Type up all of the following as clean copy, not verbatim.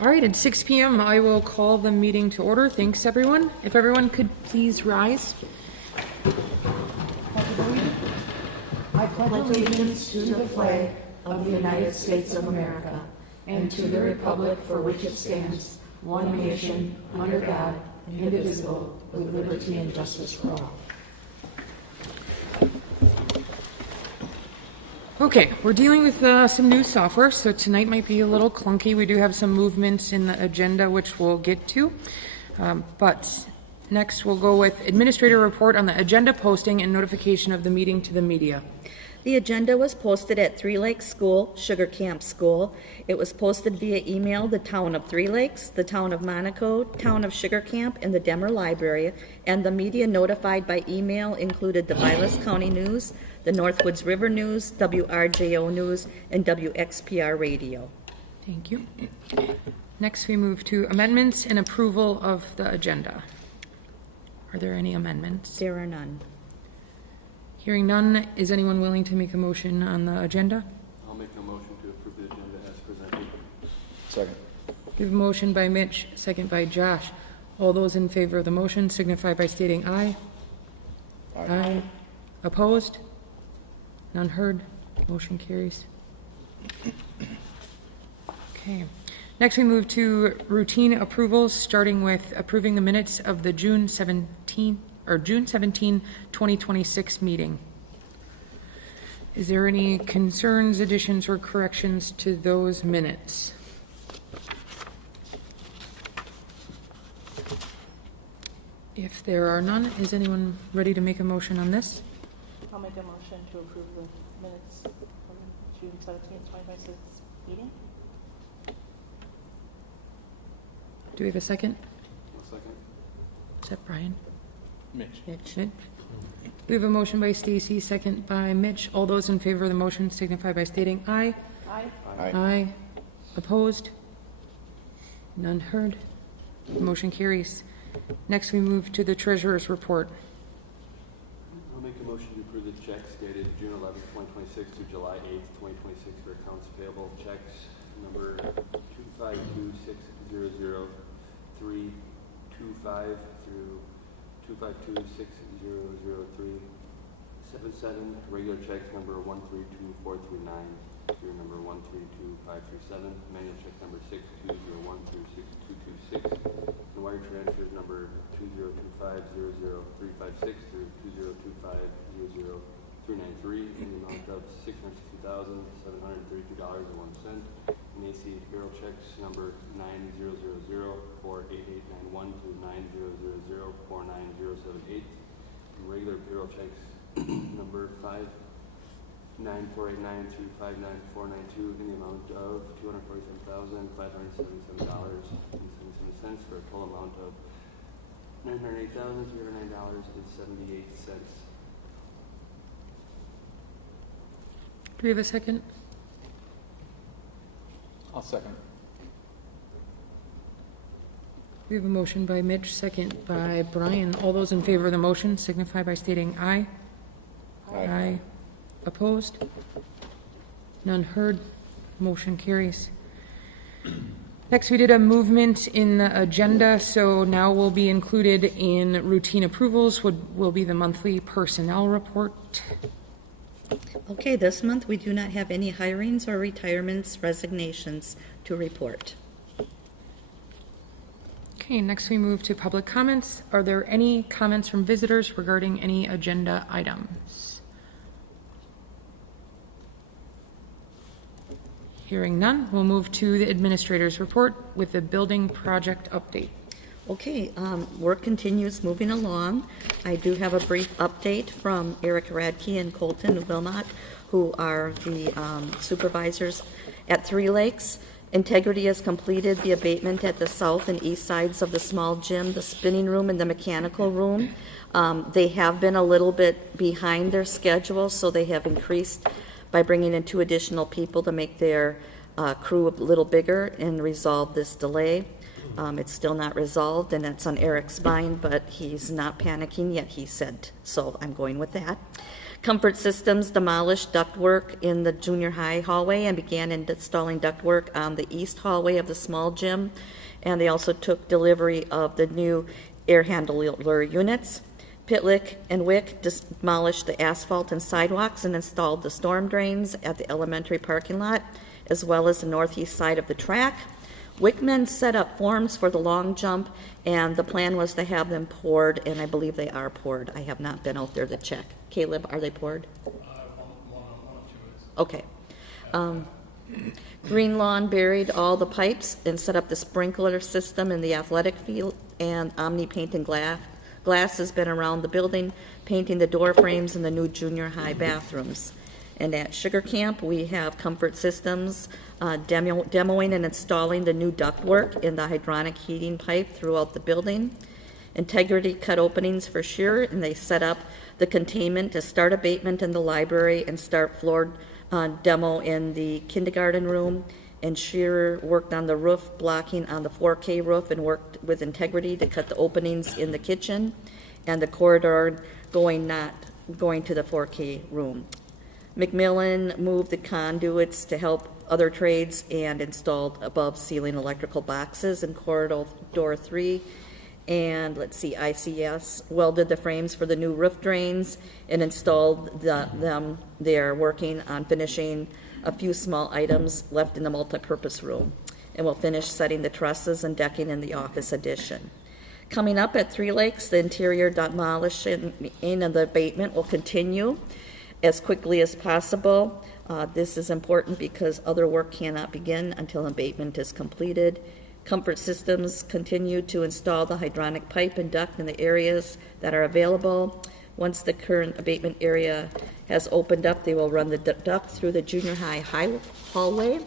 All right, at 6 p.m. I will call the meeting to order. Thanks, everyone. If everyone could please rise. I pledge allegiance to the flag of the United States of America and to the republic for which it stands, one nation, under God, indivisible, with liberty and justice for all. Okay, we're dealing with some new software, so tonight might be a little clunky. We do have some movements in the agenda, which we'll get to. But next, we'll go with administrator report on the agenda posting and notification of the meeting to the media. The agenda was posted at Three Lakes School, Sugar Camp School. It was posted via email, the town of Three Lakes, the town of Monaco, town of Sugar Camp, and the Demer Library, and the media notified by email included the Vilas County News, the Northwoods River News, WRJO News, and WXPR Radio. Thank you. Next, we move to amendments and approval of the agenda. Are there any amendments? There are none. Hearing none, is anyone willing to make a motion on the agenda? I'll make a motion to approve the agenda as presented. Second. We have a motion by Mitch, second by Josh. All those in favor of the motion signify by stating aye. Aye. Opposed? None heard. Motion carries. Okay. Next, we move to routine approvals, starting with approving the minutes of the June 17, 2026 meeting. Is there any concerns, additions, or corrections to those minutes? If there are none, is anyone ready to make a motion on this? I'll make a motion to approve the minutes from June 17th, 2026 meeting. Do we have a second? One second. Is that Brian? Mitch. Mitch. We have a motion by Stacy, second by Mitch. All those in favor of the motion signify by stating aye. Aye. Aye. Opposed? None heard. Motion carries. Next, we move to the treasurer's report. I'll make a motion to approve the checks dated June 11th, 2026 through July 8th, 2026 for accounts payable checks number 252600325 through 252600377, regular checks number 132439 through number 132537, manual check number 6201 through 6226, and wire transfers number 202500356 through 202500393 in the amount of $660,732.01, and AC payroll checks number 9000488891 to 9000498078, and regular payroll checks number 59489 through 59492 in the amount of $247,577.77 for a total amount of $908,309.78. Do we have a second? I'll second. We have a motion by Mitch, second by Brian. All those in favor of the motion signify by stating aye. Aye. Opposed? None heard. Motion carries. Next, we did a movement in the agenda, so now will be included in routine approvals will be the monthly personnel report. Okay, this month we do not have any hirings or retirements, resignations to report. Okay, next we move to public comments. Are there any comments from visitors regarding any agenda items? Hearing none, we'll move to the administrator's report with the building project update. Okay, work continues moving along. I do have a brief update from Eric Radke and Colton Wilmot, who are the supervisors at Three Lakes. Integrity has completed the abatement at the south and east sides of the small gym, the spinning room, and the mechanical room. They have been a little bit behind their schedule, so they have increased by bringing in 2 additional people to make their crew a little bigger and resolve this delay. It's still not resolved, and that's on Eric's mind, but he's not panicking yet, he said, so I'm going with that. Comfort Systems demolished ductwork in the junior high hallway and began installing ductwork on the east hallway of the small gym. And they also took delivery of the new air handler units. Pitlick and Wick demolished the asphalt and sidewalks and installed the storm drains at the elementary parking lot, as well as the northeast side of the track. Wickman set up forms for the long jump, and the plan was to have them poured, and I believe they are poured. I have not been out there to check. Caleb, are they poured? Okay. Green Lawn buried all the pipes and set up the sprinkler system in the athletic field, and Omni Paint and Glass has been around the building, painting the door frames in the new junior high bathrooms. And at Sugar Camp, we have Comfort Systems demoing and installing the new ductwork in the hydronic heating pipe throughout the building. Integrity cut openings for Shearer, and they set up the containment to start abatement in the library and start floor demo in the kindergarten room. And Shearer worked on the roof blocking on the 4K roof and worked with Integrity to cut the openings in the kitchen and the corridor not going to the 4K room. McMillan moved the conduits to help other trades and installed above ceiling electrical boxes in corridor door 3. And let's see, ICS welded the frames for the new roof drains and installed them. They're working on finishing a few small items left in the multipurpose room, and will finish setting the trusses and decking in the office addition. Coming up at Three Lakes, the interior demolition and the abatement will continue as quickly as possible. This is important because other work cannot begin until abatement is completed. Comfort Systems continue to install the hydronic pipe and duct in the areas that are available. Once the current abatement area has opened up, they will run the duct through the junior high hallway.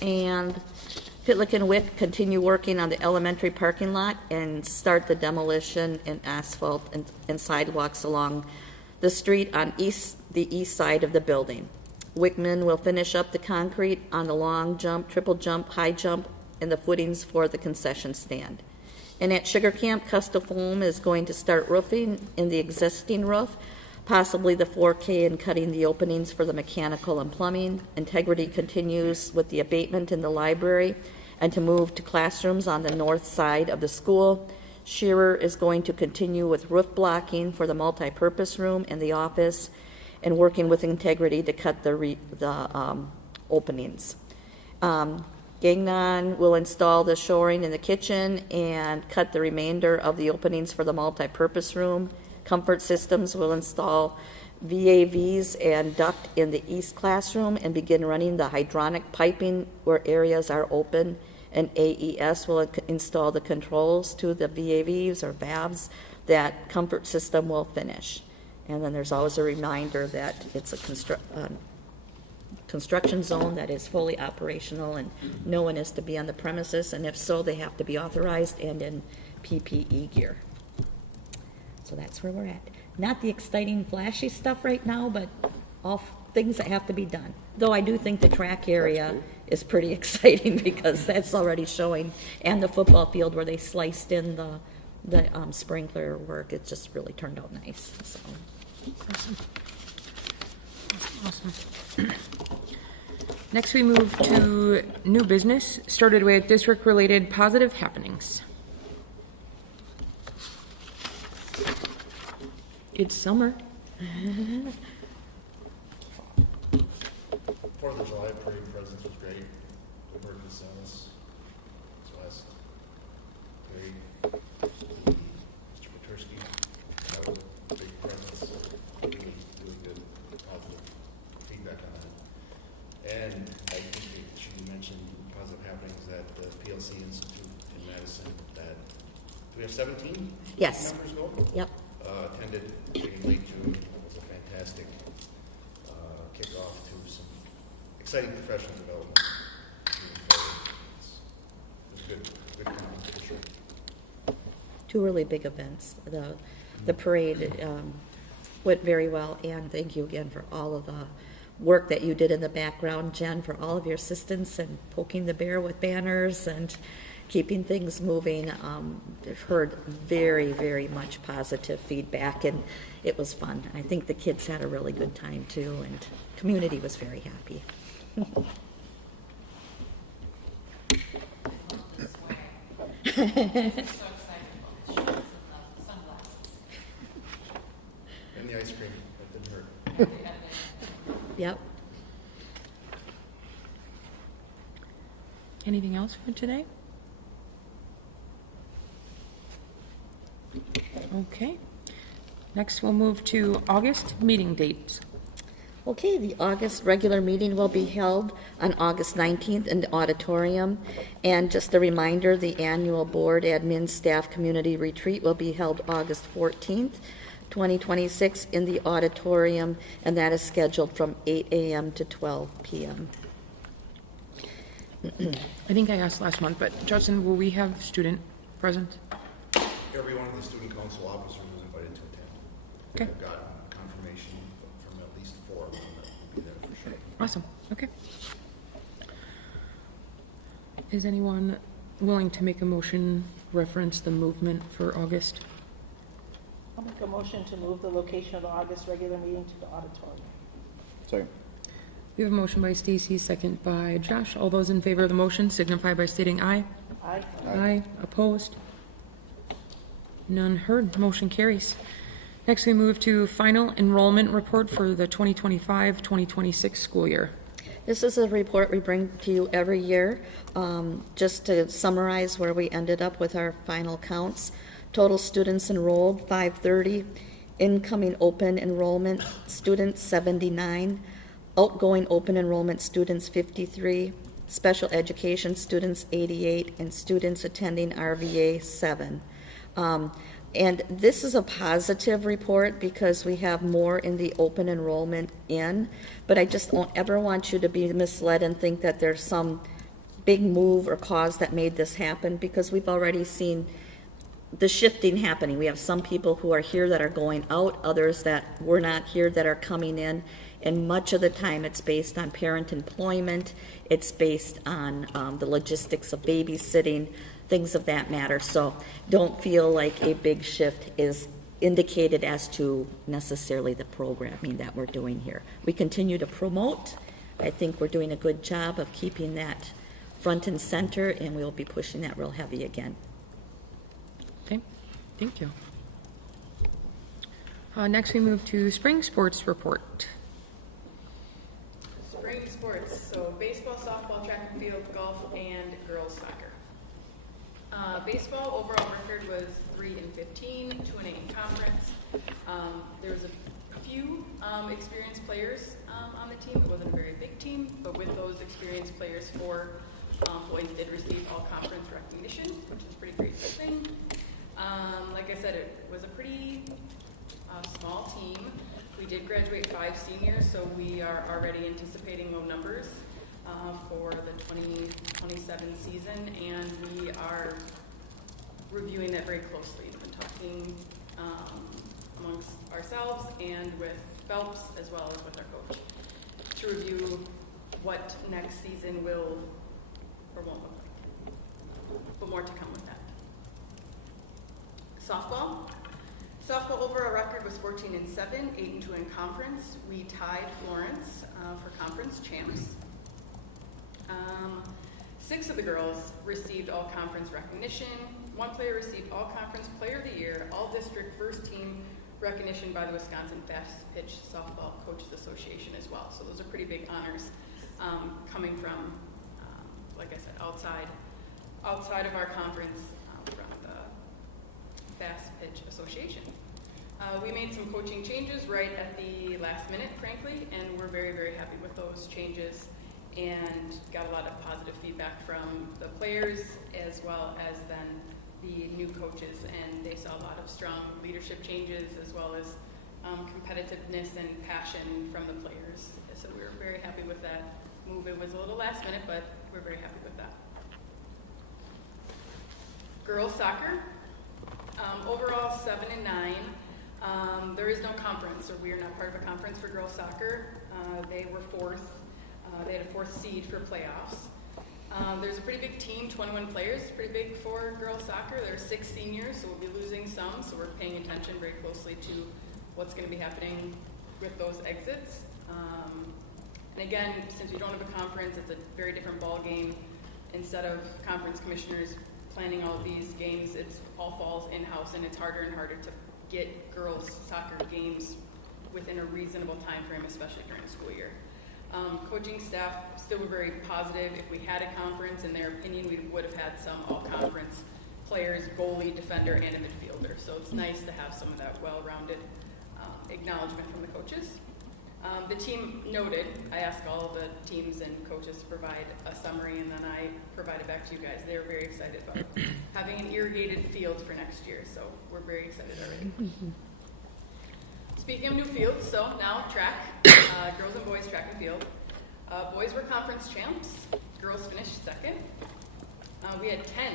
And Pitlick and Wick continue working on the elementary parking lot and start the demolition and asphalt and sidewalks along the street on the east side of the building. Wickman will finish up the concrete on the long jump, triple jump, high jump, and the footings for the concession stand. And at Sugar Camp, Custom Foam is going to start roofing in the existing roof, possibly the 4K, and cutting the openings for the mechanical and plumbing. Integrity continues with the abatement in the library and to move to classrooms on the north side of the school. Shearer is going to continue with roof blocking for the multi-purpose room and the office, and working with Integrity to cut the openings. Gagnon will install the shoring in the kitchen and cut the remainder of the openings for the multi-purpose room. Comfort Systems will install VAVs and duct in the east classroom and begin running the hydronic piping where areas are open. And AES will install the controls to the VAVs or valves that Comfort System will finish. And then there's always a reminder that it's a construction zone that is fully operational and no one is to be on the premises, and if so, they have to be authorized and in PPE gear. So that's where we're at. Not the exciting, flashy stuff right now, but all things that have to be done. Though I do think the track area is pretty exciting because that's already showing, and the football field where they sliced in the sprinkler work, it just really turned out nice. So. Awesome. Next, we move to new business, started with district-related positive happenings. It's summer. 4th of July parade presence was great. The Burton Sims, West, great. Mr. Petersky, that was a big presence. Really good, positive feedback on that. And I think it should be mentioned, positive happenings at the PLC Institute in Madison that, do we have 17? Yes. Members go? Yep. Attended in late June. It was a fantastic kickoff to some exciting professional development. It was good conference for sure. Two really big events. The parade went very well, and thank you again for all of the work that you did in the background, Jen, for all of your assistance and poking the bear with banners and keeping things moving. I've heard very, very much positive feedback, and it was fun. I think the kids had a really good time too, and community was very happy. And the ice cream, that didn't hurt. Yep. Anything else for today? Okay. Next, we'll move to August meeting dates. Okay, the August regular meeting will be held on August 19th in the auditorium. And just a reminder, the annual board admin staff community retreat will be held August 14th, 2026 in the auditorium, and that is scheduled from 8 a.m. to 12 p.m. I think I asked last month, but Justin, will we have student present? Every one of the student council officers was invited to attend. Okay. I've gotten confirmation from at least 4 of them that will be there for sure. Awesome, okay. Is anyone willing to make a motion reference the movement for August? I'll make a motion to move the location of the August regular meeting to the auditorium. Second. We have a motion by Stacy, second by Josh. All those in favor of the motion signify by stating aye. Aye. Aye. Opposed? None heard. Motion carries. Next, we move to final enrollment report for the 2025-2026 school year. This is a report we bring to you every year, just to summarize where we ended up with our final counts. Total students enrolled, 530. Incoming open enrollment students, 79. Outgoing open enrollment students, 53. Special education students, 88. And students attending RVA, 7. And this is a positive report because we have more in the open enrollment in, but I just don't ever want you to be misled and think that there's some big move or cause that made this happen, because we've already seen the shifting happening. We have some people who are here that are going out, others that were not here that are coming in, and much of the time it's based on parent employment, it's based on the logistics of babysitting, things of that matter. So don't feel like a big shift is indicated as to necessarily the programming that we're doing here. We continue to promote. I think we're doing a good job of keeping that front and center, and we'll be pushing that real heavy again. Okay, thank you. Next, we move to spring sports report. Spring sports, so baseball, softball, track and field, golf, and girls soccer. Baseball overall record was 3-15, 2-8 in conference. There was a few experienced players on the team. It wasn't a very big team, but with those experienced players, 4 boys did receive all conference recognition, which is a pretty great thing. Like I said, it was a pretty small team. We did graduate 5 seniors, so we are already anticipating low numbers for the 2027 season, and we are reviewing that very closely. We've been talking amongst ourselves and with Phelps as well as with our coach to review what next season will or won't look like. But more to come with that. Softball. Softball overall record was 14-7, 8-2 in conference. We tied Florence for conference champs. 6 of the girls received all conference recognition. 1 player received all conference player of the year, all district first team recognition by the Wisconsin Fast Pitch Softball Coaches Association as well. So those are pretty big honors coming from, like I said, outside of our conference from the Fast Pitch Association. We made some coaching changes right at the last minute, frankly, and we're very, very happy with those changes and got a lot of positive feedback from the players as well as then the new coaches, and they saw a lot of strong leadership changes as well as competitiveness and passion from the players. So we were very happy with that move. It was a little last minute, but we're very happy with that. Girls soccer, overall 7-9. There is no conference, so we are not part of a conference for girls soccer. They were 4th. They had a 4th seed for playoffs. There's a pretty big team, 21 players, pretty big for girls soccer. There are 6 seniors, so we'll be losing some, so we're paying attention very closely to what's going to be happening with those exits. And again, since we don't have a conference, it's a very different ball game. Instead of conference commissioners planning all of these games, it all falls in-house, and it's harder and harder to get girls soccer games within a reasonable time frame, especially during the school year. Coaching staff still were very positive. If we had a conference, in their opinion, we would have had some all-conference players, goalie, defender, and a midfielder. So it's nice to have some of that well-rounded acknowledgement from the coaches. The team noted, I asked all of the teams and coaches to provide a summary, and then I provided back to you guys. They were very excited about having an irrigated field for next year, so we're very excited already. Speaking of new fields, so now track, girls and boys track and field. Boys were conference champs. Girls finished second. We had 10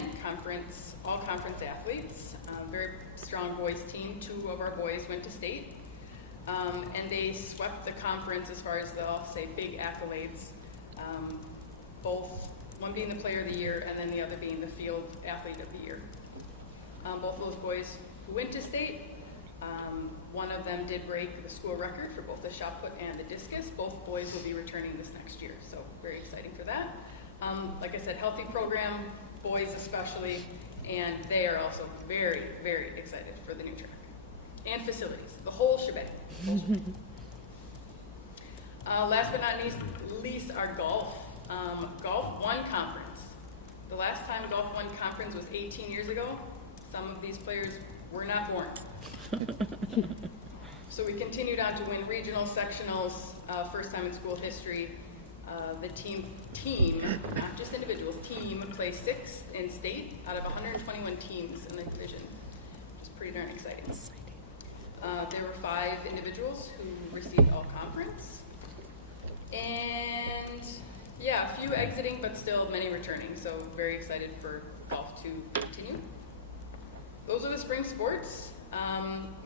all-conference athletes. Very strong boys team. 2 of our boys went to state. And they swept the conference as far as the, I'll say, big accolades. Both, one being the player of the year and then the other being the field athlete of the year. Both of those boys who went to state, one of them did break the school record for both the shot put and the discus. Both boys will be returning this next year, so very exciting for that. Like I said, healthy program, boys especially, and they are also very, very excited for the new track. And facilities, the whole shebang. Last but not least, our golf. Golf won conference. The last time golf won conference was 18 years ago. Some of these players were not born. So we continued on to win regional sectionals, first time in school history. The team, not just individuals, team placed 6th in state out of 121 teams in the division, which is pretty darn exciting. There were 5 individuals who received all conference. And yeah, a few exiting, but still many returning. So very excited for golf to continue. Those are the spring sports.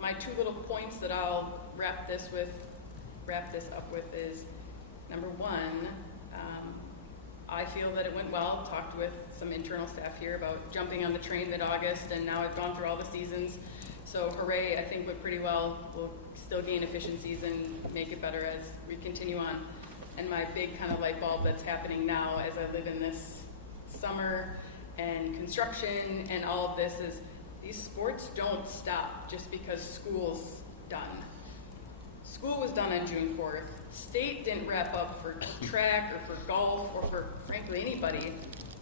My 2 little points that I'll wrap this up with is, number 1, I feel that it went well. Talked with some internal staff here about jumping on the train mid-August, and now I've gone through all the seasons. So hooray, I think went pretty well. We'll still gain efficiencies and make it better as we continue on. And my big kind of light bulb that's happening now as I live in this summer and construction and all of this is these sports don't stop just because school's done. School was done on June 4th. State didn't wrap up for track or for golf or for, frankly, anybody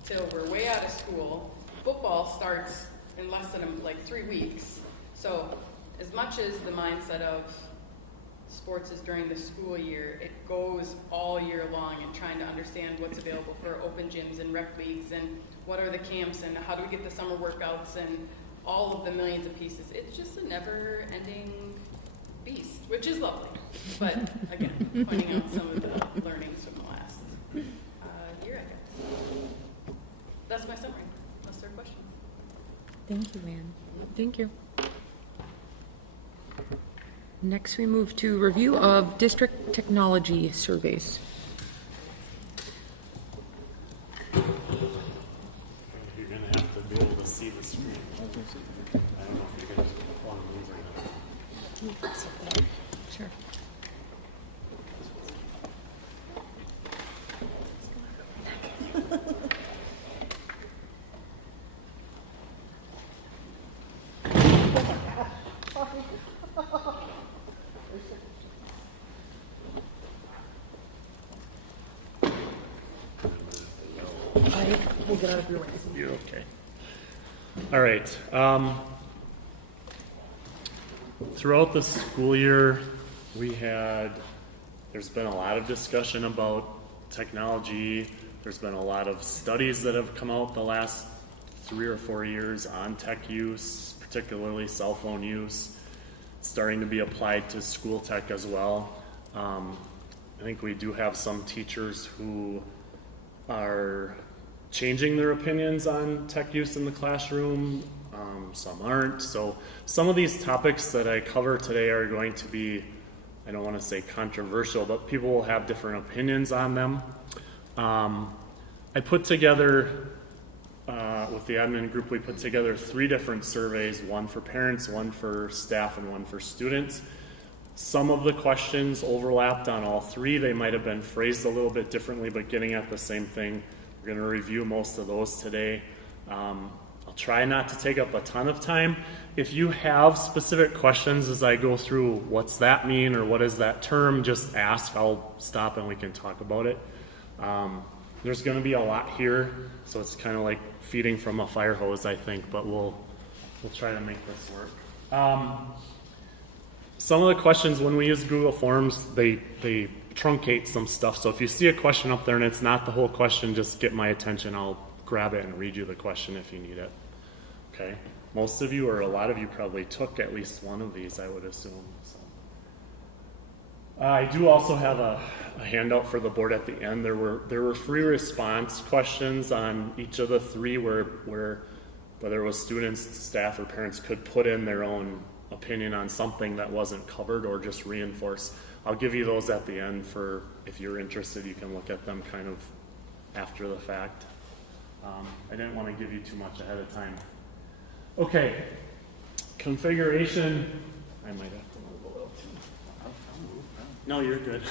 till we're way out of school. Football starts in less than 3 weeks. So as much as the mindset of sports is during the school year, it goes all year long and trying to understand what's available for open gyms and rec leagues and what are the camps and how do we get the summer workouts and all of the millions of pieces. It's just a never-ending beast, which is lovely. But again, pointing out some of the learnings from the last year, I guess. That's my summary, unless there are questions. Thank you, Ann. Thank you. Next, we move to review of district technology surveys. You're gonna have to be able to see the screen. I don't know if you guys want to move or not. Sure. We'll get out of your way. You're okay. All right. Throughout the school year, there's been a lot of discussion about technology. There's been a lot of studies that have come out the last 3 or 4 years on tech use, particularly cell phone use. It's starting to be applied to school tech as well. I think we do have some teachers who are changing their opinions on tech use in the classroom. Some aren't. So some of these topics that I cover today are going to be, I don't want to say controversial, but people will have different opinions on them. I I put together, with the admin group, we put together 3 different surveys, one for parents, one for staff, and one for students. Some of the questions overlapped on all 3. They might have been phrased a little bit differently, but getting at the same thing. We're going to review most of those today. I'll try not to take up a ton of time. If you have specific questions as I go through what's that mean or what is that term, just ask. I'll stop and we can talk about it. There's going to be a lot here, so it's kind of like feeding from a fire hose, I think, but we'll try to make this work. Some of the questions, when we use Google Forms, they truncate some stuff. So if you see a question up there and it's not the whole question, just get my attention. I'll grab it and read you the question if you need it. Okay? Most of you, or a lot of you, probably took at least one of these, I would assume. So. I do also have a handout for the board at the end. There were free response questions on each of the 3 where whether it was students, staff, or parents could put in their own opinion on something that wasn't covered or just reinforce. I'll give you those at the end for, if you're interested, you can look at them kind of after the fact. I didn't want to give you too much ahead of time. Okay, configuration. I might have to move a little too. No, you're good.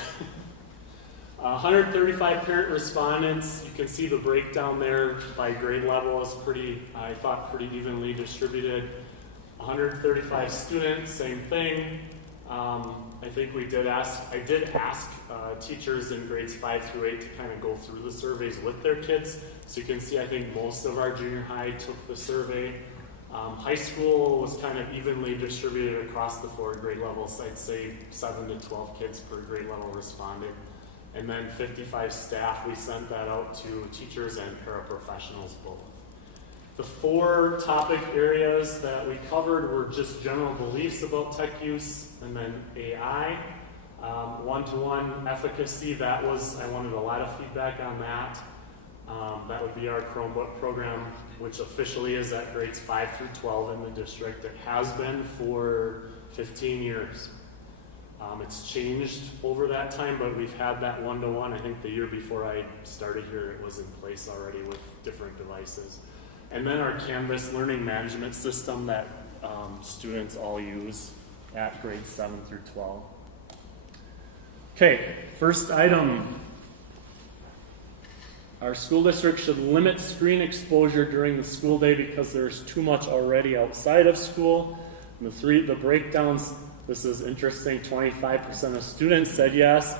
135 parent respondents. You can see the breakdown there by grade level is pretty evenly distributed. 135 students, same thing. I think I did ask teachers in grades 5 through 8 to kind of go through the surveys with their kids. So you can see, I think most of our junior high took the survey. High school was kind of evenly distributed across the 4 grade levels. I'd say 7 to 12 kids per grade level responded. And then 55 staff, we sent that out to teachers and paraprofessionals both. The 4 topic areas that we covered were just general beliefs about tech use, and then AI, one-to-one efficacy. I wanted a lot of feedback on that. That would be our Chromebook program, which officially is at grades 5 through 12 in the district. It has been for 15 years. It's changed over that time, but we've had that one-to-one. I think the year before I started here, it was in place already with different devices. And then our Canvas learning management system that students all use at grades 7 through 12. Okay, first item. Our school district should limit screen exposure during the school day because there's too much already outside of school. And the breakdowns, this is interesting, 25% of students said yes.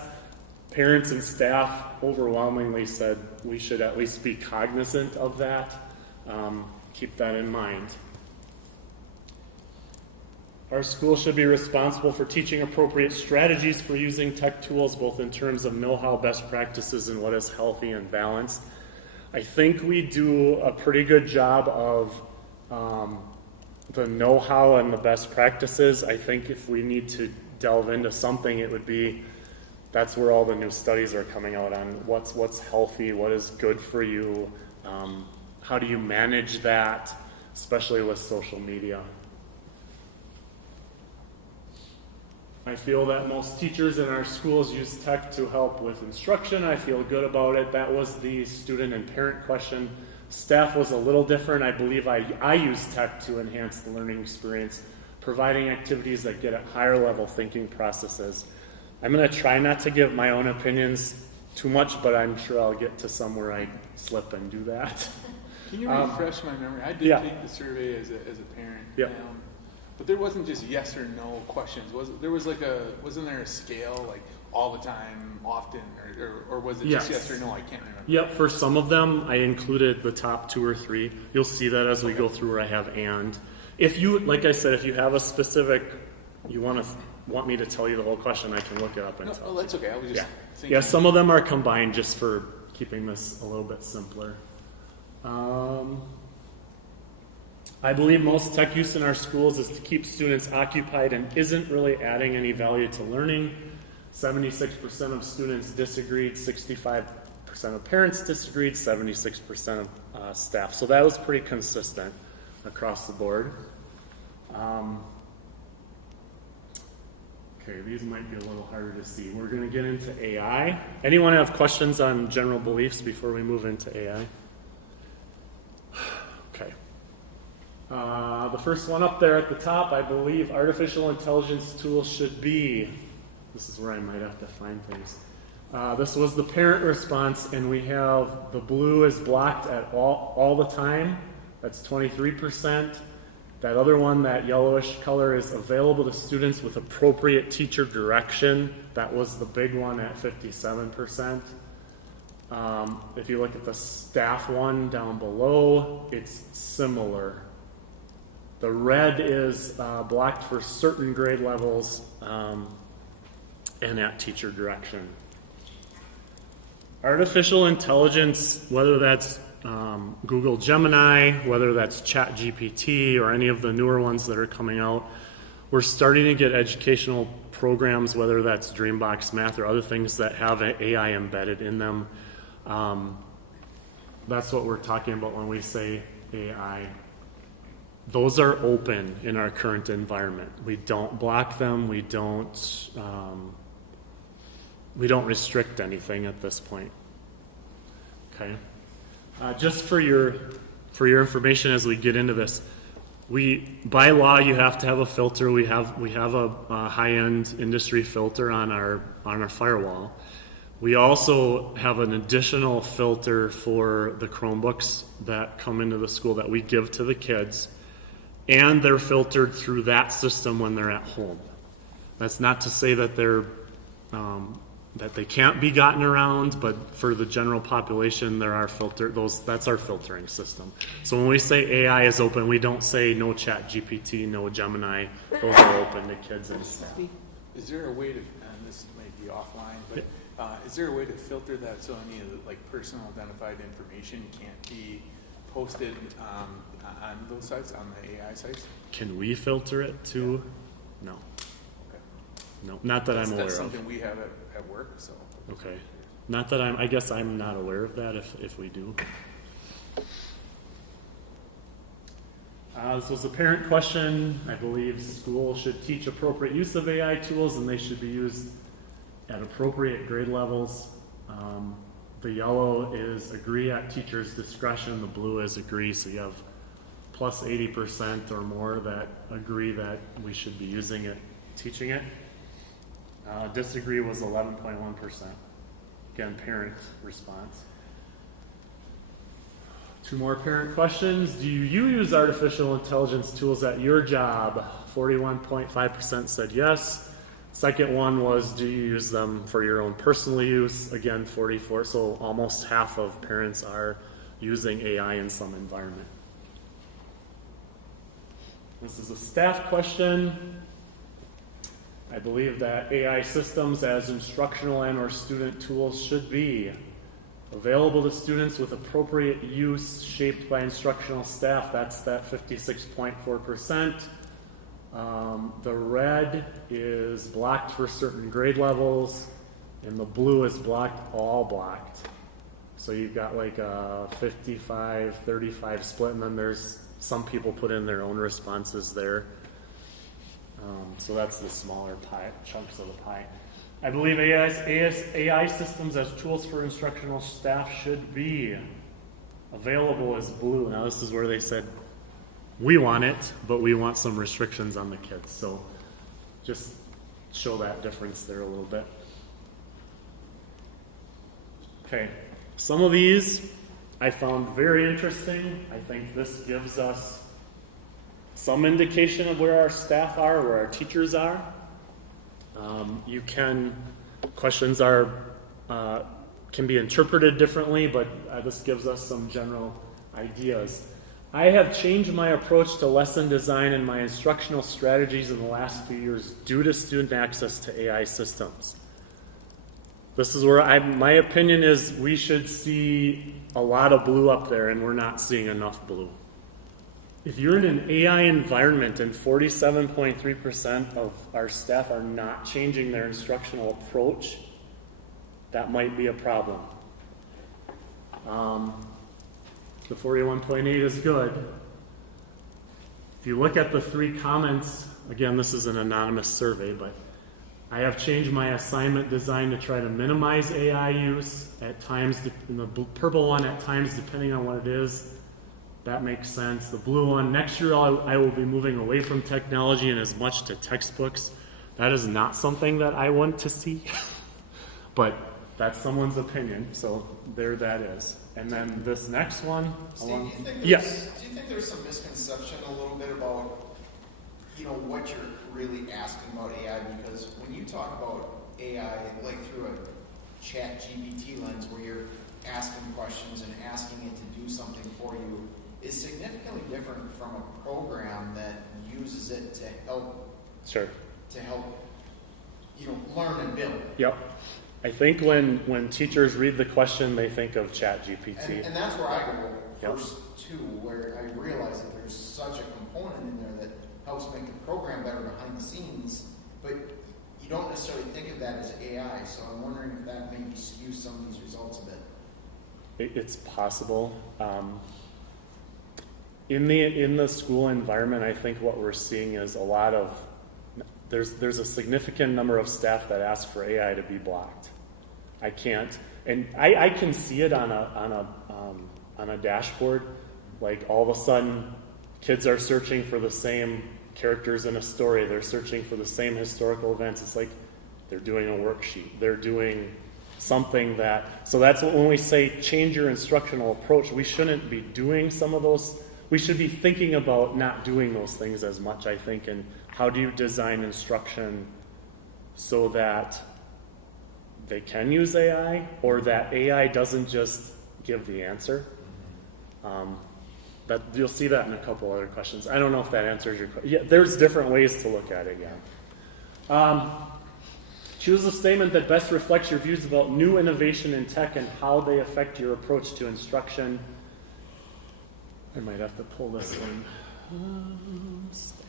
Parents and staff overwhelmingly said we should at least be cognizant of that. Keep that in mind. Our school should be responsible for teaching appropriate strategies for using tech tools, both in terms of know-how, best practices, and what is healthy and balanced. I think we do a pretty good job of the know-how and the best practices. I think if we need to delve into something, it would be, that's where all the new studies are coming out on what's healthy, what is good for you, how do you manage that, especially with social media. I feel that most teachers in our schools use tech to help with instruction. I feel good about it. That was the student and parent question. Staff was a little different. I believe I use tech to enhance the learning experience, providing activities that get at higher level thinking processes. I'm going to try not to give my own opinions too much, but I'm sure I'll get to some where I slip and do that. Can you refresh my memory? I did take the survey as a parent. Yeah. But there wasn't just yes or no questions. Wasn't there a scale, like all the time, often, or was it just yes or no? I can't remember. Yep, for some of them, I included the top 2 or 3. You'll see that as we go through where I have and. If you, like I said, if you have a specific, you want me to tell you the whole question, I can look it up and tell you. That's okay. I was just thinking. Yeah, some of them are combined just for keeping this a little bit simpler. I believe most tech use in our schools is to keep students occupied and isn't really adding any value to learning. 76% of students disagreed, 65% of parents disagreed, 76% of staff. So that was pretty consistent across the board. Okay, these might be a little harder to see. We're going to get into AI. Anyone have questions on general beliefs before we move into AI? Okay. The first one up there at the top, I believe artificial intelligence tools should be. This is where I might have to find things. This was the parent response, and we have the blue is blocked at all the time. That's 23%. That other one, that yellowish color, is available to students with appropriate teacher direction. That was the big one at 57%. If you look at the staff one down below, it's similar. The red is blocked for certain grade levels and at teacher direction. Artificial intelligence, whether that's Google Gemini, whether that's ChatGPT or any of the newer ones that are coming out, we're starting to get educational programs, whether that's Dreambox Math or other things that have AI embedded in them. That's what we're talking about when we say AI. Those are open in our current environment. We don't block them. We don't restrict anything at this point. Okay. Just for your information as we get into this, by law you have to have a filter. We have a high-end industry filter on our firewall. We also have an additional filter for the Chromebooks that come into the school that we give to the kids, and they're filtered through that system when they're at home. That's not to say that that they can't be gotten around, but for the general population, there are that's our filtering system. So when we say AI is open, we don't say no ChatGPT, no Gemini. Those are open to kids and staff. Is there a way to, and this may be offline, but is there a way to filter that so any of the personal identified information can't be posted on those sites, on the AI sites? Can we filter it too? No. Okay. No, not that I'm aware That's of. something we have at work, so. Okay. Not that I guess I'm not aware of that if we do. This was a parent question. I believe schools should teach appropriate use of AI tools, and they should be used at appropriate grade levels. The yellow is agree at teacher's discretion. The blue is agree. So you have plus 80% or more that agree that we should be using it, teaching it. Disagree was 11.1%. Again, parent response. Two more parent questions. Do you use artificial intelligence tools at your job? 41.5% said yes. Second one was, do you use them for your own personal use? Again, 44. So almost half of parents are using AI in some environment. This is a staff question. I believe that AI systems as instructional and or student tools should be available to students with appropriate use shaped by instructional staff. That's that 56.4%. The red is blocked for certain grade levels, and the blue is all blocked. So you've got like a 55-35 split, and then there's some people put in their own responses there. So that's the smaller pie, chunks of the pie. I believe AI systems as tools for instructional staff should be available as blue. Now this is where they said, we want it, but we want some restrictions on the kids. So just show that difference there a little bit. Okay, some of these I found very interesting. I think this gives us some indication of where our staff are, where our teachers are. Questions can be interpreted differently, but this gives us some general ideas. I have changed my approach to lesson design and my instructional strategies in the last few years due to student access to AI systems. This is where my opinion is we should see a lot of blue up there, and we're not seeing enough blue. If you're in an AI environment and 47.3% of our staff are not changing their instructional approach, that might be a problem. The 41.8 is good. If you look at the 3 comments, again, this is an anonymous survey, but I have changed my assignment design to try to minimize AI use at times, in the purple one at times depending on what it is. That makes sense. The blue one, next year I will be moving away from technology and as much to textbooks. That is not something that I want to see, but that's someone's opinion, so there that is. And then this next one. Steve, do you think Yes. do you think there's some misconception a little bit about, what you're really asking about AI? Because when you talk about AI, like through a chat GPT lens where you're asking questions and asking it to do something for you, is significantly different from a program that uses it to help, Sure. learn and build. Yep. I think when teachers read the question, they think of ChatGPT. And that's where I go Yep. first too, where I realize that there's such a component in there that helps make the program better behind the scenes, but you don't necessarily think of that as AI. So I'm wondering if that maybe skews some of these results a bit. It's possible. In the school environment, I think what we're seeing is a lot of there's a significant number of staff that ask for AI to be blocked. I can't, and I can see it on a dashboard. Like all of a sudden, kids are searching for the same characters in a story. They're searching for the same historical events. It's like they're doing a worksheet. They're doing something that. So that's when we say change your instructional approach. We shouldn't be doing some of those. We should be thinking about not doing those things as much, I think, and how do you design instruction so that they can use AI or that AI doesn't just give the answer? That you'll see that in a couple other questions. I don't know if that answers your question. Yeah, there's different ways to look at it, yeah. Choose a statement that best reflects your views about new innovation in tech and how they affect your approach to instruction. I might have to pull this one. Staff.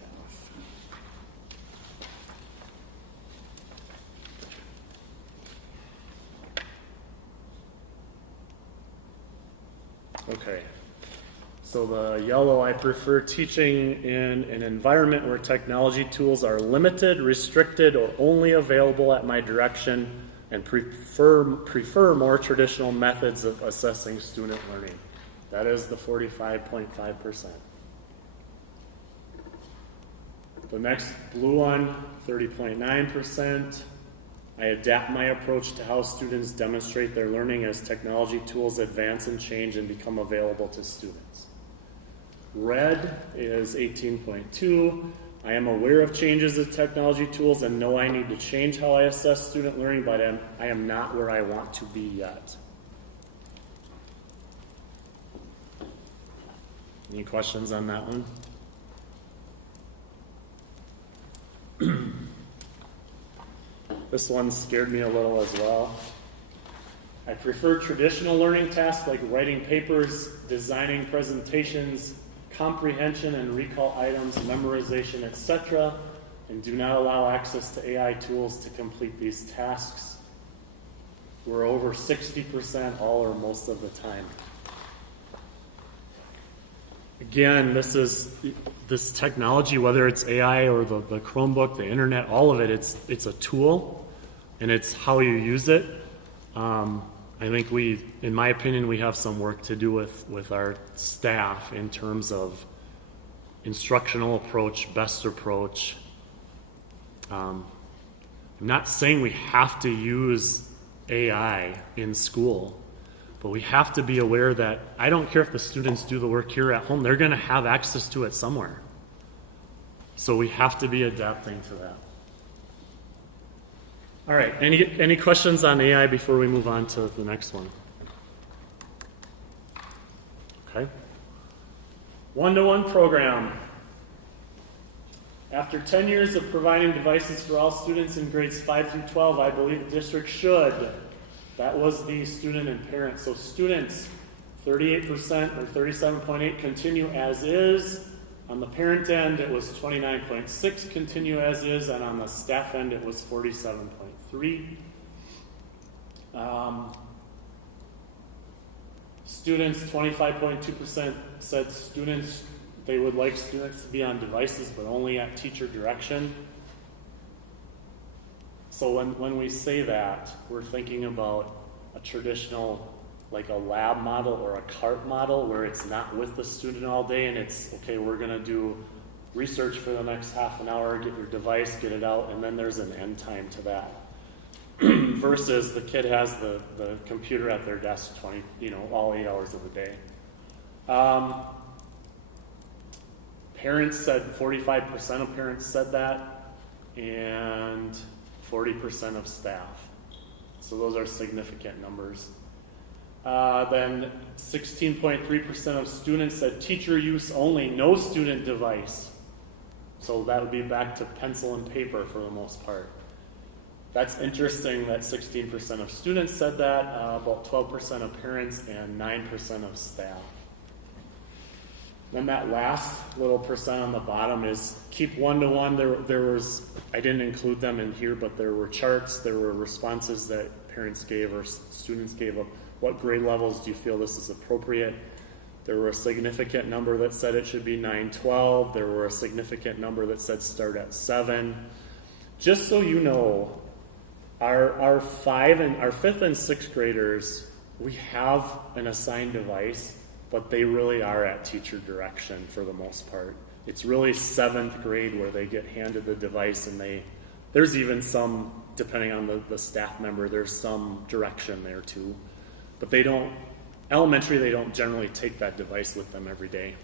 Okay. So the yellow, I prefer teaching in an environment where technology tools are limited, restricted, or only available at my direction, and prefer more traditional methods of assessing student learning. That is the 45.5%. The next blue one, 30.9%. I adapt my approach to how students demonstrate their learning as technology tools advance and change and become available to students. Red is 18.2. I am aware of changes in technology tools and know I need to change how I assess student learning, but I am not where I want to be yet. Any questions on that one? This one scared me a little as well. I prefer traditional learning tasks like writing papers, designing presentations, comprehension and recall items, memorization, etc., and do not allow access to AI tools to complete these tasks. We're over 60% all or most of the time. Again, this technology, whether it's AI or the Chromebook, the internet, all of it, it's a tool, and it's how you use it. I think in my opinion, we have some work to do with our staff in terms of instructional approach, best approach. I'm not saying we have to use AI in school, but we have to be aware that I don't care if the students do the work here at home, they're going to have access to it somewhere. So we have to be adapting to that. All right, any questions on AI before we move on to the next one? Okay. One-to-one program. After 10 years of providing devices for all students in grades 5 through 12, I believe the district should. That was the student and parent. So students, 38% or 37.8 continue as is. On the parent end, it was 29.6 continue as is, and on the staff end, it was 47.3. Students, 25.2% said they would like students to be on devices, but only at teacher direction. So when we say that, we're thinking about a traditional, like a lab model or a CART model, where it's not with the student all day and it's, okay, we're going to do research for the next half an hour, get your device, get it out, and then there's an end time to that. Versus the kid has the computer at their desk all 8 hours of the day. Parents said 45% of parents said that, and 40% of staff. So those are significant numbers. Then 16.3% of students said teacher use only, no student device. So that would be back to pencil and paper for the most part. That's interesting that 16% of students said that, about 12% of parents, and 9% of staff. Then that last little percent on the bottom is keep one-to-one. There was, I didn't include them in here, but there were charts, there were responses that parents gave or students gave of what grade levels do you feel this is appropriate. There were a significant number that said it should be 9-12. There were a significant number that said start at 7. Just so you know, our 5th and 6th graders, we have an assigned device, but they really are at teacher direction for the most part. It's really 7th grade where they get handed the device, and there's even some, depending on the staff member, there's some direction there too. But elementary, they don't generally take that device with them every day.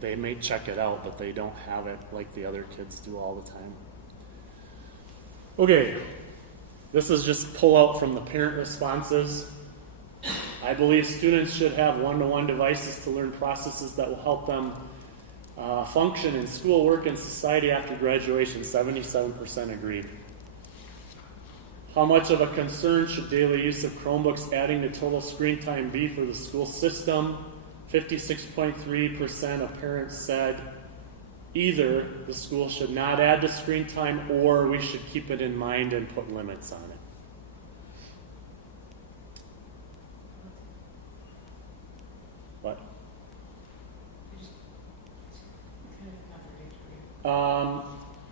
They may check it out, but they don't have it like the other kids do all the time. Okay, this is just pull out from the parent responses. I believe students should have one-to-one devices to learn processes that will help them function in school, work, and society after graduation. 77% agreed. How much of a concern should daily use of Chromebooks adding to total screen time be for the school system? 56.3% of parents said either the school should not add to screen time or we should keep it in mind and put limits on it. What?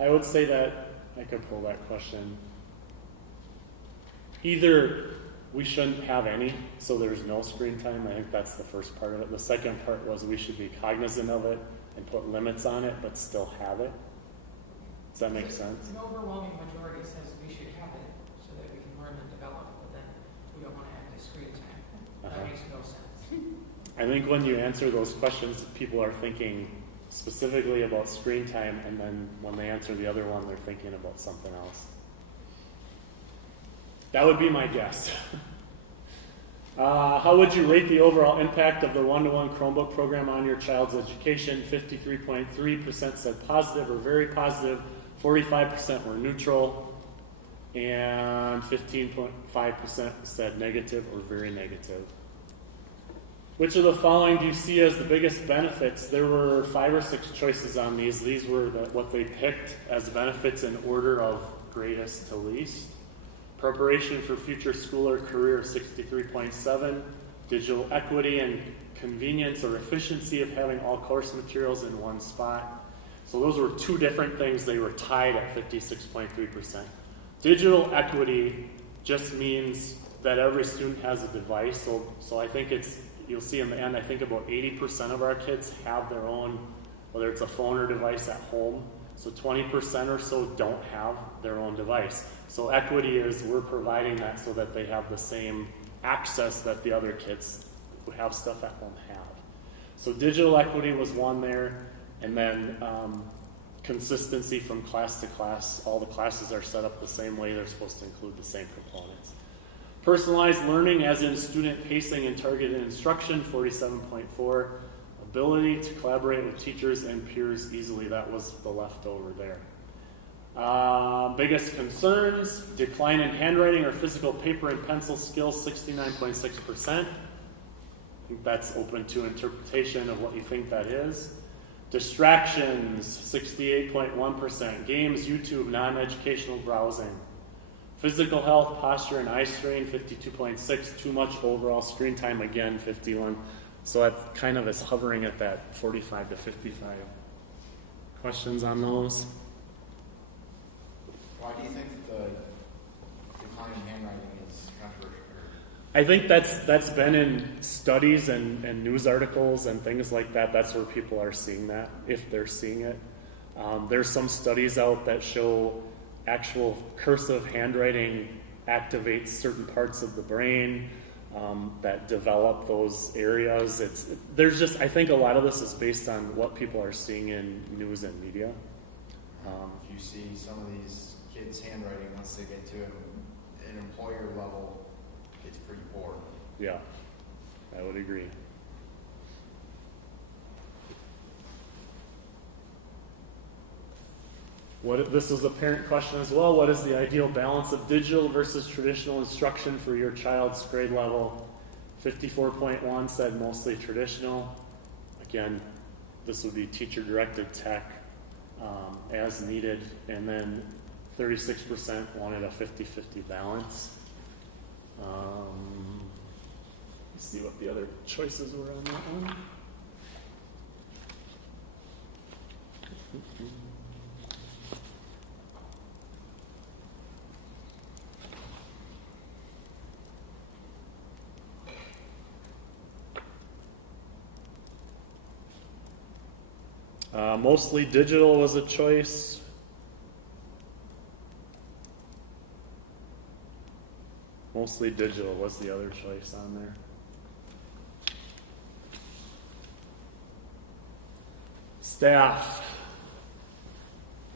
I would say that I could pull that question. Either we shouldn't have any, so there's no screen time. I think that's the first part of it. The second part was we should be cognizant of it and put limits on it, but still have it. Does that make sense? An overwhelming majority says we should have it so that we can learn and develop, but then we don't want to add to screen time. That makes no sense. I think when you answer those questions, people are thinking specifically about screen time, and then when they answer the other one, they're thinking about something else. That would be my guess. How would you rate the overall impact of the one-to-one Chromebook program on your child's education? 53.3% said positive or very positive, 45% were neutral, and 15.5% said negative or very negative. Which of the following do you see as the biggest benefits? There were 5 or 6 choices on these. These were what they picked as benefits in order of greatest to least. Preparation for future school or career, 63.7. Digital equity and convenience or efficiency of having all course materials in one spot. So those were 2 different things. They were tied at 56.3%. Digital equity just means that every student has a device. So I think you'll see in the end, I think about 80% of our kids have their own, whether it's a phone or device at home. So 20% or so don't have their own device. So equity is we're providing that so that they have the same access that the other kids who have stuff at home have. So digital equity was one there, and then consistency from class to class. All the classes are set up the same way. They're supposed to include the same components. Personalized learning, as in student pacing and targeted instruction, 47.4. Ability to collaborate with teachers and peers easily, that was the leftover there. Biggest concerns, decline in handwriting or physical paper and pencil skills, 69.6%. I think that's open to interpretation of what you think that is. Distractions, 68.1%. Games, YouTube, non-educational browsing. Physical health, posture, and eye strain, 52.6. Too much overall screen time, again, 51. So that kind of is hovering at that 45 to 55. Questions on those? Why do you think that the I think that's been in studies and news articles and things like that. That's where people are seeing that, if they're seeing it. There's some studies out that show actual cursive handwriting activates certain parts of the brain that develop those areas. I think a lot of this is based on what people are seeing in news and media. If you see some of these kids' handwriting, once they get to an employer level, it's pretty poor. Yeah, I would agree. This is a parent question as well. What is the ideal balance of digital versus traditional instruction for your child's grade level? 54.1 said mostly traditional. Again, this would be teacher-directed tech as needed. And then 36% wanted a 50-50 balance. Let's see what the other choices were on that one. Mostly digital was a choice. Mostly digital was the other choice on there. Staff.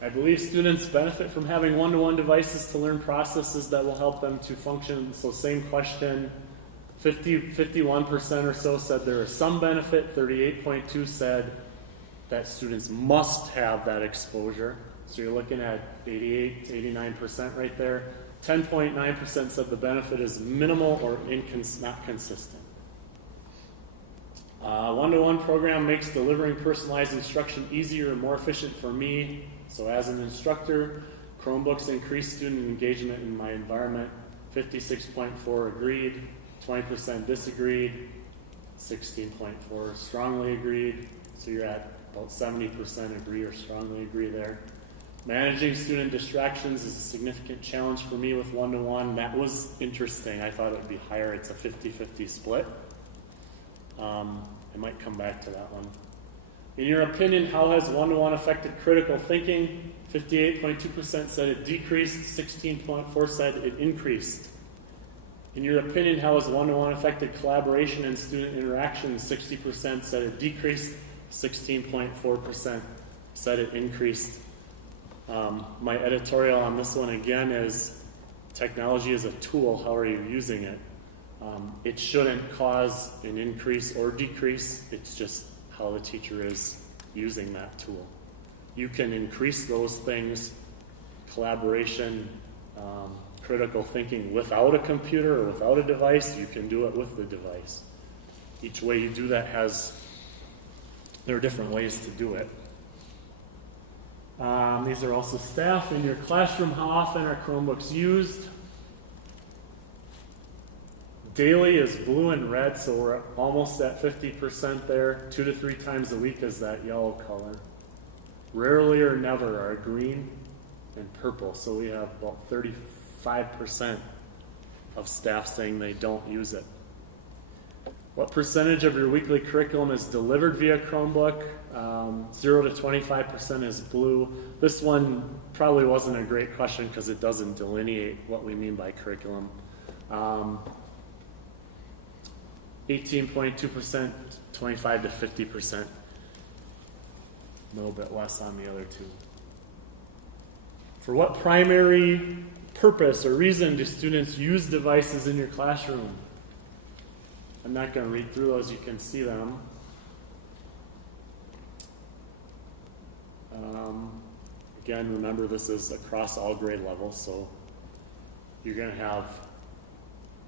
I believe students benefit from having one-to-one devices to learn processes that will help them to function. So same question, 51% or so said there is some benefit, 38.2 said that students must have that exposure. So you're looking at 88 to 89% right there. 10.9% said the benefit is minimal or not consistent. One-to-one program makes delivering personalized instruction easier and more efficient for me. So as an instructor, Chromebooks increase student engagement in my environment. 56.4 agreed, 20% disagreed, 16.4 strongly agreed. So you're at about 70% agree or strongly agree there. Managing student distractions is a significant challenge for me with one-to-one. That was interesting. I thought it would be higher. It's a 50-50 split. I might come back to that one. In your opinion, how has one-to-one affected critical thinking? 58.2% said it decreased, 16.4% said it increased. In your opinion, how has one-to-one affected collaboration and student interaction? 60% said it decreased, 16.4% said it increased. My editorial on this one again is technology is a tool. How are you using it? It shouldn't cause an increase or decrease. It's just how the teacher is using that tool. You can increase those things, collaboration, critical thinking without a computer or without a device. You can do it with the device. Each way you do that there are different ways to do it. These are also staff. In your classroom, how often are Chromebooks used? Daily is blue and red, so we're almost at 50% there. 2 to 3 times a week is that yellow color. Rarely or never are green and purple, so we have about 35% of staff saying they don't use it. What percentage of your weekly curriculum is delivered via Chromebook? 0 to 25% is blue. This one probably wasn't a great question because it doesn't delineate what we mean by curriculum. 18.2%, 25 to 50%. A little bit less on the other two. For what primary purpose or reason do students use devices in your classroom? I'm not going to read through those, you can see them. Again, remember this is across all grade levels, so you're going to have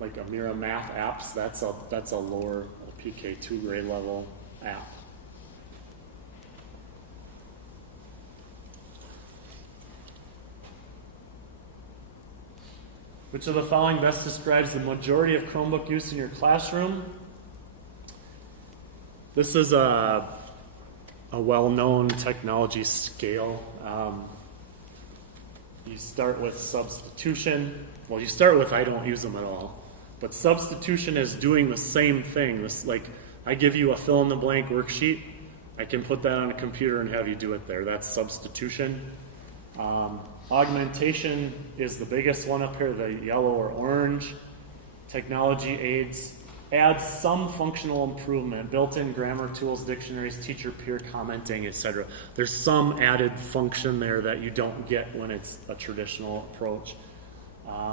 like a Mira Math apps, that's a lower PK2 grade level app. Which of the following best describes the majority of Chromebook use in your classroom? This is a well-known technology scale. You start with substitution. Well, you start with I don't use them at all. But substitution is doing the same thing. This, like, I give you a fill-in-the-blank worksheet, I can put that on a computer and have you do it there. That's substitution. Augmentation is the biggest one up here, the yellow or orange. Technology aids adds some functional improvement, built-in grammar tools, dictionaries, teacher peer commenting, etc. There's some added function there that you don't get when it's a traditional approach.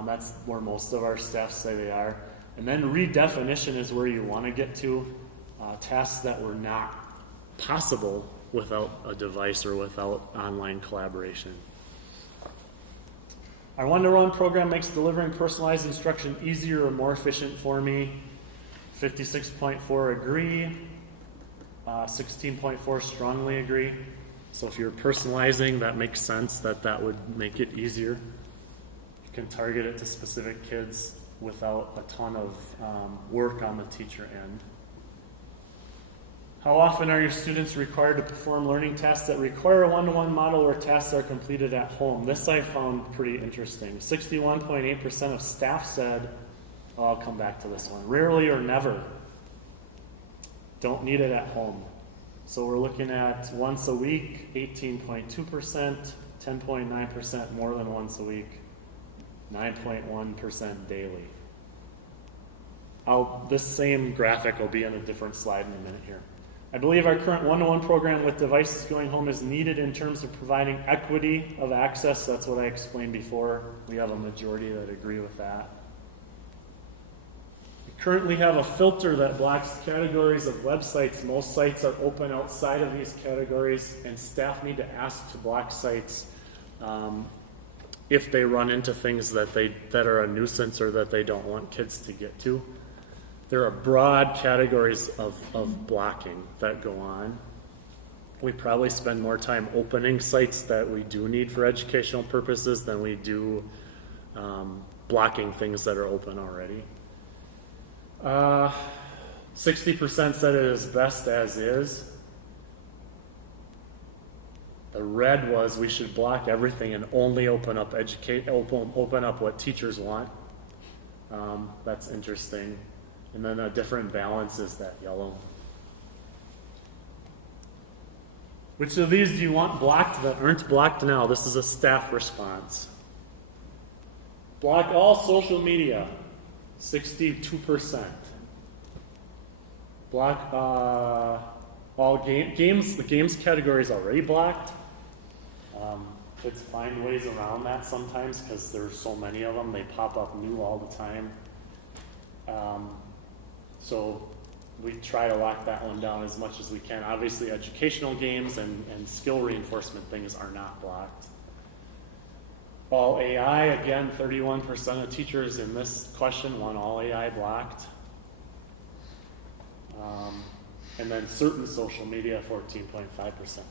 That's where most of our staff say they are. And then redefinition is where you want to get to, tasks that were not possible without a device or without online collaboration. Our one-to-one program makes delivering personalized instruction easier or more efficient for me. 56.4 agree, 16.4 strongly agree. So if you're personalizing, that makes sense that would make it easier. You can target it to specific kids without a ton of work on the teacher end. How often are your students required to perform learning tasks that require a one-to-one model where tasks are completed at home? This I found pretty interesting. 61.8% of staff said, I'll come back to this one, rarely or never. Don't need it at home. So we're looking at once a week, 18.2%, 10.9% more than once a week, 9.1% daily. This same graphic will be in a different slide in a minute here. I believe our current one-to-one program with devices going home is needed in terms of providing equity of access. That's what I explained before. We have a majority that agree with that. We currently have a filter that blocks categories of websites. Most sites are open outside of these categories, and staff need to ask to block sites if they run into things that are a nuisance or that they don't want kids to get to. There are broad categories of blocking that go on. We probably spend more time opening sites that we do need for educational purposes than we do blocking things that are open already. 60% said it is best as is. The red was we should block everything and only open up open up what teachers want. That's interesting. And then a different balance is that yellow. Which of these do you want blocked that aren't blocked now? This is a staff response. Block all social media, 62%. Block all games. The games category is already blocked. Kids find ways around that sometimes because there's so many of them. They pop up new all the time. So we try to lock that one down as much as we can. Obviously, educational games and skill reinforcement things are not blocked. All AI, again, 31% of teachers in this question want all AI blocked. And then certain social media, 14.5%.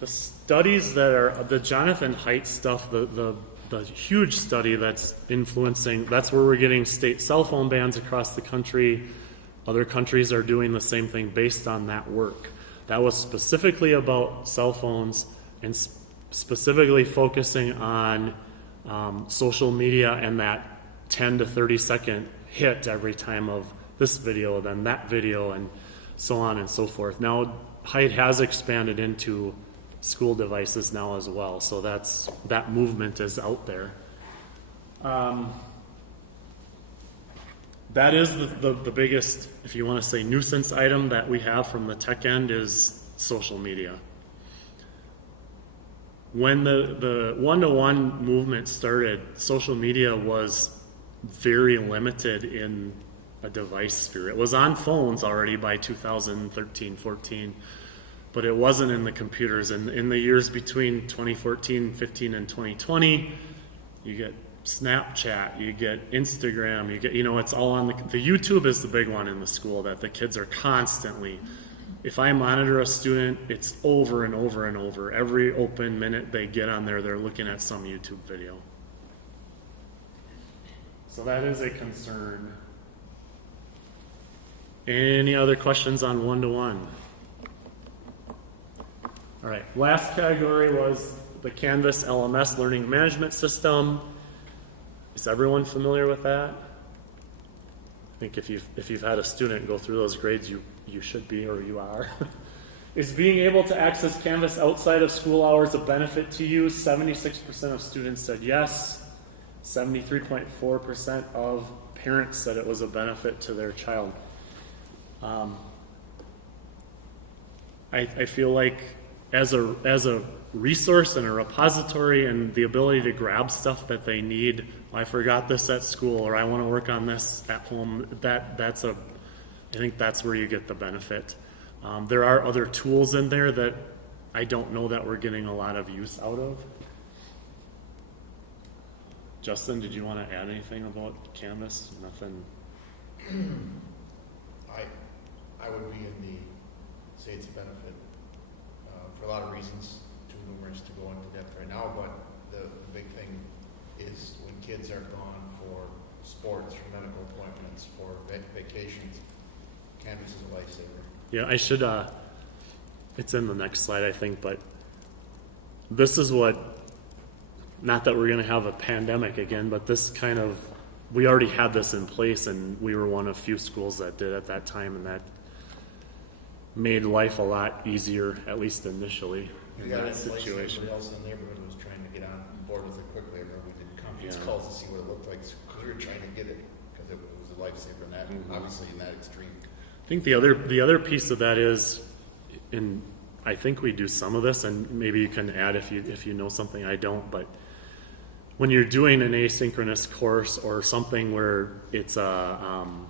The studies that are, the Jonathan Haidt stuff, the huge study that's influencing, that's where we're getting state cell phone bans across the country. Other countries are doing the same thing based on that work. That was specifically about cell phones and specifically focusing on social media and that 10 to 30 second hit every time of this video, then that video, and so on and so forth. Now, Haidt has expanded into school devices now as well, so that movement is out there. That is the biggest, if you want to say, nuisance item that we have from the tech end is social media. When the one-to-one movement started, social media was very limited in a device sphere. It was on phones already by 2013, 14, but it wasn't in the computers. And in the years between 2014, 15, and 2020, you get Snapchat, you get Instagram, you get, it's all on the YouTube is the big one in the school that the kids are constantly, if I monitor a student, it's over and over and over. Every open minute they get on there, they're looking at some YouTube video. So that is a concern. Any other questions on one-to-one? All right, last category was the Canvas LMS Learning Management System. Is everyone familiar with that? think if you've had a student go through those grades, you should be, or you are. Is being able to access Canvas outside of school hours a benefit to you? 76% of students said yes. 73.4% of parents said it was a benefit to their child. I feel like as a resource and a repository and the ability to grab stuff that they need, I forgot this at school, or I want to work on this at home, I think that's where you get the benefit. There are other tools in there that I don't know that we're getting a lot of use out of. Justin, did you want to add anything about Canvas? Nothing? I would be in the, say it's a benefit, for a lot of reasons, too numerous to go into depth right now, but the big thing is when kids are gone for sports, for medical appointments, for vacations, Canvas is a lifesaver. Yeah, I should, it's in the next slide, I think, but this is what, not that we're going to have a pandemic again, but this kind of, we already had this in place, and we were one of few schools that did at that time, and that made life a lot easier, at least initially, We in got that it in place, situation. everybody else in the neighborhood was trying to get on board with it quickly. I remember we did conference Yeah. calls to see what it looked like, because we were trying to get it, because it was a lifesaver in that, obviously in that extreme. I think the other piece of that is, and I think we do some of this, and maybe you can add if you know something I don't, but when you're doing an asynchronous course or something where it's an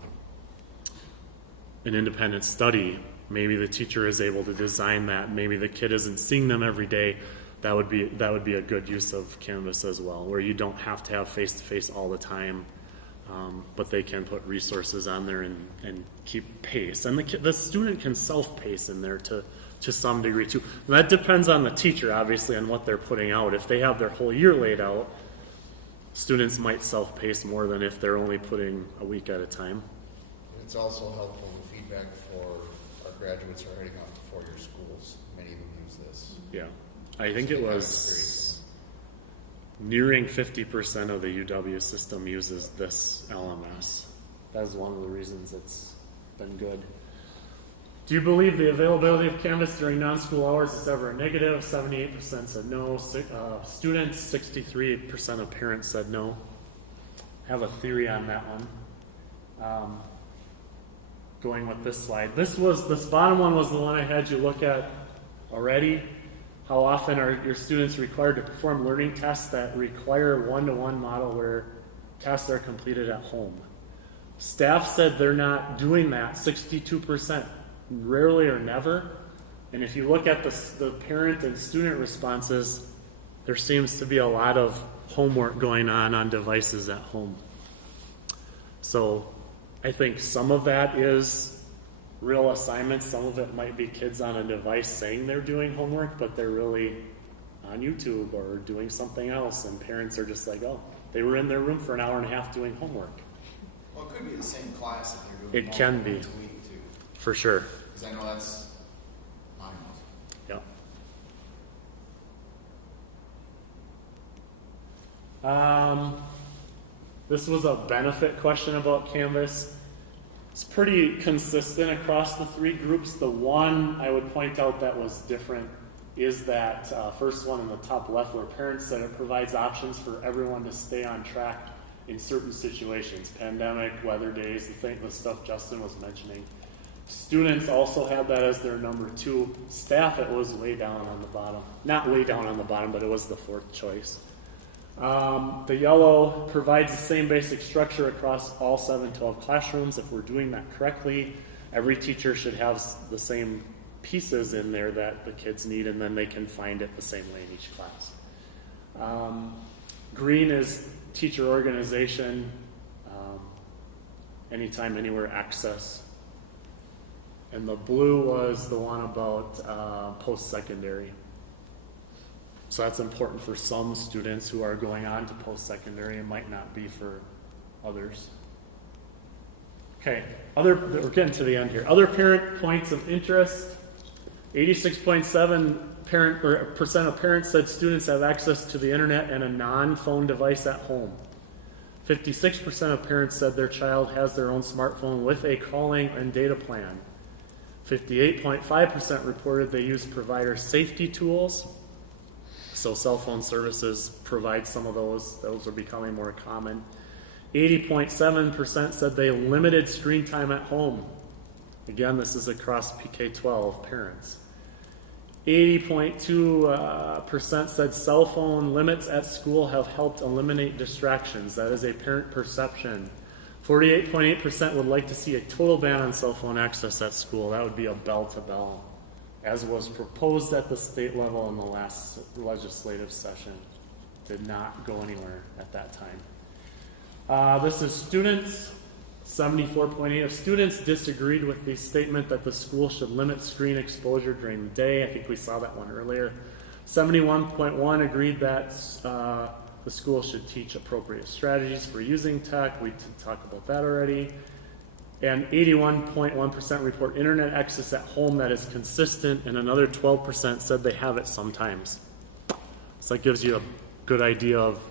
independent study, maybe the teacher is able to design that. Maybe the kid isn't seeing them every day. That would be a good use of Canvas as well, where you don't have to have face-to-face all the time, but they can put resources on there and keep pace. And the student can self-pace in there to some degree too. And that depends on the teacher, obviously, on what they're putting out. If they have their whole year laid out, students might self-pace more than if they're only putting a week at a time. It's also helpful with feedback for our graduates who are heading out to four-year schools. Many of them use this. Yeah, I think it was nearing 50% of the UW system uses this LMS. That's one of the reasons it's been good. Do you believe the availability of Canvas during non-school hours is ever a negative? 78% said no. Students, 63% of parents said no. Have a theory on that one. Going with this slide. This bottom one was the one I had you look at already. How often are your students required to perform learning tests that require a one-to-one model where tests are completed at home? Staff said they're not doing that, 62%. Rarely or never. And if you look at the parent and student responses, there seems to be a lot of homework going on devices at home. So I think some of that is real assignments. Some of it might be kids on a device saying they're doing homework, but they're really on YouTube or doing something else. And parents are just like, oh, they were in their room for an hour and a half doing homework. Well, it could be the same class that they're doing. It can be. multiple nights a week too. For sure. Because I know that's my house. Yeah. This was a benefit question about Canvas. It's pretty consistent across the three groups. The one I would point out that was different is that first one in the top left, where parents said it provides options for everyone to stay on track in certain situations, pandemic, weather days, the stuff Justin was mentioning. Students also had that as their number two. Staff, it was way down on the bottom. Not way down on the bottom, but it was the fourth choice. The yellow provides the same basic structure across all 712 classrooms. If we're doing that correctly, every teacher should have the same pieces in there that the kids need, and then they can find it the same way in each class. Green is teacher organization, anytime, anywhere access. And the blue was the one about post-secondary. So that's important for some students who are going on to post-secondary. It might not be for others. Okay, we're getting to the end here. Other parent points of interest. 86.7% of parents said students have access to the internet and a non-phone device at home. 56% of parents said their child has their own smartphone with a calling and data plan. 58.5% reported they use provider safety tools. So cell phone services provide some of those. Those are becoming more common. 80.7% said they limited screen time at home. Again, this is across PK-12 parents. 80.2% said cell phone limits at school have helped eliminate distractions. That is a parent perception. 48.8% would like to see a total ban on cell phone access at school. That would be a bell-to-bell, as was proposed at the state level in the last legislative session. Did not go anywhere at that time. This is students. 74.8% of students disagreed with the statement that the school should limit screen exposure during the day. I think we saw that one earlier. 71.1% agreed that the school should teach appropriate strategies for using tech. We talked about that already. And 81.1% report internet access at home that is consistent, and another 12% said they have it sometimes. So that gives you a good idea of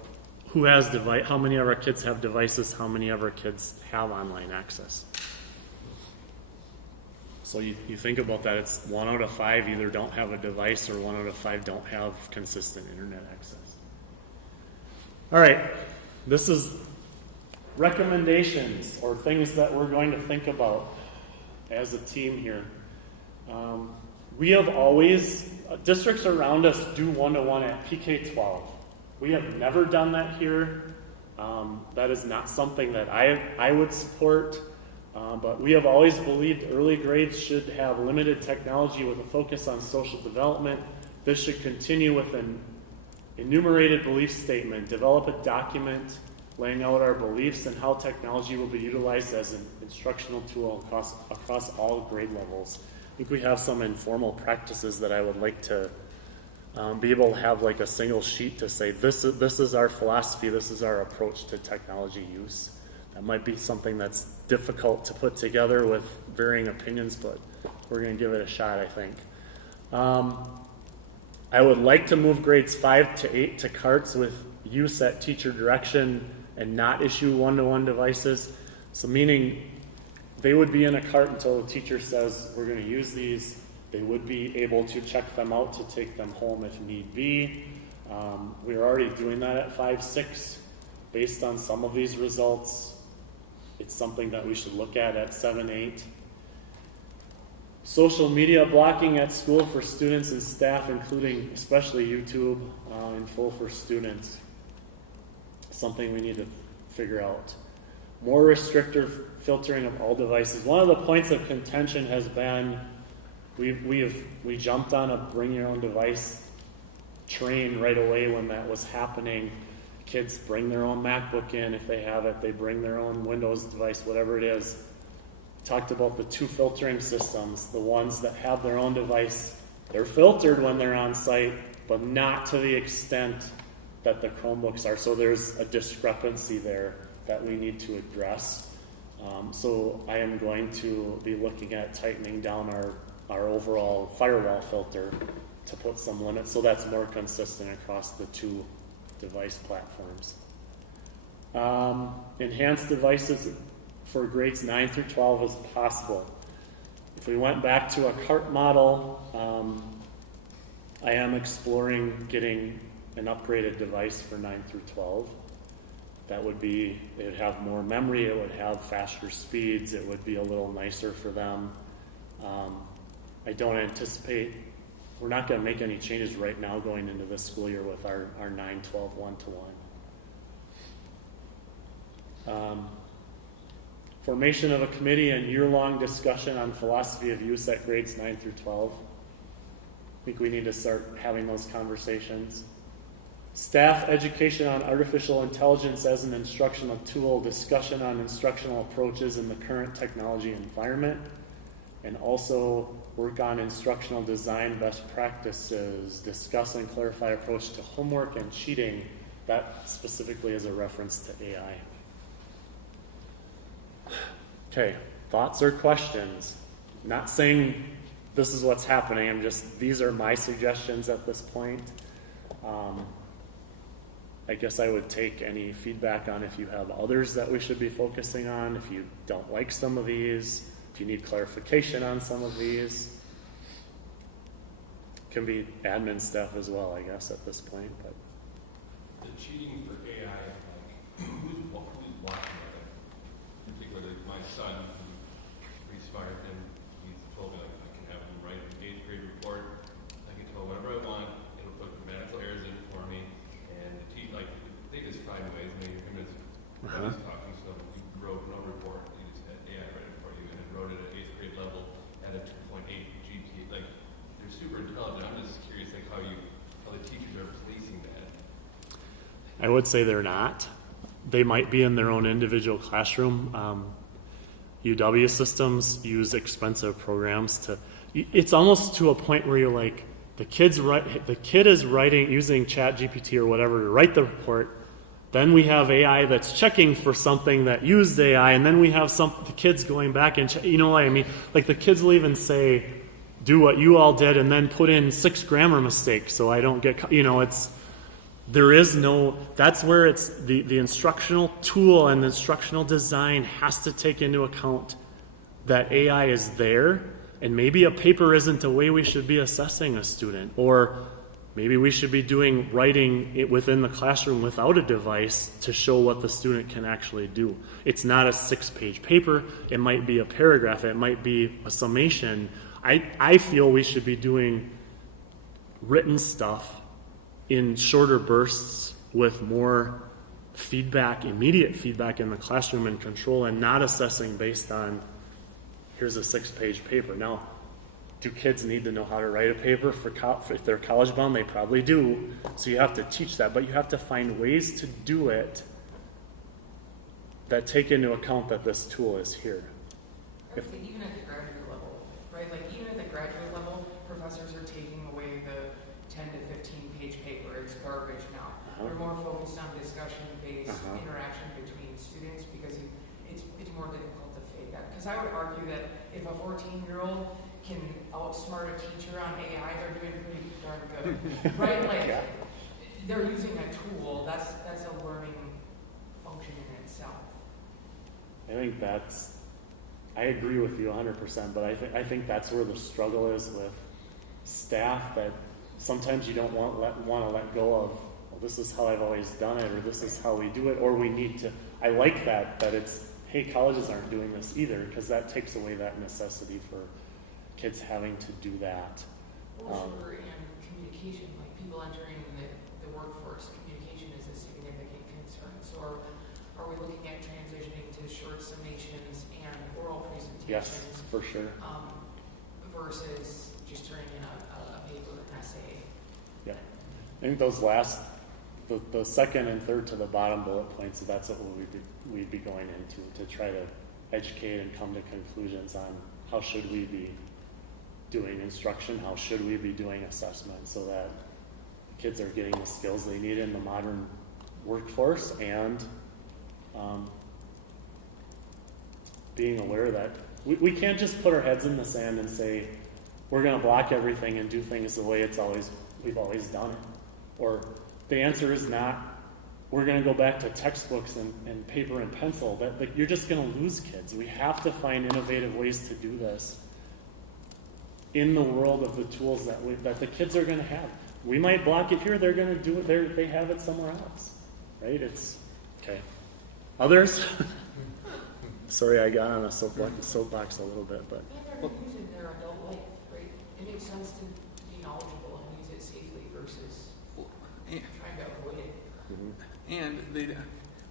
who has how many of our kids have devices, how many of our kids have online access. So you think about that, it's 1 out of 5 either don't have a device, or 1 out of 5 don't have consistent internet access. All right, this is recommendations or things that we're going to think about as a team here. We have always, districts around us do one-to-one at PK-12. We have never done that here. That is not something that I would support, but we have always believed early grades should have limited technology with a focus on social development. This should continue with an enumerated belief statement, develop a document laying out our beliefs and how technology will be utilized as an instructional tool across all grade levels. I think we have some informal practices that I would like to be able to have, like a single sheet to say, this is our philosophy, this is our approach to technology use. That might be something that's difficult to put together with varying opinions, but we're going to give it a shot, I think. I would like to move grades 5 to 8 to carts with use at teacher direction and not issue one-to-one devices. So meaning they would be in a cart until the teacher says we're going to use these. They would be able to check them out to take them home if need be. We're already doing that at 5-6 based on some of these results. It's something that we should look at 7-8. Social media blocking at school for students and staff, including especially YouTube, in full for students. Something we need to figure out. More restrictive filtering of all devices. One of the points of contention has been we jumped on a bring your own device train right away when that was happening. Kids bring their own MacBook in if they have it. They bring their own Windows device, whatever it is. Talked about the 2 filtering systems. The ones that have their own device, they're filtered when they're on site, but not to the extent that the Chromebooks are. So there's a discrepancy there that we need to address. So I am going to be looking at tightening down our overall firewall filter to put some limits so that's more consistent across the 2 device platforms. Enhanced devices for grades 9 through 12 as possible. If we went back to a cart model, I am exploring getting an upgraded device for 9 through 12. That would be, it would have more memory, it would have faster speeds, it would be a little nicer for them. I don't anticipate, we're not going to make any changes right now going into this school year with our 9-12 one-to-one. Formation of a committee and year-long discussion on philosophy of use at grades 9 through 12. I think we need to start having those conversations. Staff education on artificial intelligence as an instructional tool, discussion on instructional approaches in the current technology environment, and also work on instructional design best practices, discuss and clarify approach to homework and cheating. That specifically is a reference to AI. Okay, thoughts or questions? Not saying this is what's happening, these are my suggestions at this point. I guess I would take any feedback on if you have others that we should be focusing on, if you don't like some of these, if you need clarification on some of these. Can be admin staff as well, I guess, at this point, but. The cheating for AI, like, who's watching that? Particularly my son, who's pretty smart, and he's told me, like, I can have him write an 8th grade report. I can tell whatever I want. It'll put grammatical errors in for me. And the like, they just find ways. I mean, him as he's talking, so he wrote no report. He just had AI write it for you, and it wrote it at 8th grade level at a 2.8 GPA. Like, they're super intelligent. I'm just curious, like, how the teachers are policing that. I would say they're not. They might be in their own individual classroom. UW systems use expensive programs to. It's almost to a point where you're like, the kid is writing using ChatGPT or whatever to write the report. Then we have AI that's checking for something that used AI, and then we have the kids going back and you know what I mean? Like the kids will even say, "Do what you all did," and then put in 6 grammar mistakes so I don't get. There is no, that's where it's the instructional tool and the instructional design has to take into account that AI is there, and maybe a paper isn't the way we should be assessing a student, or maybe we should be writing it within the classroom without a device to show what the student can actually do. It's not a 6-page paper, it might be a paragraph, it might be a summation. I feel we should be doing written stuff in shorter bursts with more feedback, immediate feedback in the classroom and control, and not assessing based on, here's a 6-page paper. Now, do kids need to know how to write a paper if they're college bound? They probably do. So you have to teach that, but you have to find ways to do it that take into account that this tool is here. I would say even at the graduate level, right? Like even at the graduate level, professors are taking away the 10 to 15 page paper. It's garbage now. We're more focused on discussion-based interaction between students because it's more difficult to fake that. Because I would argue that if a 14-year-old can outsmart a teacher on AI, they're doing pretty darn good, right? Like they're using a tool. That's a learning function in itself. I think I agree with you 100%, but I think that's where the struggle is with staff, that sometimes you don't want to let go of, well, this is how I've always done it, or this is how we do it, or we need to. I like that it's, hey, colleges aren't doing this either, because that takes away that necessity for kids having to do that. Well, sure, and communication, like people entering the workforce, communication is a significant concern. So are we looking at transitioning to short summations and oral presentations? Yes, for sure. Versus just turning in a paper, an essay. Yeah, I think those the second and third to the bottom bullet points, that's what we'd be going into to try to educate and come to conclusions on how should we be doing instruction, how should we be doing assessment, so that kids are getting the skills they need in the modern workforce, and being aware that we can't just put our heads in the sand and say we're going to block everything and do things the way we've always done it. Or the answer is not, we're going to go back to textbooks and paper and pencil. That you're just going to lose kids. We have to find innovative ways to do this in the world of the tools that the kids are going to have. We might block it here, they're going to do it, they have it somewhere else, right? It's, okay. Others? Sorry, I got on a soapbox a little bit, but. And they're going to use it in their adult life, right? It makes sense to be knowledgeable and use it safely versus trying to avoid it. And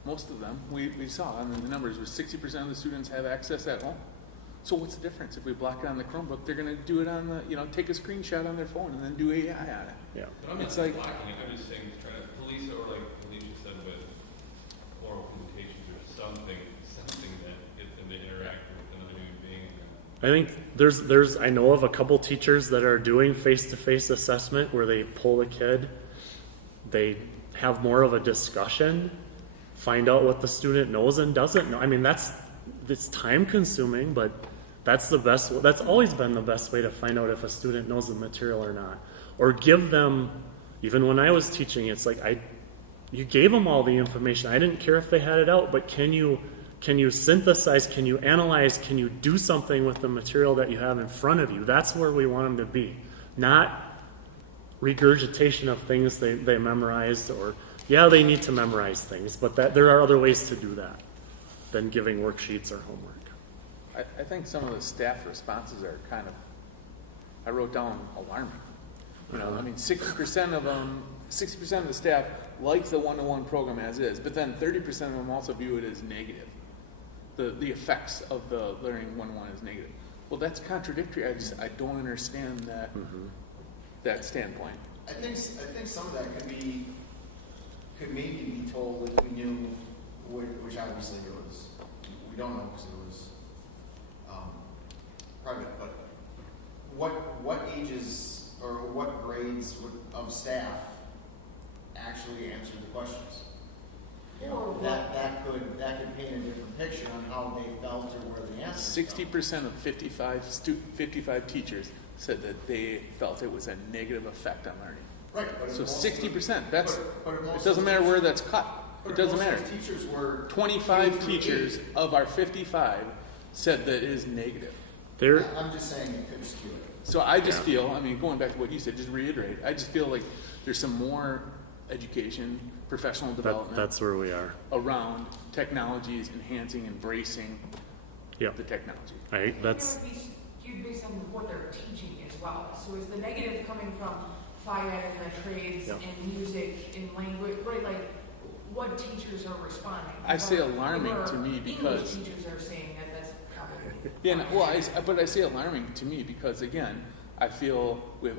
most of them, we saw, I mean, the numbers were 60% of the students have access at home. So what's the difference? If we block it on the Chromebook, they're going to do it on take a screenshot on their phone and then do AI on it. Yeah. But I'm not blocking it, I'm just saying, trying to police it, or like Alicia said, with oral presentations or something that gets them to interact with another human being. I think I know of a couple teachers that are doing face-to-face assessment where they pull the kid, they have more of a discussion, find out what the student knows and doesn't know. I mean, it's time consuming, but that's always been the best way to find out if a student knows the material or not. Or give them, even when I was teaching, it's like you gave them all the information. I didn't care if they had it out, but can you synthesize, can you analyze, can you do something with the material that you have in front of you? That's where we want them to be. Not regurgitation of things they memorized, or, yeah, they need to memorize things, but that there are other ways to do that than giving worksheets or homework. I think some of the staff responses are kind of, I wrote down alarming. You know, I mean, 60% of them, 60% of the staff like the one-to-one program as is, but then 30% of them also view it as negative. The effects of the learning one-to-one is negative. Well, that's contradictory. I don't understand that that standpoint. I think some of that could maybe be told if we knew, which obviously we don't know because it was private, but what ages or what grades of staff actually answered the questions? You know, that could paint a different picture on how they felt or where the answers 60% of 55 teachers said that they felt it was a negative effect on learning. Right. But So 60%. That's but it doesn't matter where that's cut. It doesn't matter. Teachers were 25 teachers of our 55 said that it is negative. I'm just saying it could skew it. So I just feel, I mean, going back to what you said, just reiterate, I just feel like there's some more education, professional development. That's where we are. Around technologies, enhancing, embracing the technology. That's it would be skewed based on what they're teaching as well. So is the negative coming from FIAD and the trades and music and language, right? Like, what teachers are responding? I say alarming to me because English teachers are saying that that's probably. Yeah, no, well, but I say alarming to me because again, I feel we have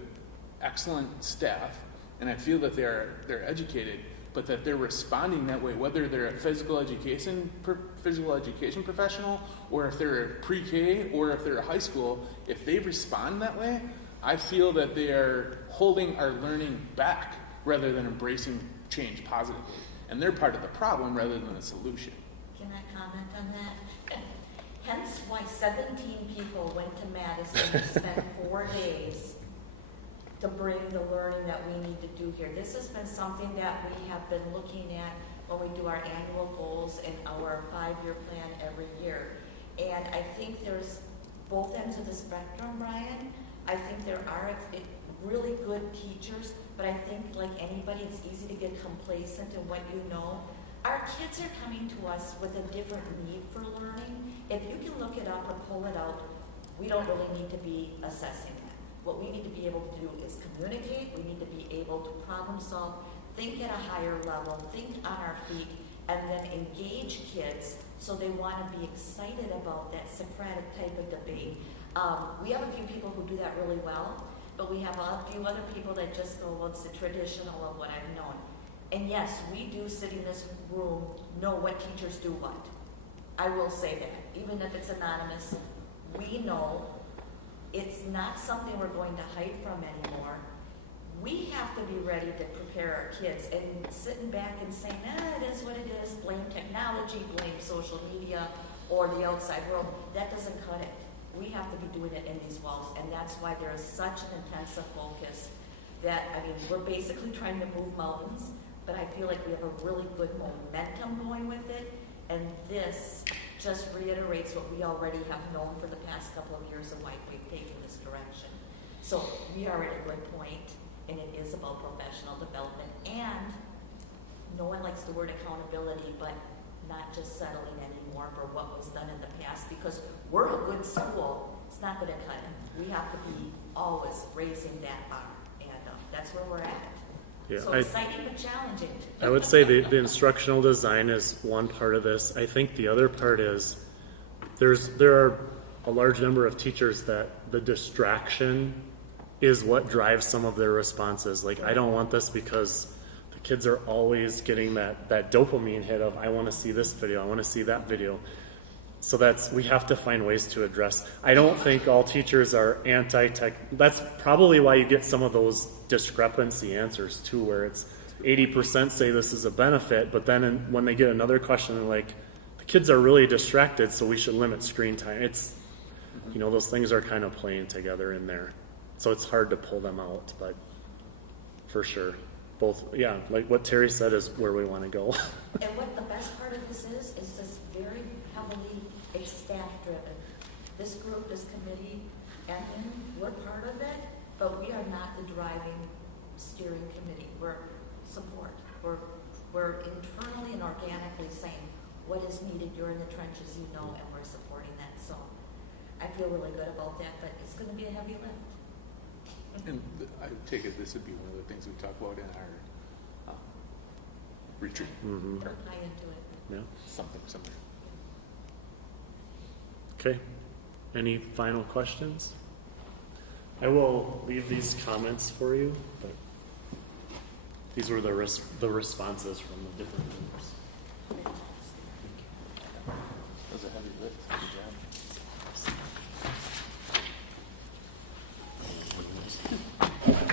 excellent staff, and I feel that they're educated, but that they're responding that way, whether they're a physical education professional, or if they're a pre-K, or if they're a high school. If they respond that way, I feel that they are holding our learning back rather than embracing change positively, and they're part of the problem rather than the solution. Can I comment on that? Hence why 17 people went to Madison to spend 4 days to bring the learning that we need to do here. This has been something that we have been looking at when we do our annual goals and our 5-year plan every year. And I think there's both ends of the spectrum, Brian. I think there are really good teachers, but I think like anybody, it's easy to get complacent in what you know. Our kids are coming to us with a different need for learning. If you can look it up or pull it out, we don't really need to be assessing that. What we need to be able to do is communicate. We need to be able to problem solve, think at a higher level, think on our feet, and then engage kids so they want to be excited about that Socratic type of debate. We have a few people who do that really well, but we have a few other people that just go, well, it's the traditional of what I've known. And yes, we do sit in this room know what teachers do what. I will say that. Even if it's anonymous, we know it's not something we're going to hide from anymore. We have to be ready to prepare our kids, and sitting back and saying, it is what it is, blame technology, blame social media, or the outside world, that doesn't cut it. We have to be doing it in these walls, and that's why there is such an intensive focus that, I mean, we're basically trying to move mountains, but I feel like we have a really good momentum going with it, and this just reiterates what we already have known for the past couple of years of why we've taken this direction. So we are at a good point, and it is about professional development, and no one likes the word accountability, but not just settling anymore for what was done in the past, because we're a good school. It's not going to cut it. We have to be always raising that bar, and that's where we're at. Yeah, so exciting but challenging. I would say the instructional design is one part of this. I think the other part is there are a large number of teachers that the distraction is what drives some of their responses. Like, I don't want this because the kids are always getting that dopamine hit of, I want to see this video, I want to see that video. So we have to find ways to address. I don't think all teachers are anti-tech. That's probably why you get some of those discrepancy answers too, where it's 80% say this is a benefit, but then when they get another question, they're like, the kids are really distracted, so we should limit screen time. It's, those things are kind of playing together in there. So it's hard to pull them out, but for sure. both, yeah, like what Terry said is where we want to go. And what the best part of this is this very heavily, it's staff-driven. This group, this committee, admin, we're part of it, but we are not the driving steering committee. We're support. We're internally and organically saying what is needed. You're in the trenches, you know, and we're supporting that. So I feel really good about that, but it's going to be a heavy lift. And I take it this would be one of the things we talk about in our retreat. Mhm. Or Tie into it. Yeah. something similar. Okay. Any final questions? I will leave these comments for you, but these were the responses from the different groups. That was a heavy lift. Good job.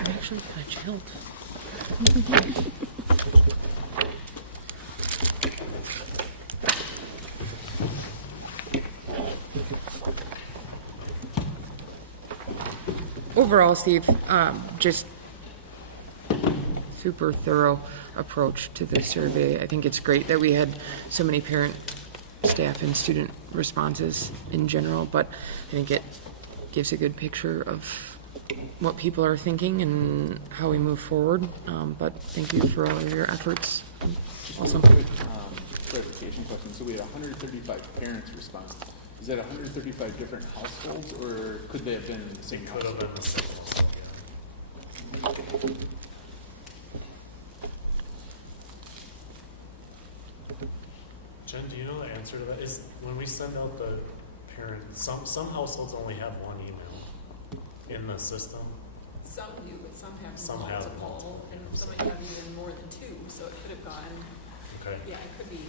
Actually, kind of chilled. Overall, Steve, just super thorough approach to the survey. I think it's great that we had so many parent, staff, and student responses in general, but I think it gives a good picture of what people are thinking and how we move forward. But thank you for all of your efforts. Awesome. Clarification question. So we had 135 parents respond. Is that 135 different households, or could they have been in the same Could have household? been the same household, yeah. Jen, do you know the answer to that? Is when we send out the parent, some households only have one email in the system. Some do, but some have Some multiple, have multiple. and some might have even more than two, so it could have gone, Okay. yeah, it could be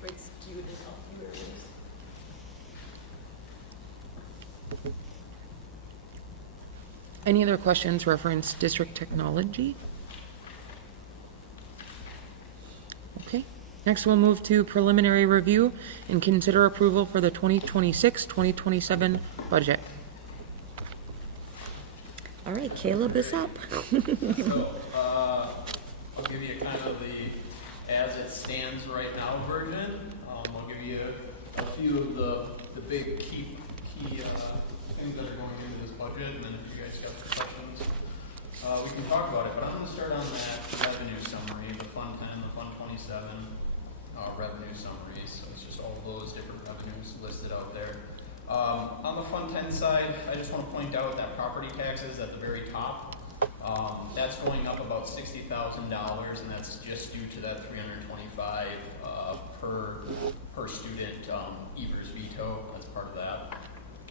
quite skewed in a few areas. Any other questions reference district technology? Okay. Next, we'll move to preliminary review and consider approval for the 2026-2027 budget. All right, Caleb is up. So, I'll give you kind of the as it stands right now version. I'll give you a few of the big key things that are going into this budget, and then if you guys have questions, we can talk about it. But I'm going to start on that revenue summary, the Fund 10, the Fund 27 revenue summaries. So it's just all those different revenues listed out there. On the Fund 10 side, I just want to point out that property taxes at the very top. That's going up about $60,000, and that's just due to that $325 per student Evers veto. That's part of that.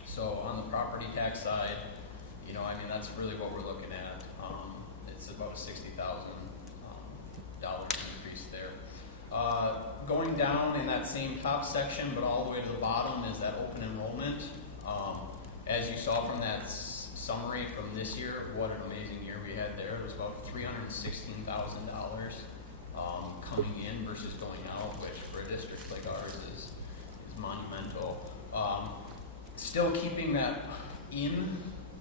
So on the property tax side, you know, I mean, that's really what we're looking at. It's about a $60,000 increase there. Going down in that same top section, but all the way to the bottom, is that open enrollment. As you saw from that summary from this year, what an amazing year we had there. It was about $316,000 coming in versus going out, which for a district like ours is monumental. Still keeping that in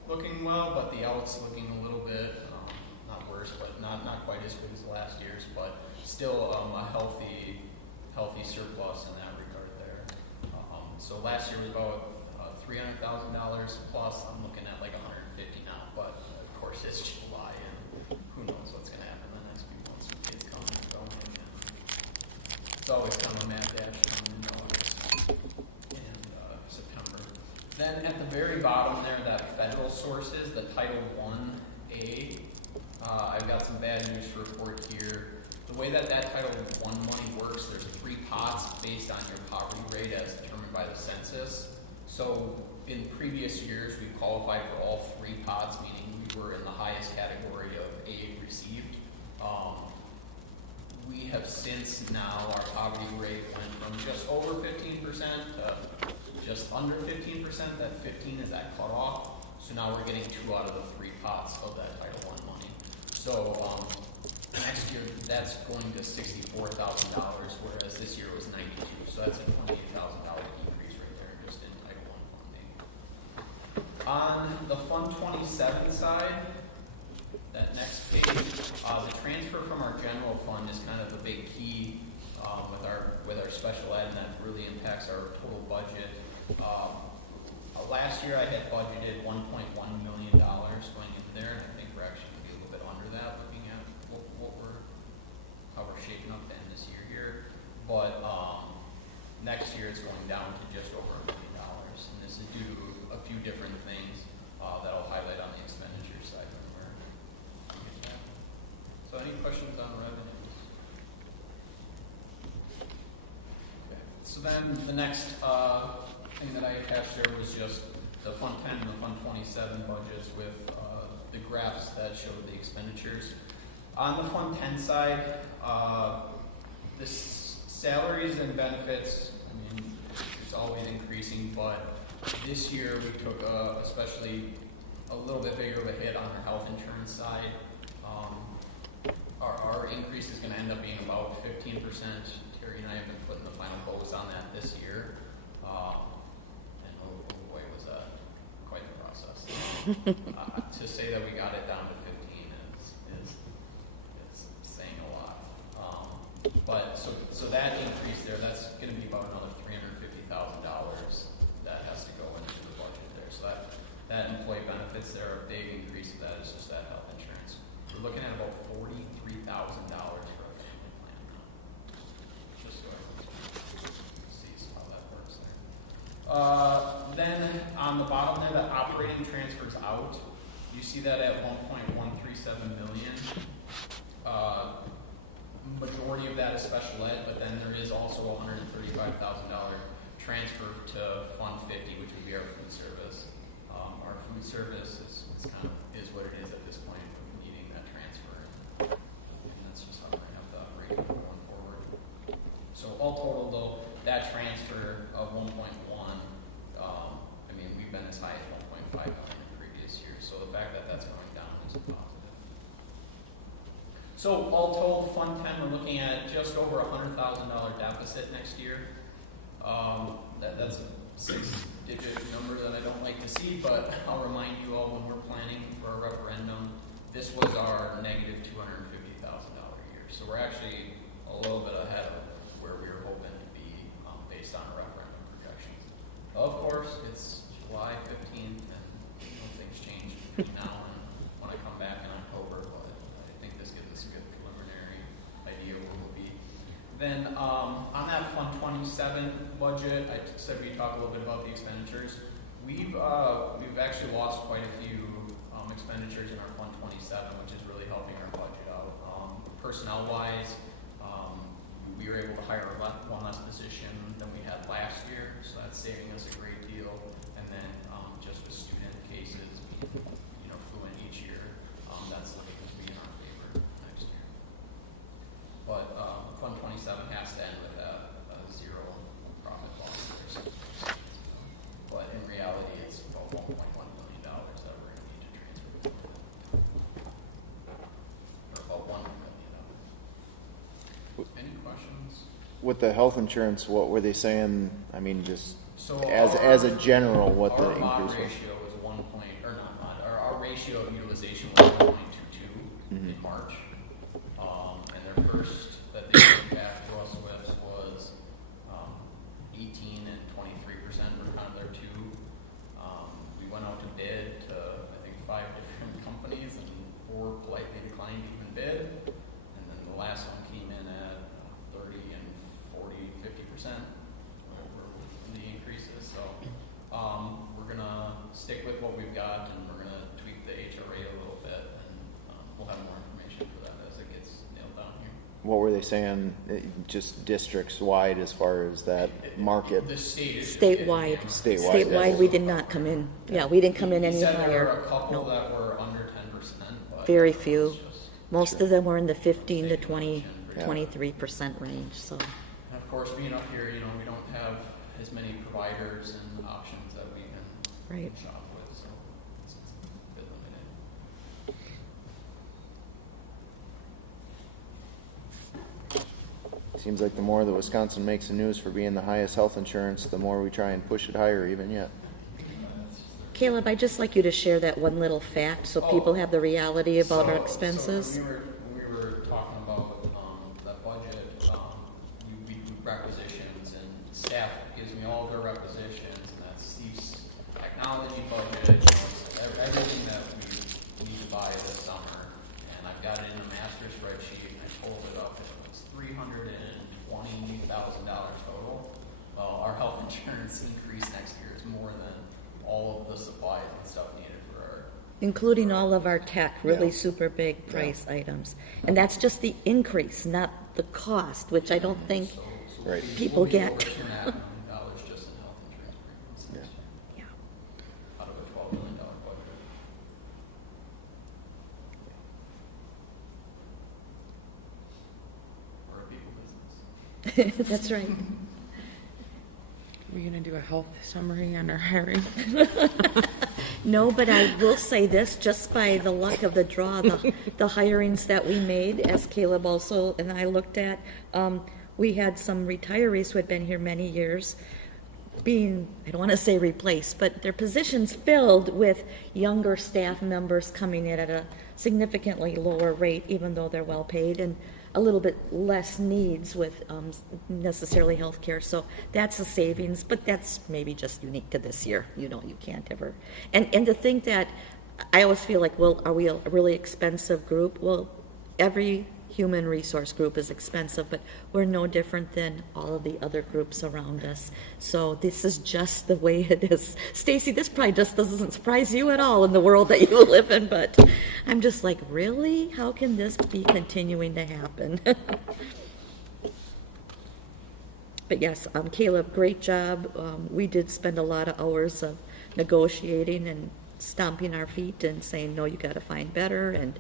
looking well, but the outs looking a little bit, not worse, but not quite as good as last year's, but still a healthy surplus in that regard there. So last year was about $300,000 plus. I'm looking at like 150 now, but of course it's July and who knows what's going to happen the next few months with kids coming and going. And it's always kind of a mad dash in August and September. Then at the very bottom there, that federal sources, the Title I-A, I've got some bad news to report here. The way that Title I money works, there's 3 pots based on your poverty rate as determined by the census. So in previous years, we qualified for all 3 pots, meaning we were in the highest category of aid received. We have since now, our poverty rate went from just over 15% to just under 15%. That 15 is that cutoff. So now we're getting 2 out of the 3 pots of that Title I money. So next year, that's going to $64,000, whereas this year was $92,000. So that's a $28,000 decrease right there just in Title I funding. On the Fund 27 side, that next page, the transfer from our general fund is kind of the big key with our special ed, and that really impacts our total budget. Last year I had budgeted $1.1 million going in there, and I think we're actually going to be a little bit under that, looking at how we're shaping up to end this year here. But next year it's going down to just over $1 million, and this is due to a few different things that I'll highlight on the expenditure side when we're getting that. So any questions on revenues? Okay. So then the next thing that I attached there was just the Fund 10 and the Fund 27 budgets with the graphs that showed the expenditures. On the Fund 10 side, the salaries and benefits, I mean, it's always increasing, but this year we took especially a little bit bigger of a hit on our health insurance side. Our increase is going to end up being about 15%. Terry and I have been putting the final bows on that this year. And oh boy, was that quite the process. To say that we got it down to 15 is saying a lot. But so that increase there, that's going to be about another $350,000 that has to go into the budget there. So that employee benefits there, a big increase of that is just that health insurance. We're looking at about $43,000 for a family plan now. Just so everyone sees how that works there. Then on the bottom there, the operating transfers out, you see that at $1.137 million. Majority of that is special ed, but then there is also a $135,000 transfer to Fund 50, which would be our food service. Our food service is what it is at this point, needing that transfer. And that's just how we're going to have to operate going forward. So all total though, that transfer of 1.1, I mean, we've been as high as 1.5 million in previous years. So the fact that that's going down is a positive. So all told, Fund 10, we're looking at just over $100,000 deficit next year. That's a 6-digit number that I don't like to see, but I'll remind you all when we're planning for a referendum, this was our negative $250,000 a year. So we're actually a little bit ahead of where we were hoping to be based on referendum projections. Of course, it's July 15th, and things change between now and when I come back in October, but I think this gives us a good preliminary idea where we'll be. Then on that Fund 27 budget, I said we talk a little bit about the expenditures. We've actually lost quite a few expenditures in our Fund 27, which is really helping our budget out. Personnel-wise, we were able to hire one less position than we had last year, so that's saving us a great deal. And then just with student cases, fluent each year, that's looking to be in our favor next year. But Fund 27 has to end with a zero profit loss. But in reality, it's about $1.1 million that we're going to need to transfer. Or about $1 million. Any questions? With the health insurance, what were they saying? I mean, just So as a general, what the our mod increase was? ratio was our ratio of utilization was 1.22 in March. And their first that they came back to us with was 18 and 23% were kind of their two. We went out to bid to, I think, 5 different companies, and 4 politely declined to even bid. And then the last one came in at 30 and 40, 50% were the increases. So we're going to stick with what we've got, and we're going to tweak the HRA a little bit, and we'll have more information for that as it gets nailed down here. What were they saying? Just districts wide as far as that market? The state is Statewide. Statewide, we did not come in. Yeah, we didn't come in any There were higher. a couple No, that were under 10%. But very it's few. just- Most of them were in the 15 to 20, Yeah. 23% range, so. And of course, being up here, we don't have as many providers and options that we can Right. shop with, so it's a bit limited. Seems like the more that Wisconsin makes the news for being the highest health insurance, the more we try and push it higher even yet. Caleb, I'd just like you to share that one little fact so people have the reality about our expenses. So when we were talking about the budget, we do requisitions, and staff gives me all of their requisitions, and that's Steve's technology budget, everything that we need to buy this summer. And I've got it in a master spreadsheet, and I pulled it up, and it was $320,000 total. Well, our health insurance increase next year is more than all of the supplies and stuff needed for our. Including all of our tech, really super big price items. And that's just the increase, not the cost, which I don't think Right. people We'll be get. over $2.5 million just in health insurance premiums next year. Yeah. Out of a $12 million budget. We're a people business. That's right. We're gonna do a health summary on our hiring. No, but I will say this, just by the luck of the draw, the hirings that we made, as Caleb also and I looked at, we had some retirees who had been here many years being, I don't want to say replaced, but their positions filled with younger staff members coming in at a significantly lower rate, even though they're well paid, and a little bit less needs with necessarily health care. So that's a savings, but that's maybe just unique to this year. You know, you can't ever. And to think that, I always feel like, well, are we a really expensive group? Well, every human resource group is expensive, but we're no different than all of the other groups around us. So this is just the way it is. Stacy, this probably just doesn't surprise you at all in the world that you live in, but I'm just like, really? How can this be continuing to happen? But yes, Caleb, great job. We did spend a lot of hours of negotiating and stomping our feet and saying, no, you got to find better, and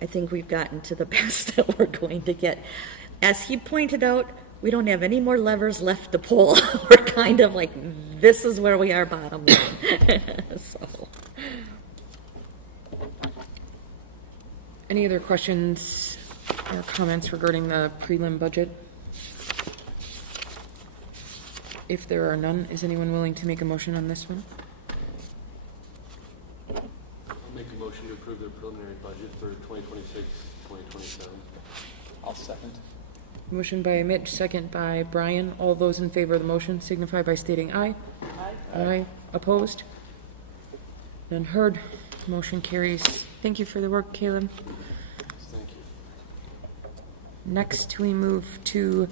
I think we've gotten to the best that we're going to get. As he pointed out, we don't have any more levers left to pull. We're kind of like, this is where we are bottom line. So. Any other questions or comments regarding the prelim budget? If there are none, is anyone willing to make a motion on this one? I'll make a motion to approve the preliminary budget for 2026, 2027. I'll second. Motion by Mitch, second by Brian. All those in favor of the motion signify by stating aye. Aye. Opposed? None heard. Motion carries. Thank you for the work, Caleb. Thank you. Next, we move to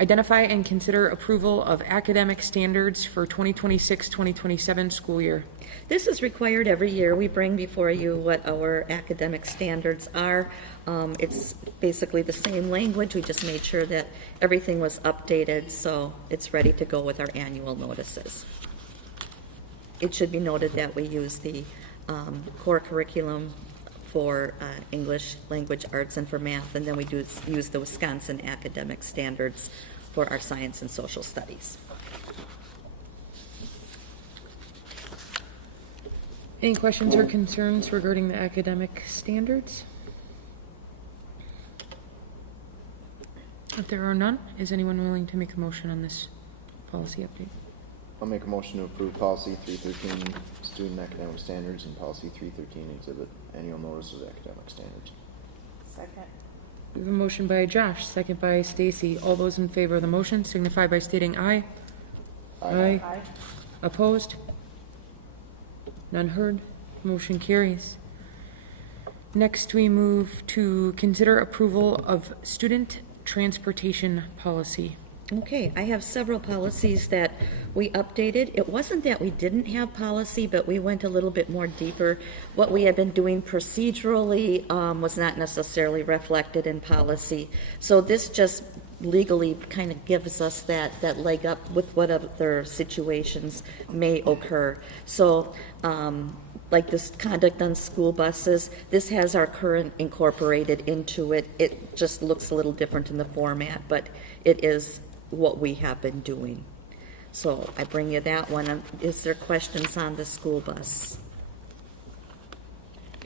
identify and consider approval of academic standards for 2026-2027 school year. This is required every year. We bring before you what our academic standards are. It's basically the same language. We just made sure that everything was updated, so it's ready to go with our annual notices. It should be noted that we use the core curriculum for English, language, arts, and for math, and then we do use the Wisconsin academic standards for our science and social studies. Any questions or concerns regarding the academic standards? If there are none, is anyone willing to make a motion on this policy update? I'll make a motion to approve policy 313, student academic standards, and policy 313, exhibit annual notice of academic standards. Second. We have a motion by Josh, second by Stacy. All those in favor of the motion signify by stating aye. Aye. Aye. Opposed? None heard. Motion carries. Next, we move to consider approval of student transportation policy. Okay, I have several policies that we updated. It wasn't that we didn't have policy, but we went a little bit more deeper. What we had been doing procedurally was not necessarily reflected in policy. So this just legally kind of gives us that leg up with what other situations may occur. So like this conduct on school buses, this has our current incorporated into it. It just looks a little different in the format, but it is what we have been doing. So I bring you that one. Is there questions on the school bus?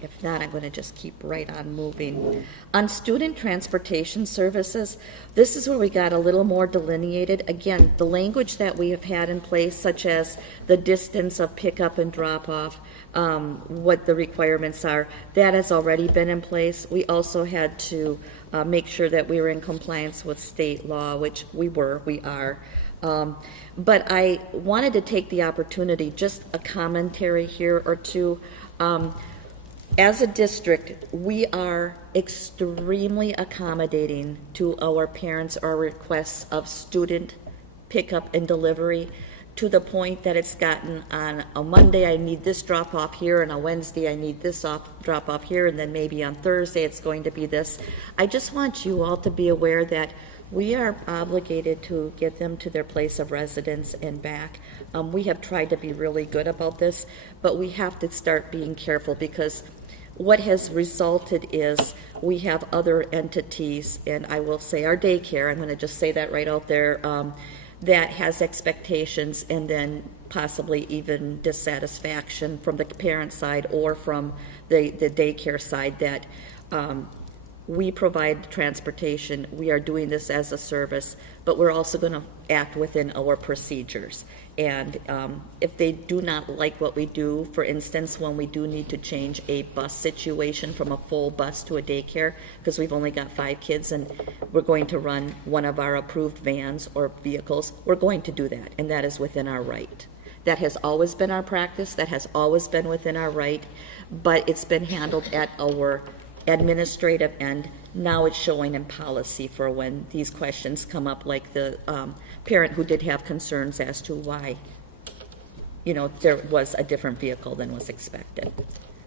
If not, I'm going to just keep right on moving. On student transportation services, this is where we got a little more delineated. Again, the language that we have had in place, such as the distance of pickup and drop-off, what the requirements are, that has already been in place. We also had to make sure that we were in compliance with state law, which we are. But I wanted to take the opportunity, just a commentary here or two. As a district, we are extremely accommodating to our parents' or requests of student pickup and delivery, to the point that it's gotten on a Monday, I need this drop off here, and on Wednesday, I need this drop off here, and then maybe on Thursday, it's going to be this. I just want you all to be aware that we are obligated to get them to their place of residence and back. We have tried to be really good about this, but we have to start being careful, because what has resulted is we have other entities, and I will say our daycare, I'm going to just say that right out there, that has expectations and then possibly even dissatisfaction from the parent side or from the daycare side, that we provide transportation, we are doing this as a service, but we're also going to act within our procedures. And if they do not like what we do, for instance, when we do need to change a bus situation from a full bus to a daycare, because we've only got 5 kids and we're going to run one of our approved vans or vehicles, we're going to do that, and that is within our right. That has always been our practice, that has always been within our right, but it's been handled at our administrative end. Now it's showing in policy for when these questions come up, like the parent who did have concerns as to why, there was a different vehicle than was expected.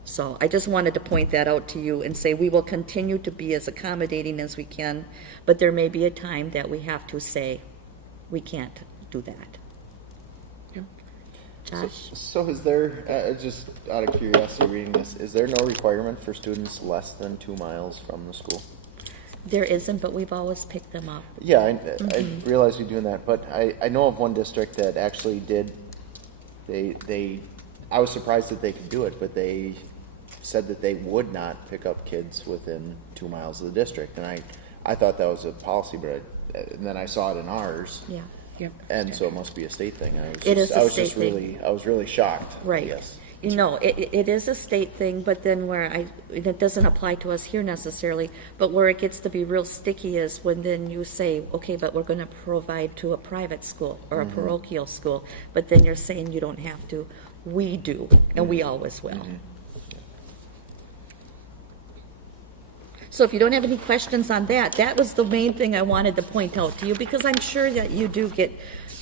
So I just wanted to point that out to you and say we will continue to be as accommodating as we can, but there may be a time that we have to say we can't do that. Josh? So is there, just out of curiosity reading this, is there no requirement for students less than 2 miles from the school? There isn't, but we've always picked them up. Yeah, I realize you're doing that, but I know of one district that actually did, I was surprised that they could do it, but they said that they would not pick up kids within 2 miles of the district, and I thought that was a policy, but and then I saw it in ours. Yeah. Yep. And so it must be a state thing. It is a state thing. I was really shocked. Right. Yes. It is a state thing, but then it doesn't apply to us here necessarily, but where it gets to be real sticky is when then you say, okay, but we're going to provide to a private school or a parochial school, but then you're saying you don't have to. We do, and we always will. So if you don't have any questions on that, that was the main thing I wanted to point out to you, because I'm sure that you do get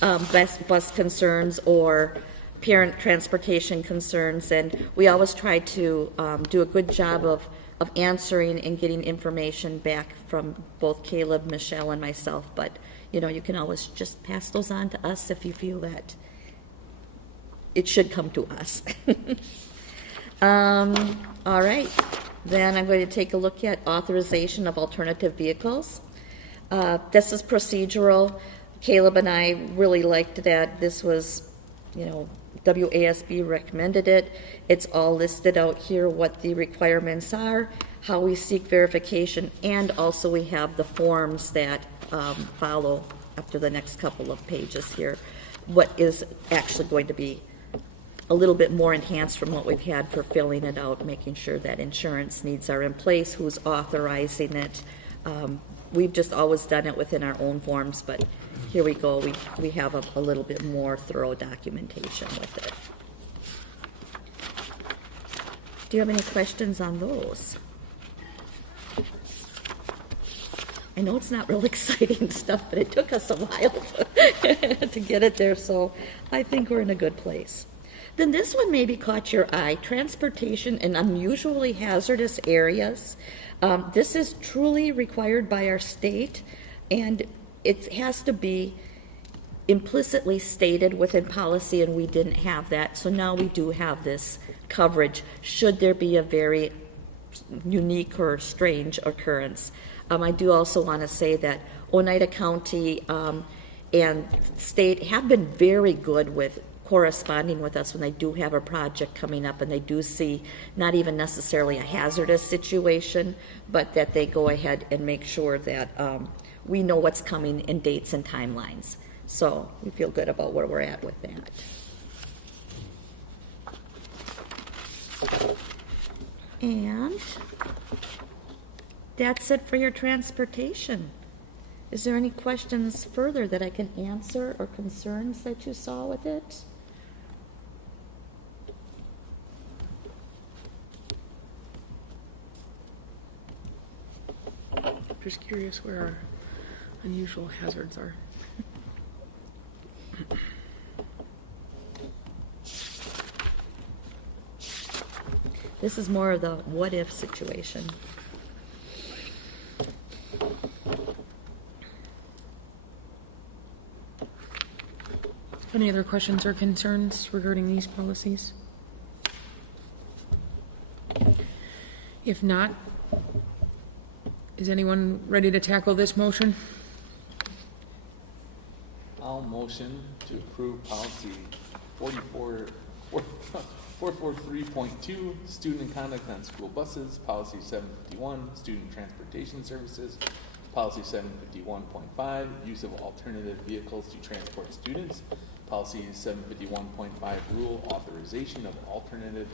bus concerns or parent transportation concerns, and we always try to do a good job of answering and getting information back from both Caleb, Michelle, and myself. But, you can always just pass those on to us if you feel that it should come to us. All right. Then I'm going to take a look at authorization of alternative vehicles. This is procedural. Caleb and I really liked that. This was, WASB recommended it. It's all listed out here, what the requirements are, how we seek verification, and also we have the forms that follow after the next couple of pages here, what is actually going to be a little bit more enhanced from what we've had for filling it out, making sure that insurance needs are in place, who's authorizing it. We've just always done it within our own forms, but here we go. We have a little bit more thorough documentation with it. Do you have any questions on those? I know it's not real exciting stuff, but it took us a while to get it there, so I think we're in a good place. Then this one maybe caught your eye, transportation in unusually hazardous areas. This is truly required by our state, and it has to be implicitly stated within policy, and we didn't have that. So now we do have this coverage should there be a very unique or strange occurrence. I do also want to say that Oneida County and state have been very good with corresponding with us when they do have a project coming up and they do see not even necessarily a hazardous situation, but that they go ahead and make sure that we know what's coming in dates and timelines. So we feel good about where we're at with that. And that's it for your transportation. Is there any questions further that I can answer or concerns that you saw with it? Just curious where our unusual hazards are. This is more of the what-if situation. Any other questions or concerns regarding these policies? If not, is anyone ready to tackle this motion? I'll motion to approve policy 443.2, student and conduct on school buses, policy 751, student transportation services, policy 751.5, use of alternative vehicles to transport students, policy 751.5, rule authorization of alternative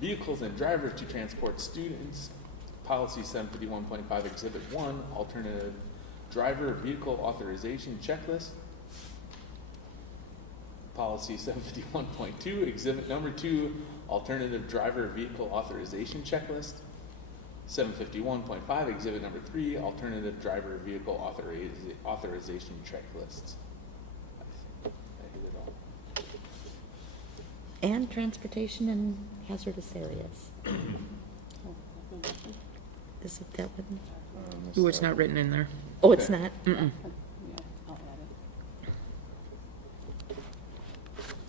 vehicles and drivers to transport students, policy 751.5, exhibit 1, alternative driver vehicle authorization checklist, policy 751.2, exhibit number 2, alternative driver vehicle authorization checklist, 751.5, exhibit number 3, alternative driver vehicle authorization checklists. I hit it all. And transportation in hazardous areas. Is it that one? Ooh, it's not written in there. Oh, it's not? Mm-mm.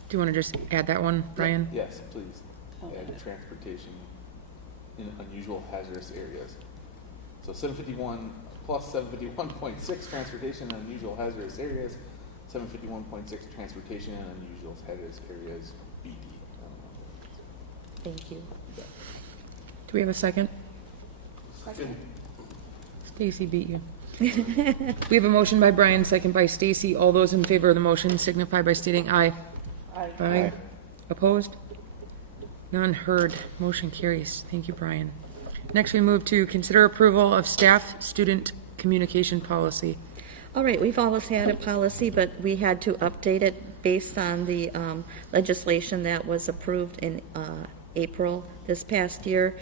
Do you want to just add that one, Brian? Yes, please. Add transportation in unusual hazardous areas. So 751 plus 751.6, transportation in unusual hazardous areas, 751.6, transportation in unusual hazardous areas, BD. Thank you. Do we have a second? Second. Stacy beat you. We have a motion by Brian, second by Stacy. All those in favor of the motion signify by stating aye. Aye. Aye. Opposed? None heard. Motion carries. Thank you, Brian. Next, we move to consider approval of staff-student communication policy. All right, we've always had a policy, but we had to update it based on the legislation that was approved in April this past year.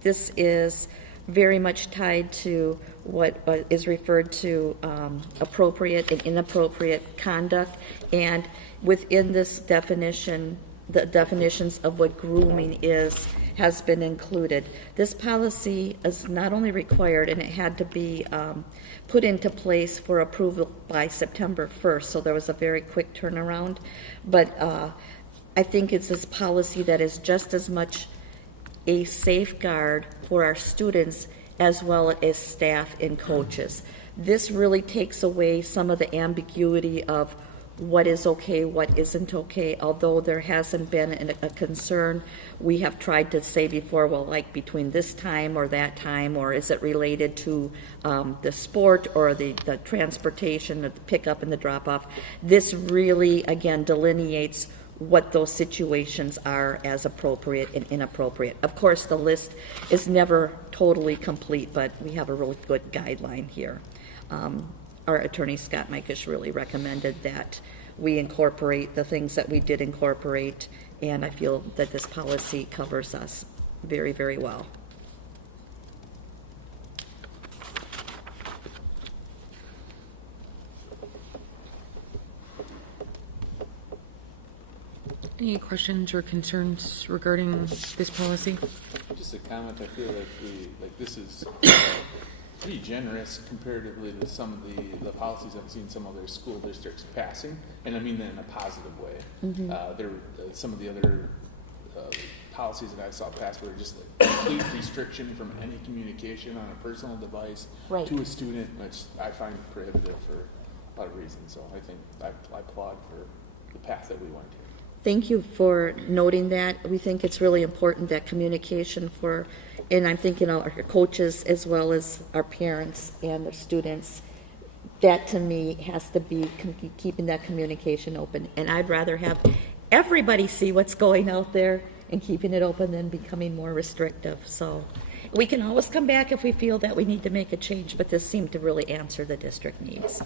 This is very much tied to what is referred to appropriate and inappropriate conduct, and within this definition, the definitions of what grooming is has been included. This policy is not only required, and it had to be put into place for approval by September 1st, so there was a very quick turnaround, but I think it's this policy that is just as much a safeguard for our students as well as staff and coaches. This really takes away some of the ambiguity of what is okay, what isn't okay. Although there hasn't been a concern, we have tried to say before, well, like between this time or that time, or is it related to the sport or the transportation, the pickup and the drop-off. This really, again, delineates what those situations are as appropriate and inappropriate. Of course, the list is never totally complete, but we have a really good guideline here. Our attorney, Scott Mikish, really recommended that we incorporate the things that we did incorporate, and I feel that this policy covers us very, very well. Any questions or concerns regarding this policy? Just a comment. I feel like this is pretty generous comparatively to some of the policies I've seen some other school districts passing, and I mean that in a positive way. Some of the other policies that I saw passed were just like complete restriction from any communication on a personal device to a student, which I find prohibitive for a lot of reasons. So I think I applaud for the path that we went here. Thank you for noting that. We think it's really important that communication for, and I'm thinking of our coaches as well as our parents and the students. That to me has to be keeping that communication open. And I'd rather have everybody see what's going out there and keeping it open than becoming more restrictive. So we can always come back if we feel that we need to make a change, but this seemed to really answer the district needs.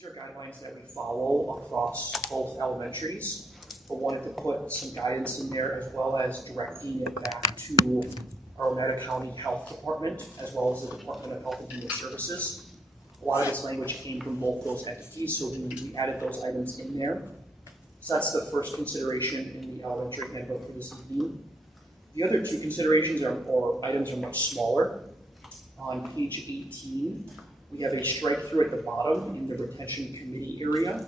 These are guidelines that we follow across both elementaries, but wanted to put some guidance in there as well as directing it back to our Oneida County Health Department as well as the Department of Health and Human Services. A lot of this language came from both those entities, so we added those items in there. So that's the first consideration in the elementary handbook for this evening. The other two considerations or items are much smaller. On page 18, we have a strike through at the bottom in the retention committee area.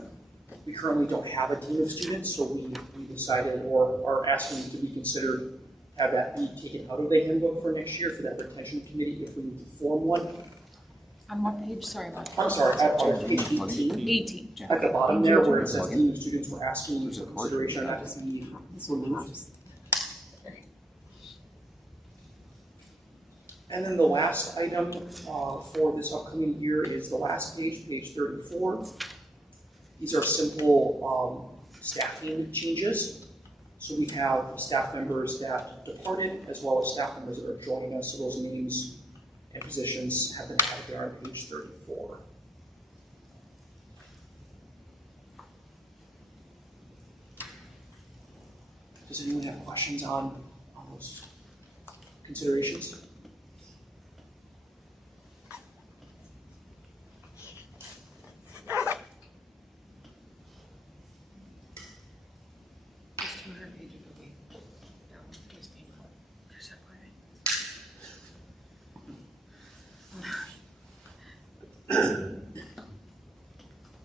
We currently don't have a dean of students, so we decided or are asking to be considered have that be taken out of the handbook for next year for that retention committee if we need to form one. On what page? Sorry about that. I'm sorry, on page 18. 18. At the bottom there where it says dean of students, we're asking for consideration on that to be removed. And then the last item for this upcoming year is the last page, page 34. These are simple staffing changes. So we have staff members that departed as well as staff members that are joining us. So those names and positions have been added there on page 34. Does anyone have questions on those considerations?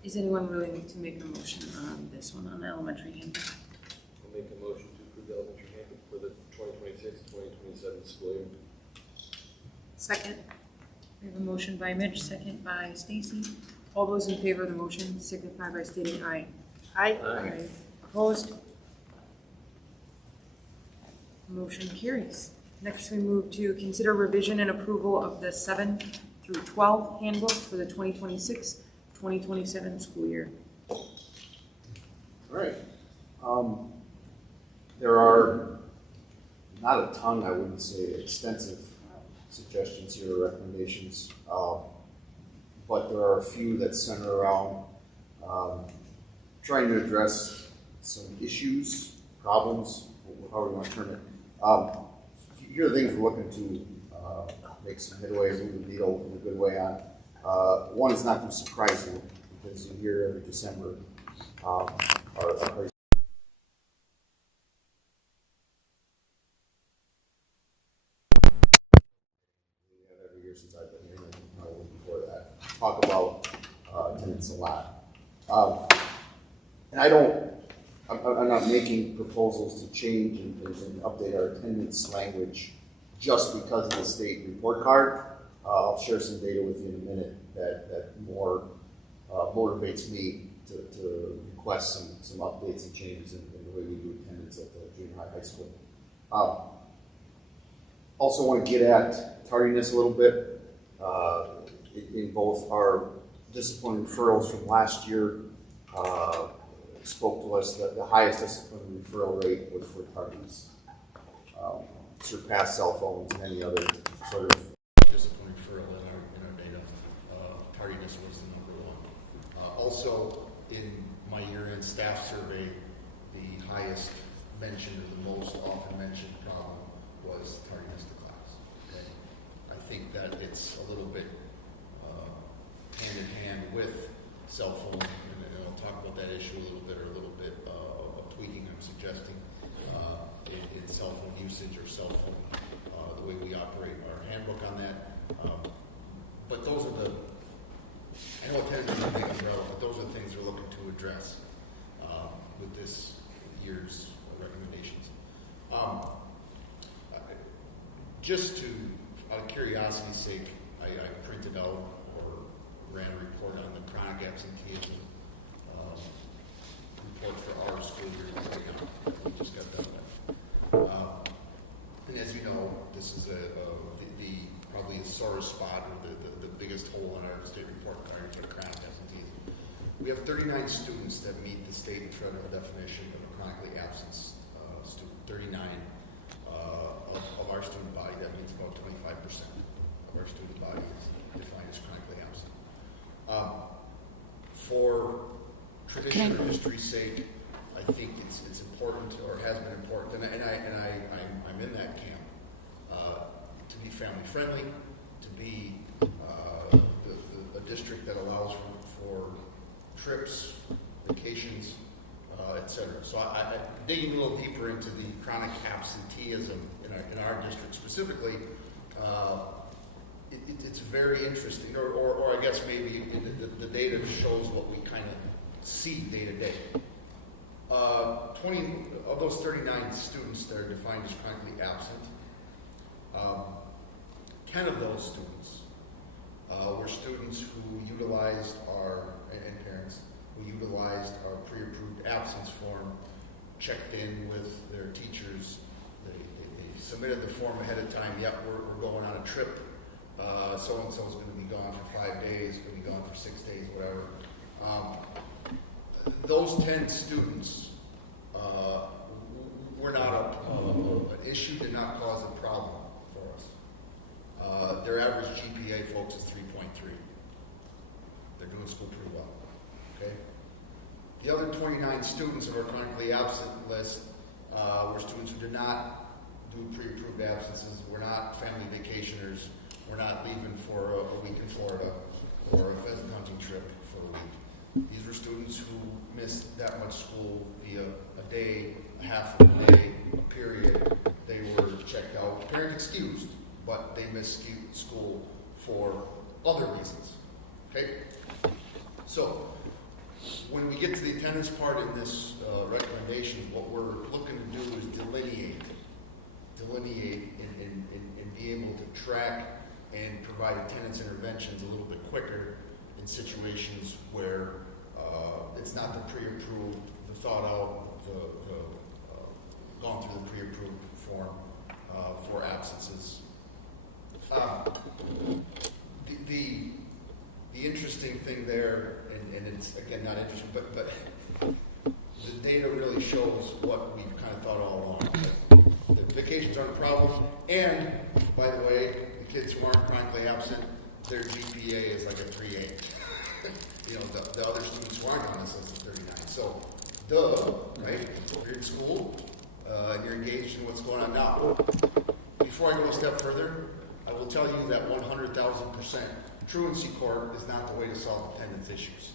Is anyone willing to make a motion on this one, on the elementary handbook? I'll make a motion to approve the elementary handbook for the 2026-2027 school year. Second. We have a motion by Mitch, second by Stacy. All those in favor of the motion signify by stating aye. Aye. Aye. Opposed? Motion carries. Next, we move to consider revision and approval of the 7 through 12 handbook for the 2026-2027 school year. All right. There are not a ton, I wouldn't say extensive suggestions here or recommendations, but there are a few that center around trying to address some issues, problems, however you want to term it. Here are the things we're looking to make some headway, move the needle in a good way on. One is not too surprising because you hear every December our every year since I've been here, and probably before that, talk about attendance a lot. And I'm not making proposals to change and update our attendance language just because of the state report card. I'll share some data with you in a minute that more motivates me to request some updates and changes in the way we do attendance at the junior high school. Also want to get at tardiness a little bit in both our discipline referrals from last year. Spoke to us that the highest discipline referral rate was for tardiness. Surpassed cell phones and any other sort of discipline referral in our data. Tardiness was the number one. Also, in my year-end staff survey, the highest mentioned or the most often mentioned problem was tardiness to class. Okay? I think that it's a little bit hand in hand with cell phone, and I'll talk about that issue a little bit, or a little bit of tweaking I'm suggesting in cell phone usage or cell phone, the way we operate our handbook on that. But those are the, I know attendance is a big umbrella, but those are the things we're looking to address with this year's recommendations. Just to, out of curiosity's sake, I printed out or ran a report on the chronic absenteeism report for our school year right now. We just got done with. And as you know, this is probably a sore spot or the biggest hole in our state report card for chronic absenteeism. We have 39 students that meet the state and federal definition of a chronically absent student. 39 of our student body, that means about 25% of our student body is defined as chronically absent. For tradition or history's sake, I think it's important, or has been important, and I'm in that camp, to be family friendly, to be a district that allows for trips, vacations, etc. So I digging a little deeper into the chronic absenteeism in our district specifically. It's very interesting, or I guess maybe the data shows what we kind of see day to day. 20 of those 39 students that are defined as chronically absent, 10 of those students were students who utilized and parents who utilized our pre-approved absence form, checked in with their teachers. They submitted the form ahead of time. Yep, we're going on a trip. So-and-so is going to be gone for 5 days, going to be gone for 6 days, whatever. Those 10 students were not an issue, did not cause a problem for us. Their average GPA, folks, is 3.3. They're doing school pretty well. Okay. The other 29 students of our chronically absent list were students who did not do pre-approved absences, were not family vacationers, were not leaving for a week in Florida or a pheasant hunting trip for a week. These were students who missed that much school via a day, a half of a day, a period. They were checked out, parent excused, but they missed school for other reasons. Okay? So, when we get to the attendance part in this recommendation, what we're looking to do is delineate and be able to track and provide attendance interventions a little bit quicker in situations where it's not the pre-approved, the thought out, gone through the pre-approved form for absences. The interesting thing there, and it's again not interesting, but the data really shows what we've kind of thought all along. The vacations aren't a problem, and by the way, the kids who aren't chronically absent, their GPA is like a 3.8. The other students who aren't on this list is 39. So, right? If you're in school, and you're engaged in what's going on now. Before I go a step further, I will tell you that 100,000% truancy court is not the way to solve attendance issues.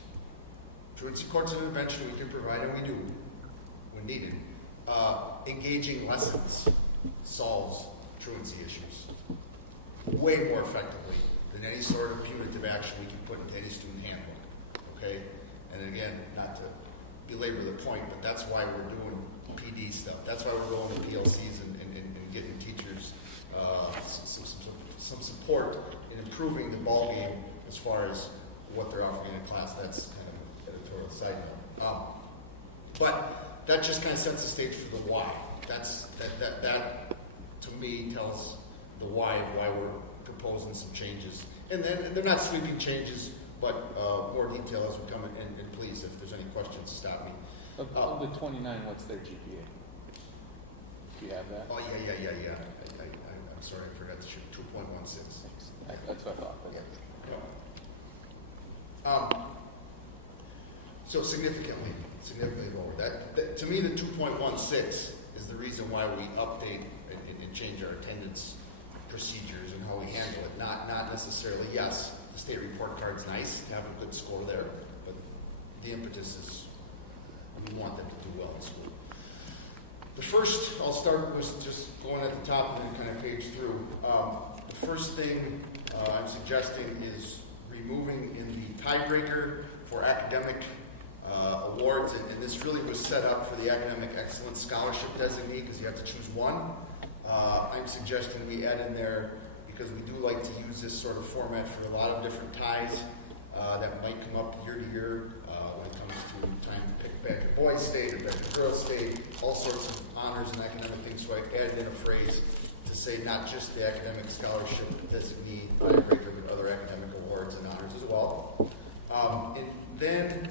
Truancy court's an intervention we can provide, and we do when needed. Engaging lessons solves truancy issues way more effectively than any sort of punitive action we can put into any student handbook. Okay? And again, not to belabor the point, but that's why we're doing PD stuff. That's why we're going to PLCs and getting teachers some support in improving the ball game as far as what they're offering in a class. That's kind of an editorial side note. But that just kind of sets the stage for the why. That to me tells the why of why we're proposing some changes. And then they're not sweeping changes, but more detail as we come in. And please, if there's any questions, stop me. Of the 29, what's their GPA? Do you have that? Oh, yeah. I'm sorry, I forgot to shoot. 2.16. That's what I thought. Yeah. So significantly lower. That to me, the 2.16 is the reason why we update and change our attendance procedures and how we handle it. Not necessarily, yes, the state report card's nice to have a good score there, but the impetus is we want them to do well in school. The first, I'll start with just going at the top and then kind of page through. The first thing I'm suggesting is removing in the tiebreaker for academic awards, and this really was set up for the Academic Excellence Scholarship designee because you have to choose one. I'm suggesting we add in there, because we do like to use this sort of format for a lot of different ties that might come up year to year when it comes to time to pick back a boys' state or back a girls' state, all sorts of honors and academic things. So I added in a phrase to say not just the Academic Scholarship designee tiebreaker, but other academic awards and honors as well. And then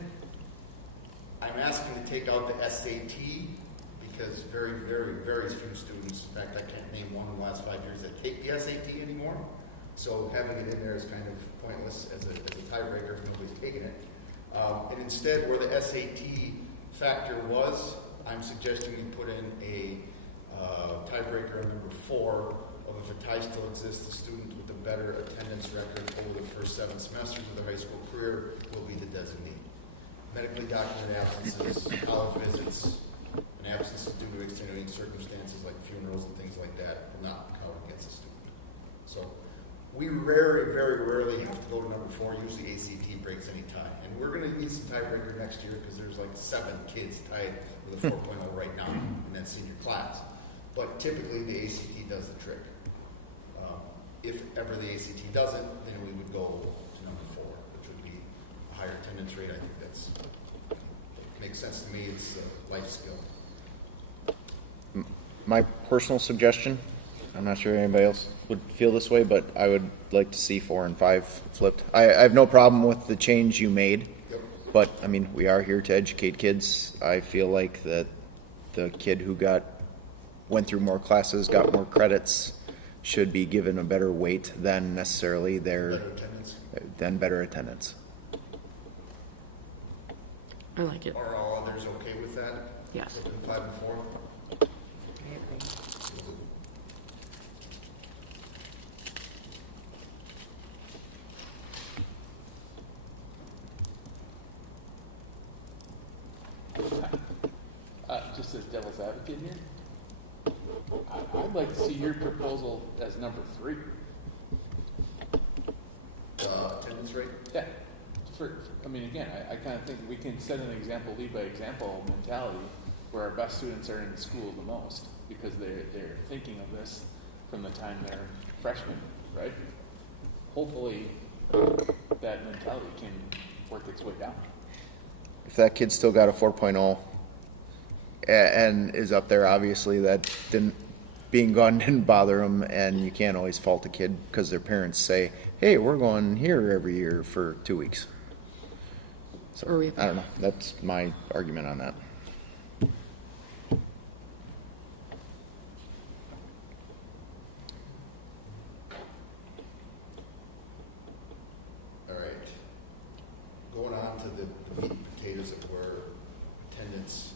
I'm asking to take out the SAT because very, very, very few students, in fact, I can't name one in the last 5 years that take the SAT anymore. So having it in there is kind of pointless as a tiebreaker if nobody's taking it. And instead, where the SAT factor was, I'm suggesting we put in a tiebreaker on number 4 of if a tie still exists, the student with the better attendance record over the first 7 semesters of their high school career will be the designee. Medically documented absences, college visits, and absences due to extenuating circumstances like funerals and things like that will not count against a student. So we very, very rarely have to go to number 4. Usually ACT breaks any tie. And we're going to need some tiebreaker next year because there's like 7 kids tied with a 4.0 right now in that senior class. But typically the ACT does the trick. If ever the ACT doesn't, then we would go to number 4, which would be a higher attendance rate. I think that's makes sense to me. It's a life skill. My personal suggestion, I'm not sure anybody else would feel this way, but I would like to see 4 and 5 flipped. I have no problem with the change you made, but I mean, we are here to educate kids. I feel like that the kid who went through more classes, got more credits, should be given a better weight than necessarily better attendance. I like it. Are all others okay with that? Yes. Flipping 5 and 4? I agree. Just as devil's advocate here, I'd like to see your proposal as number 3. Attendance rate? Yeah, I mean, again, I kind of think we can set an example, lead by example mentality where our best students are in school the most because they're thinking of this from the time they're freshmen, right? Hopefully, that mentality can work its way down. If that kid still got a 4.0 and is up there, obviously that being gone didn't bother him, and you can't always fault a kid because their parents say, hey, we're going here every year for 2 weeks. So, I don't know. That's my argument on that. All right. Going on to the meat and potatoes of where attendance,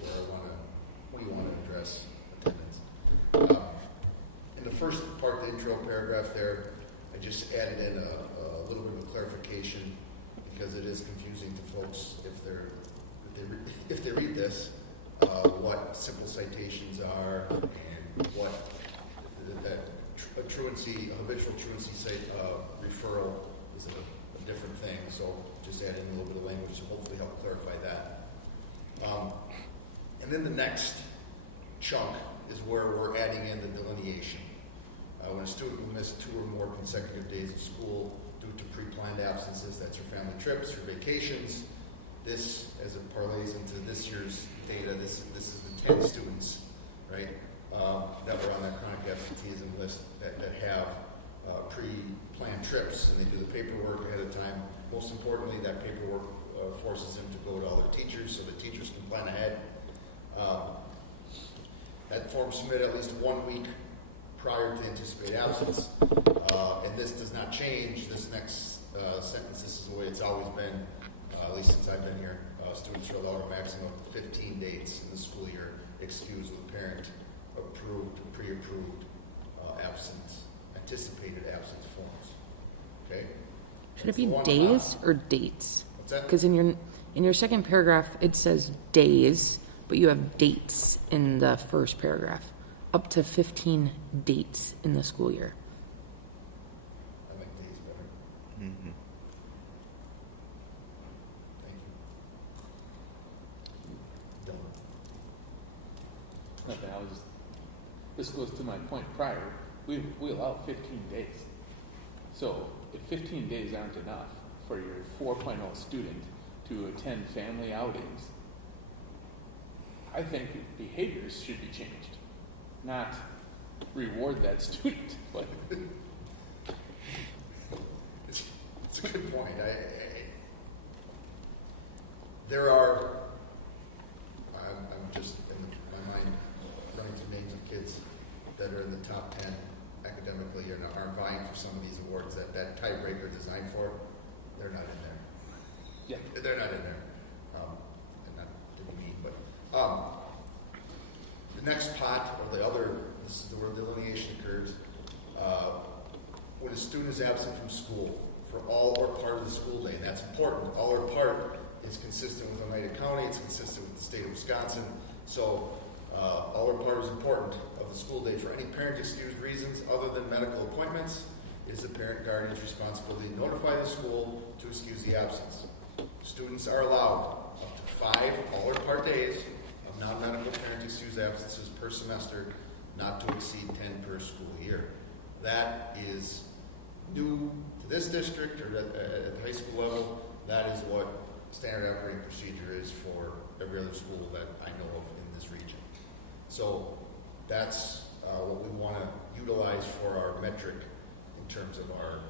where we want to address attendance. In the first part, the intro paragraph there, I just added in a little bit of clarification because it is confusing to folks if they read this, what simple citations are and what that a habitual truancy referral is a different thing. So just adding a little bit of language to hopefully help clarify that. And then the next chunk is where we're adding in the delineation. When a student will miss 2 or more consecutive days of school due to pre-planned absences, that's your family trips, your vacations. This, as it parlays into this year's data, this is the 10 students, right, that were on that chronic absenteeism list that have pre-planned trips, and they do the paperwork ahead of time. Most importantly, that paperwork forces them to go to all their teachers so the teachers can plan ahead. That form submitted at least 1 week prior to anticipated absence, and this does not change. This next sentence, this is the way it's always been, at least since I've been here. Students are allowed a maximum of 15 dates in the school year excused with parent-approved, pre-approved anticipated absence forms. Okay? Should it be days or dates? What's that? Because in your second paragraph, it says days, but you have dates in the first paragraph. Up to 15 dates in the school year. I like days better. Mm-hmm. Thank you. Nothing, this goes to my point prior. We allow 15 days. So if 15 days aren't enough for your 4.0 student to attend family outings, I think behaviors should be changed, not reward that student. But it's a good point. There are, I'm just in my mind running through names of kids that are in the top 10 academically and are vying for some of these awards that tiebreaker designed for. They're not in there. Yeah, they're not in there. And not to be mean, but the next pot or the other, this is where delineation occurs. When a student is absent from school for all or part of the school day, and that's important. All or part is consistent with Oneida County. It's consistent with the state of Wisconsin. So all or part is important of the school day. For any parent excused reasons other than medical appointments, it is the parent guardian's responsibility to notify the school to excuse the absence. Students are allowed up to 5 all or part days of non-medical parent excused absences per semester, not to exceed 10 per school year. That is new to this district or at the high school level. That is what standard operating procedure is for every other school that I know of in this region. So that's what we want to utilize for our metric in terms of our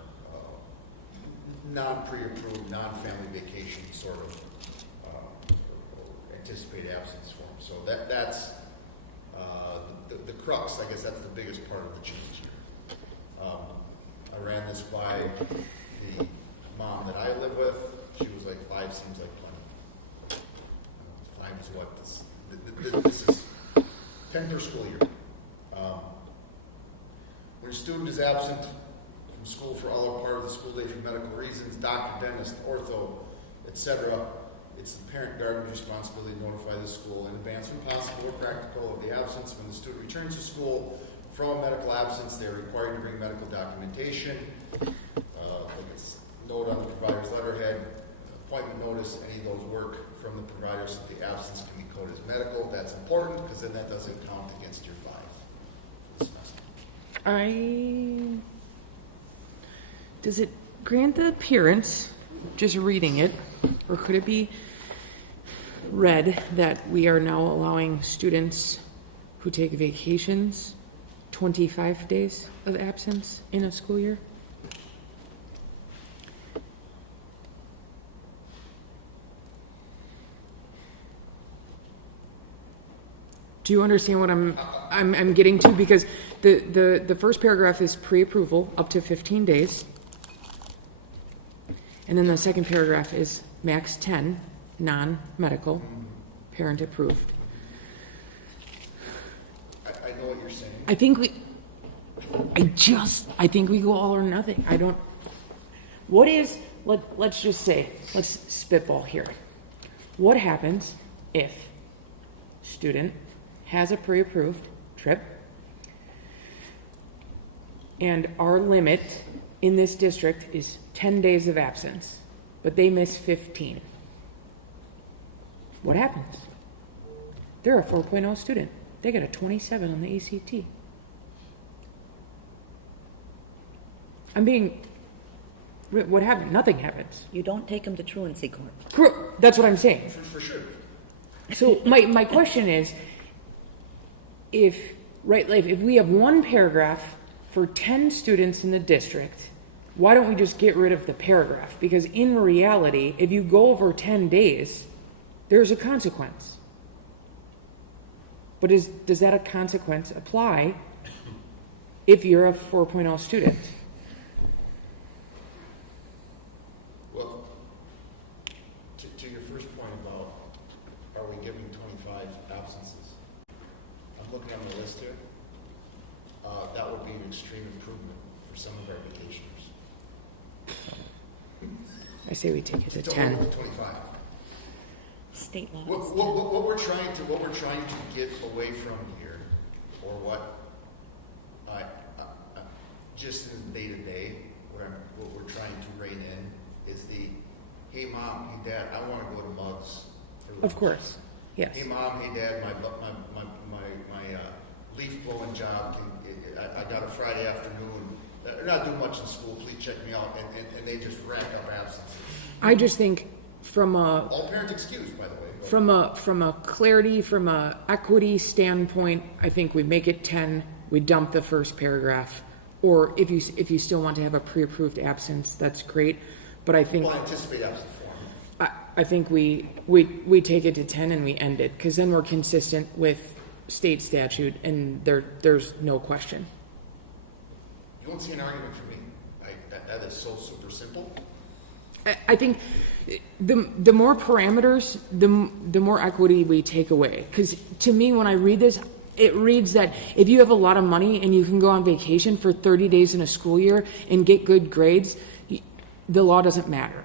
non-pre-approved, non-family vacation sort of anticipated absence form. So that's the crux. I guess that's the biggest part of the change here. I ran this by the mom that I live with. She was like, 5 seems like plenty. 5 is what this is 10 per school year. When a student is absent from school for all or part of the school day for medical reasons, doctor, dentist, ortho, etc., it's the parent guardian's responsibility to notify the school in advance when possible or practical of the absence. When the student returns to school from a medical absence, they are required to bring medical documentation. I think it's note on the provider's letterhead, appointment notice, any of those work from the provider, so the absence can be coded as medical. That's important, because then that doesn't count against your 5 for the semester. Does it grant the appearance, just reading it, or could it be read that we are now allowing students who take vacations 25 days of absence in a school year? Do you understand what I'm getting to? Because the first paragraph is pre-approval up to 15 days. And then the second paragraph is max 10, non-medical, parent approved. I know what you're saying. I think we go all or nothing. Let's just say, let's spitball here. What happens if student has a pre-approved trip and our limit in this district is 10 days of absence, but they miss 15? What happens? They're a 4.0 student. They got a 27 on the ACT. What happened? Nothing happens. You don't take them to truancy court. That's what I'm saying. For sure. So my question is, if we have one paragraph for 10 students in the district, why don't we just get rid of the paragraph? Because in reality, if you go over 10 days, there's a consequence. But does that a consequence apply if you're a 4.0 student? Well, to your first point about, are we giving 25 absences? I'm looking on the list here. That would be an extreme improvement for some of our vacationers. I say we take it to To 10. over 25. State law. What we're trying to get away from here, or what I just in day to day, what we're trying to rein in is the, hey mom, hey dad, I want to go to Mugs for lunch. Of course, yes. Hey mom, hey dad, my leaf blowing job, I got a Friday afternoon. They're not doing much in school. Please check me out, and they just rack up absences. I just think from a All parents excused, by the way. but- from a clarity, from a equity standpoint, I think we make it 10. We dump the first paragraph, or if you still want to have a pre-approved absence, that's great. But I think Well, anticipate absent form. I think we take it to 10 and we end it, because then we're consistent with state statute, and there's no question. You won't see an argument from me. That is so super simple. I think the more parameters, the more equity we take away. Because to me, when I read this, it reads that if you have a lot of money and you can go on vacation for 30 days in a school year and get good grades, the law doesn't matter.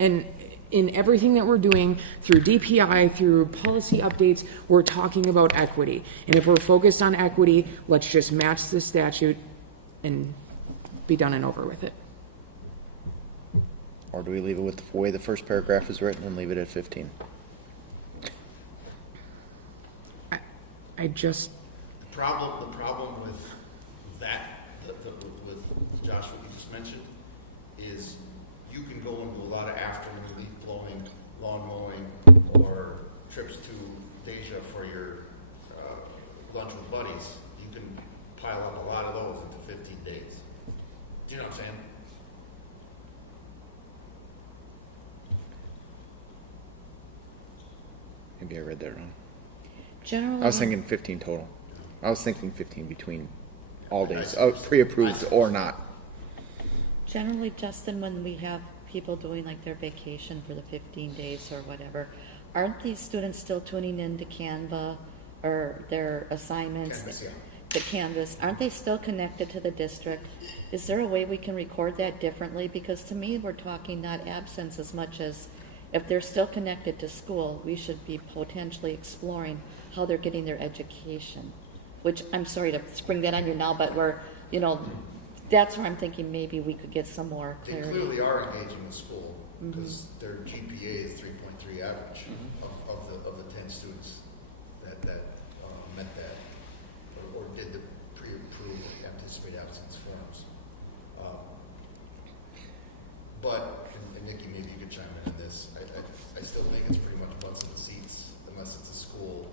And in everything that we're doing through DPI, through policy updates, we're talking about equity. And if we're focused on equity, let's just match the statute and be done and over with it. Or do we leave it with the way the first paragraph is written and leave it at 15? I just... The problem with that, with Josh, what you just mentioned, is you can go and do a lot of afternoon leaf blowing, lawn mowing, or trips to Deja for your lunch with buddies. You can pile up a lot of those into 15 days. Do you know what I'm saying? Maybe I read that wrong. Generally, I was thinking 15 total. I was thinking 15 between all days, pre-approved or not. Generally, Justin, when we have people doing like their vacation for the 15 days or whatever, aren't these students still tuning in to Canva or their assignments? Canvas, yeah. The Canvas, aren't they still connected to the district? Is there a way we can record that differently? Because to me, we're talking not absence as much as if they're still connected to school, we should be potentially exploring how they're getting their education. Which, I'm sorry to spring that on you now, but we're, That's where I'm thinking maybe we could get some more They clarity. clearly are engaging with school, because their GPA is 3.3 average of the 10 students that met that, or did the pre-approved anticipated absence forms. But, and Nikki, maybe you could chime in on this, I still think it's pretty much butts in the seats, unless it's a school,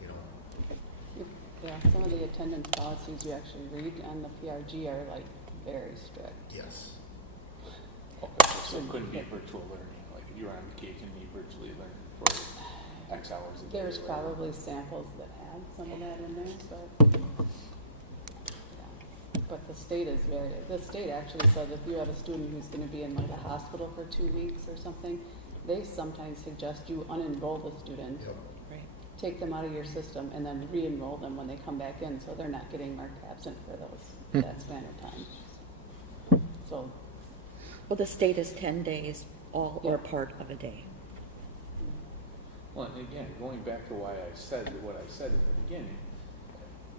you know. Yeah, some of the attendance policies you actually read on the PRG are like very strict. Yes. Okay, so it couldn't be virtual learning, like if you were on vacation, you virtually learn for X hours a day. There's or whatever. probably samples that have some of that in there, but yeah. But the state actually said if you have a student who's gonna be in like a hospital for 2 weeks or something, they sometimes suggest you unenroll the student. Yep. Right. Take them out of your system and then re-enroll them when they come back in, so they're not getting marked absent for that span of time. So, Well, the state is 10 days, all or part of a day. Well, and again, going back to why I said what I said at the beginning,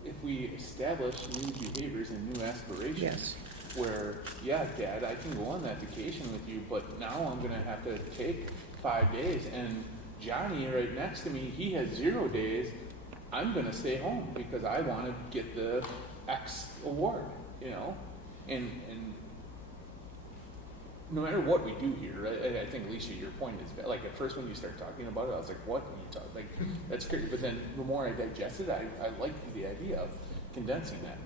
if we establish new behaviors and new aspirations, where, yeah, Dad, I can go on that vacation with you, but now I'm gonna have to take 5 days, and Johnny right next to me, he has 0 days, I'm gonna stay home because I wanna get the X award, you know? And no matter what we do here, I think, Alicia, your point is, like, at first when you start talking about it, I was like, what? And you talk, like, that's crazy. But then the more I digested it, I liked the idea of condensing that.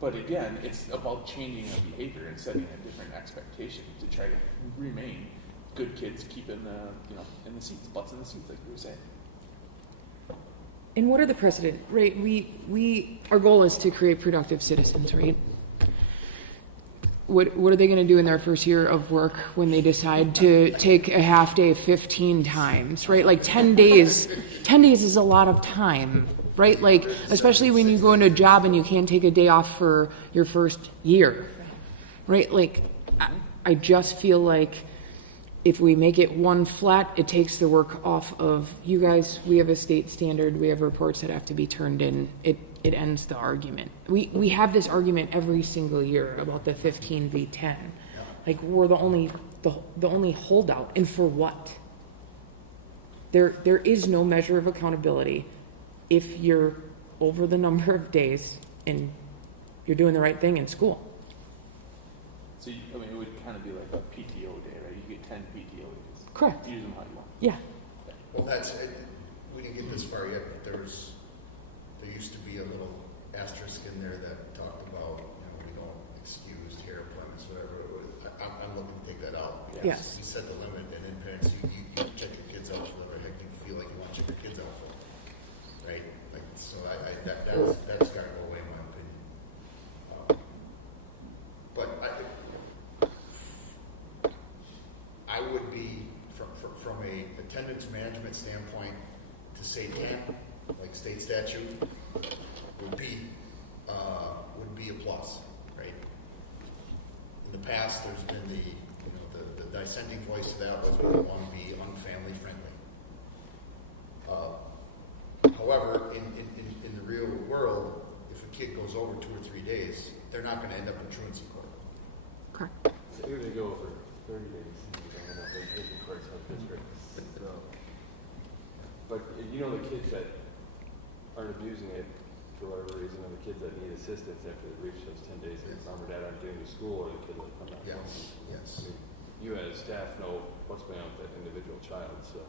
But again, it's about changing a behavior and setting a different expectation to try to remain good kids, keeping in the seats, butts in the seats, like you were saying. And what are the precedent, right? Our goal is to create productive citizens, right? What are they going to do in their first year of work when they decide to take a half day 15 times, right? Like 10 days is a lot of time, right? Like, especially when you go into a job and you can't take a day off for your first year, right? Like, I just feel like if we make it one flat, it takes the work off of you guys. We have a state standard. We have reports that have to be turned in. It ends the argument. We have this argument every single year about the 15 v 10. Like, we're the only holdout, and for what? There is no measure of accountability if you're over the number of days and you're doing the right thing in school. So, it would kind of be like a PTO day, right? You get 10 PTO days. Correct. Use them how you want. Yeah. Well, we didn't get this far yet, but there used to be a little asterisk in there that talked about, we don't excuse hair appointments, whatever it was. I'm looking to take that out. Yes. You set the limit, and then parents, you check your kids out for whatever heck you feel like you want to check your kids out for. Right? Like, so that's got to go away, in my opinion. But I would be, from a attendance management standpoint, to say 10, like state statute, would be a plus, right? In the past, there's been the dissenting voice to that was we don't want to be unfamily friendly. However, in the real world, if a kid goes over 2 or 3 days, they're not going to end up in truancy court. Correct. So even if they go over 30 days, you don't end up in truancy court, so districts. So, but the kids that aren't abusing it for whatever reason, or the kids that need assistance after they reach those 10 days, and mom or dad aren't getting to school, or the kid will come back home. Yes. You as staff know what's going on with that individual child, so.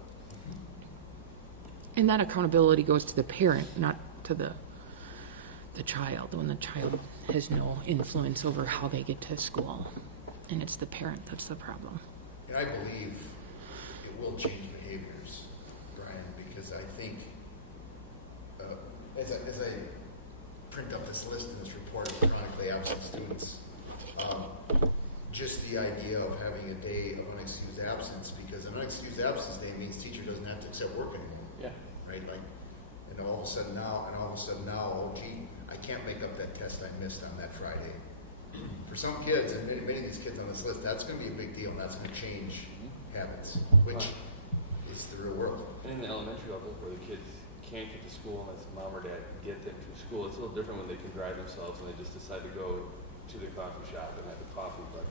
And that accountability goes to the parent, not to the child, when the child has no influence over how they get to school. And it's the parent that's the problem. And I believe it will change behaviors, Brian, because I think as I print up this list in this report of chronically absent students, just the idea of having a day of unexcused absence, because an unexcused absence day means teacher doesn't have to accept work anymore. Yeah. Right? Like, and all of a sudden now, oh gee, I can't make up that test I missed on that Friday. For some kids, and many of these kids on this list, that's going to be a big deal, and that's going to change habits, which is the real world. And in the elementary level, where the kids can't get to school unless mom or dad get them to school, it's a little different when they can drive themselves and they just decide to go to the coffee shop and have a coffee, but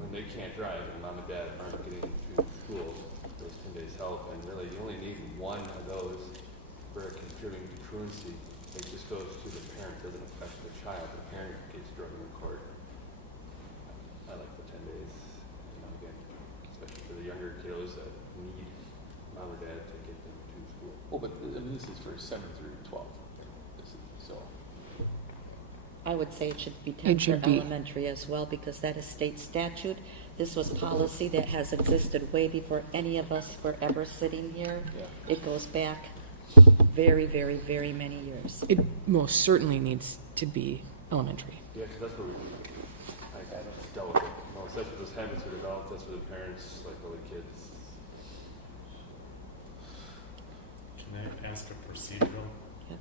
when they can't drive and mom and dad aren't getting to school, those 10 days help, and really you only need one of those for contributing to truancy. It just goes to the parent, doesn't affect the child. The parent gets drug in court. I like the 10 days, again, especially for the younger kiddos that need mom or dad to get them to school. Oh, but this is for 7 through 12. So. I would say it should be 10 It for should be. elementary as well, because that is state statute. This was policy that has existed way before any of us were ever sitting here. Yeah. It goes back very, very, very many years. It most certainly needs to be elementary. Yeah, because that's where we dealt with it. Most that's where those habits are developed. That's where the parents, like all the kids. Can I ask a procedural? Yep.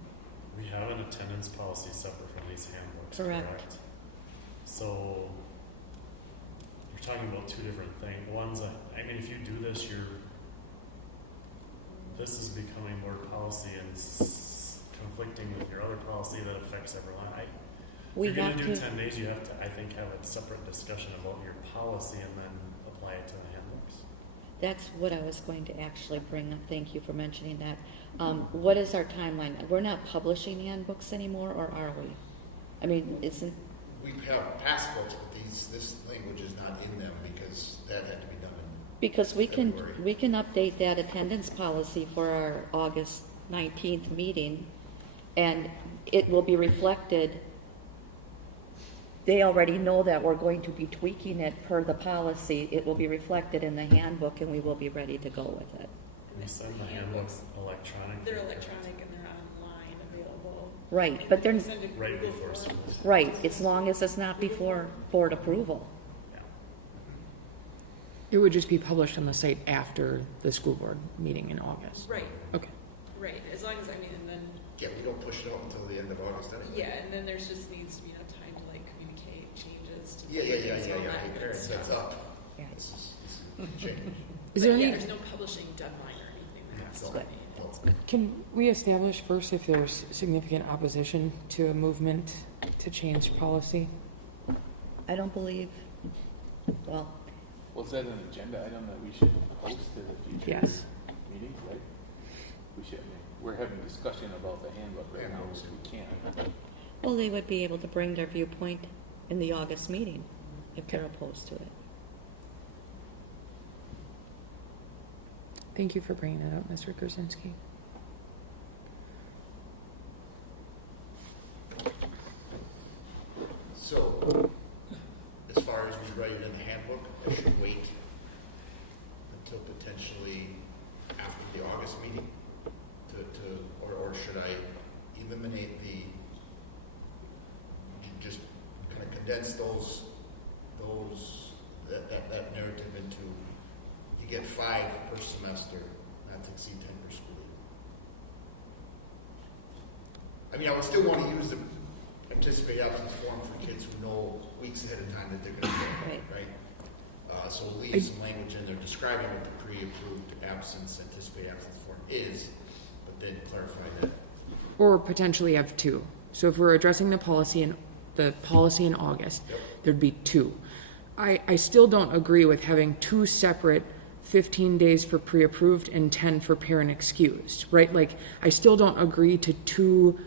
We have an attendance policy separate from these handbooks, Correct. correct? So, you're talking about two different things. One's, I mean, if you do this, this is becoming more policy and conflicting with your other policy that affects everyone. If you're going to do 10 days, you have to, I think, have a separate discussion about your policy and then apply it to the handbooks. That's what I was going to actually bring up. Thank you for mentioning that. What is our timeline? We're not publishing handbooks anymore, or are we? I mean, isn't... We have passbooks, but this language is not in them because that had to be done in Because we February. can update that attendance policy for our August 19th meeting, and it will be reflected. They already know that we're going to be tweaking it per the policy. It will be reflected in the handbook, and we will be ready to go with it. We send the handbooks electronic. They're electronic and they're online available. Right, but they're, Right before school. right, as long as it's not before board approval. It would just be published on the site after the school board meeting in August. Right, Okay. right, as long as, I mean, and then, Yeah, we don't push it out until the end of August anyway. yeah, and then there's just needs to be enough time to like communicate changes to. Yeah. plans, all that Hey, good parents, stuff. that's up. Yeah. This is change. Is But there yeah, any, there's no publishing deadline or anything that has to No, be. no. can we establish first if there's significant opposition to a movement to change policy? I don't believe, well, Was that an agenda item that we should post to the future Yes. meetings, right? We should, I mean, we're having a discussion about the handbook right now, so we can't. well, they would be able to bring their viewpoint in the August meeting if they're opposed to it. Thank you for bringing that up, Mr. Krasinski. So, as far as we write it in the handbook, I should wait until potentially after the August meeting or should I eliminate just kind of condense that narrative into, you get 5 per semester, not to exceed 10 per school year. I mean, I would still want to use the anticipate absence form for kids who know weeks ahead of time that they're going to get, right? So we'll leave some language in there describing what the pre-approved absence, anticipate absence form is, but then clarify that. Or potentially have 2. So if we're addressing the policy in August, there'd be 2. I still don't agree with having 2 separate 15 days for pre-approved and 10 for parent excused, right? Like, I still don't agree to 2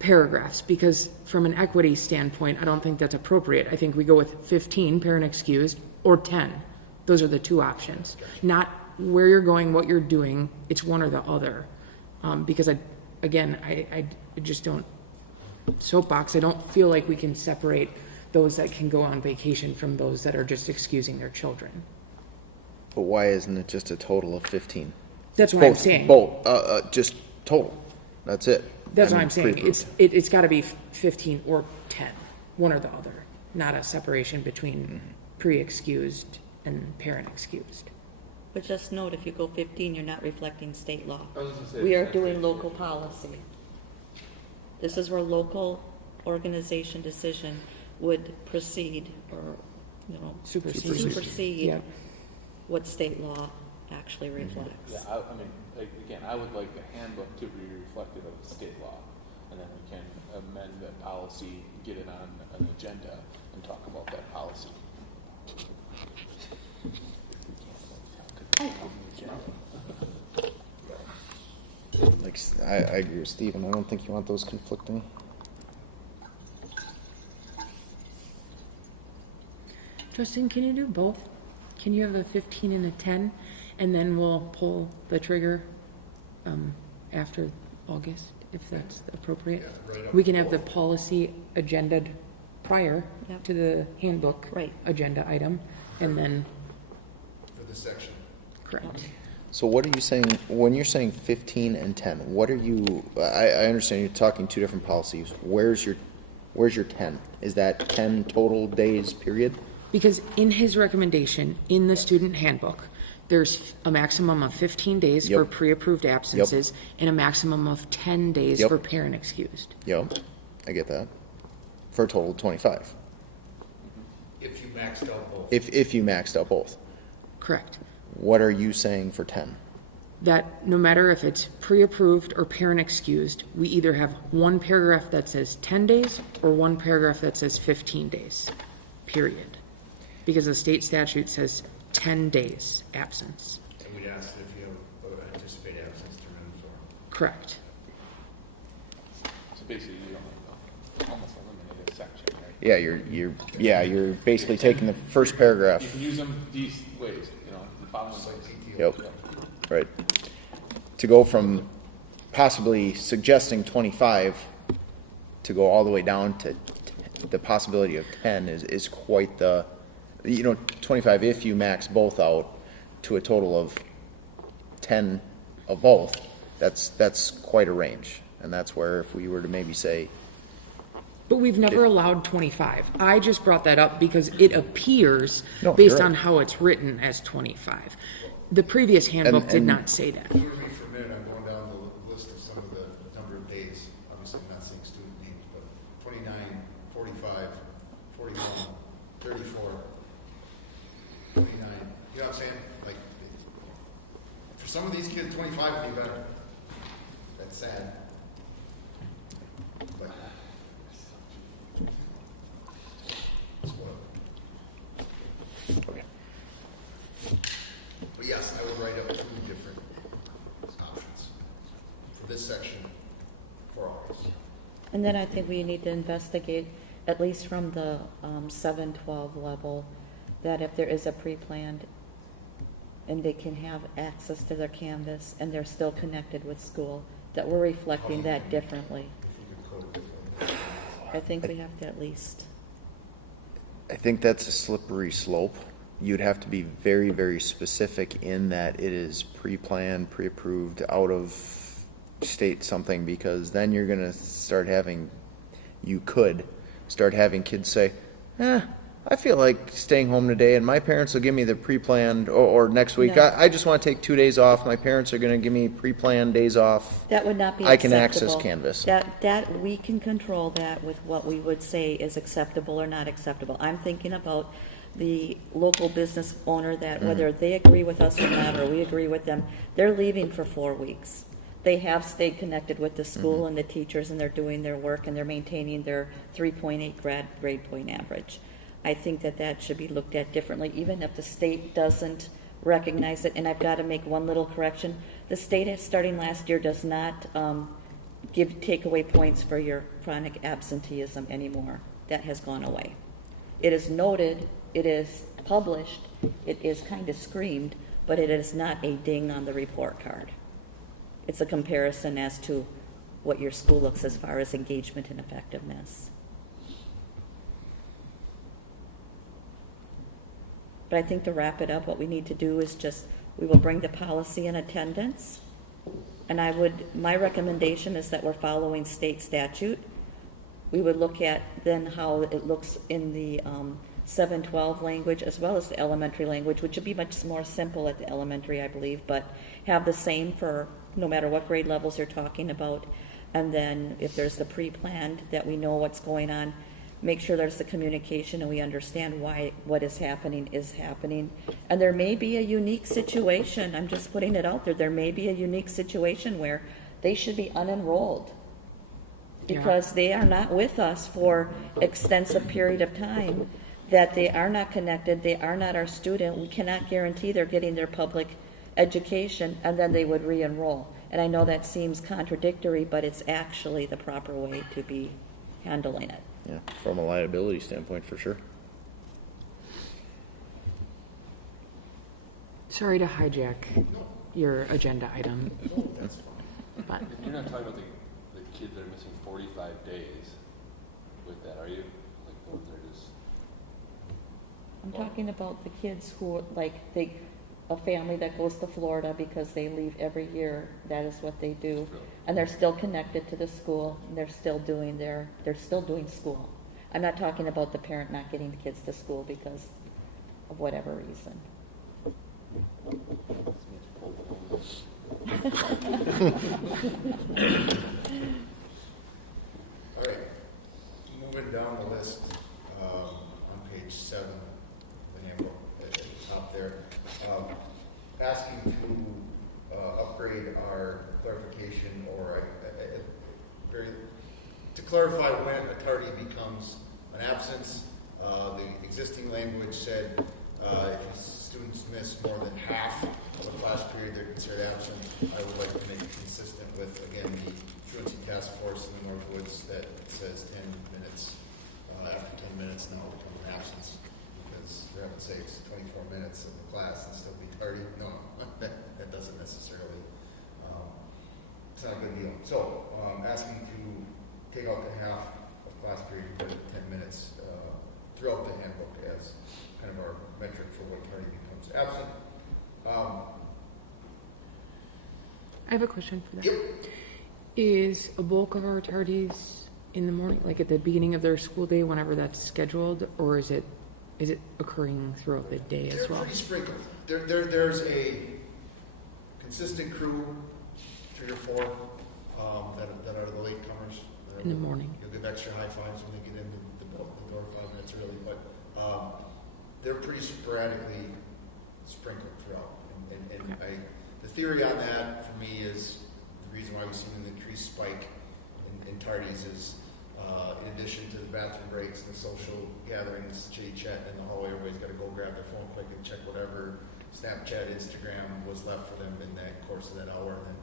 paragraphs because from an equity standpoint, I don't think that's appropriate. I think we go with 15 parent excused or 10. Those are the 2 options. Not where you're going, what you're doing. It's one or the other. Because I just don't soapbox. I don't feel like we can separate those that can go on vacation from those that are just excusing their children. But why isn't it just a total of 15? That's what I'm saying. Both, just total. That's it. That's I what mean, I'm saying. pre-approved. It's got to be 15 or 10, one or the other, not a separation between pre-excused and parent excused. But just note, if you go 15, you're not reflecting state law. I was just gonna say We the are same doing thing. local policy. This is where local organization decision would proceed or, supersede Yeah. what state law actually reflects. Yeah, I mean, again, I would like the handbook to be reflective of state law. and then we can amend the policy, get it on an agenda, and talk about that policy. Like, I agree with Stephen. I don't think you want those conflicting. Justin, can you do both? Can you have a 15 and a 10, and then we'll pull the trigger after August, if that's appropriate? Yeah, right up We can have the both. policy agended prior Yep. to the handbook Right. agenda item, and then, For this section. correct. So what are you saying, when you're saying 15 and 10, what are you, I understand you're talking two different policies. Where's your 10? Is that 10 total days, period? Because in his recommendation, in the student handbook, there's a maximum of 15 days for Yep. pre-approved absences and a maximum of 10 days Yep. for parent excused. Yep, I get that. For a total of 25. If you maxed out both. If you maxed out both. Correct. What are you saying for 10? That no matter if it's pre-approved or parent excused, we either have one paragraph that says 10 days or one paragraph that says 15 days, period. Because the state statute says 10 days absence. And we'd ask if you have anticipated absence to run for. Correct. So basically, you almost eliminate a section, right? Yeah, you're basically taking the first paragraph. You can use them these ways, the following ways. Yep, right. To go from possibly suggesting 25 to go all the way down to the possibility of 10 is quite the, 25 if you max both out to a total of 10 of both, that's quite a range. And that's where if we were to maybe say, But we've never allowed 25. I just brought that up because it appears, No, based you're on right. how it's written, as 25. The previous handbook did and- not say that. Forgive me for a minute, I'm going down the list of some of the number of days. Obviously, I'm not saying student names, but 29, 45, 41, 34, 29. You know what I'm saying? Like, for some of these kids, 25 would be better. That's sad. But, it's what. okay. But yes, I would write up two different options for this section for August. And then I think we need to investigate, at least from the 7-12 level, that if there is a pre-planned and they can have access to their Canvas and they're still connected with school, that we're reflecting that differently. If you could code it differently. I think we have to at least, I think that's a slippery slope. You'd have to be very, very specific in that it is pre-planned, pre-approved, out of state something, because then you're gonna start having, you could start having kids say, I feel like staying home today and my parents will give me the pre-planned, or next week, No. I just want to take 2 days off. My parents are gonna give me pre-planned days off. that would not be I acceptable. can access Canvas. That, we can control that with what we would say is acceptable or not acceptable. I'm thinking about the local business owner that whether they agree with us or not, or we agree with them, they're leaving for 4 weeks. They have stayed connected with the school and the teachers, and they're doing their work, and they're maintaining their 3.8 grade point average. I think that should be looked at differently, even if the state doesn't recognize it. And I've got to make one little correction. The state, starting last year, does not take away points for your chronic absenteeism anymore. That has gone away. It is noted, it is published, it is kind of screamed, but it is not a ding on the report card. It's a comparison as to what your school looks as far as engagement and effectiveness. But I think to wrap it up, what we need to do is just, we will bring the policy in attendance. And my recommendation is that we're following state statute. We would look at then how it looks in the 7-12 language as well as the elementary language, which would be much more simple at the elementary, I believe, but have the same for no matter what grade levels you're talking about. And then if there's the pre-planned, that we know what's going on, make sure there's the communication and we understand why what is happening. And there may be a unique situation, I'm just putting it out there, there may be a unique situation where they should be unenrolled because they are not with us for extensive period of time, that they are not connected, they are not our student. We cannot guarantee they're getting their public education, and then they would re-enroll. And I know that seems contradictory, but it's actually the proper way to be handling it. Yeah, from a liability standpoint, for sure. Sorry to hijack your agenda item. That's fine. But you're not talking about the kids that are missing 45 days with that, are you? Like those are just. I'm talking about the kids who, like, a family that goes to Florida because they leave every year. That is what they do. And they're still connected to the school, and they're still doing school. I'm not talking about the parent not getting the kids to school because of whatever reason. All right, moving down the list, on page 7, the handbook at the top there, asking to upgrade our clarification or to clarify when a tardy becomes an absence. The existing language said if students miss more than half of a class period, they're considered absent. I would like to make it consistent with, again, the truancy task force in the Northwoods that says 10 minutes. After 10 minutes now will become an absence, because for heaven's sakes, 24 minutes of the class and still be tardy. No, that doesn't necessarily. It's not a good deal. So asking to take out the half of class period and put it at 10 minutes throughout the handbook as kind of our metric for what tardy becomes absent. I have a question for that. Yep. Is a bulk of our tardies in the morning, like at the beginning of their school day, whenever that's scheduled, or is it occurring throughout the day as well? They're pretty sprinkled. There's a consistent crew, 3 or 4, that are the latecomers. In the morning. You'll give extra high fives when they get in the door 5 minutes early, but they're pretty sporadically sprinkled throughout. And Okay. the theory on that for me is the reason why we've seen an increased spike in tardies is in addition to the bathroom breaks and the social gatherings, chit-chat in the hallway, everybody's got to go grab their phone quick and check whatever Snapchat, Instagram was left for them in that course of that hour, and then,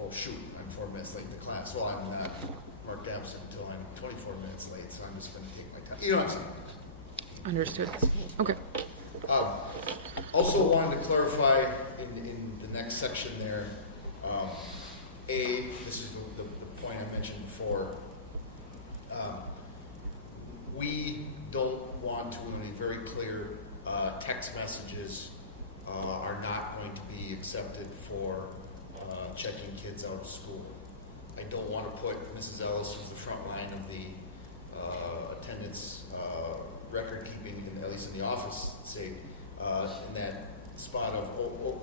oh shoot, I'm 4 minutes late to class. Well, I'm not marked absent until I'm 24 minutes late, so I'm just going to take my time. You know what I'm saying? Understood. Okay. Also wanted to clarify in the next section there, this is the point I mentioned before, we don't want to be very clear, text messages are not going to be accepted for checking kids out of school. I don't want to put Mrs. Ellis, who's the front line of the attendance record keeping, at least in the office, say, in that spot of,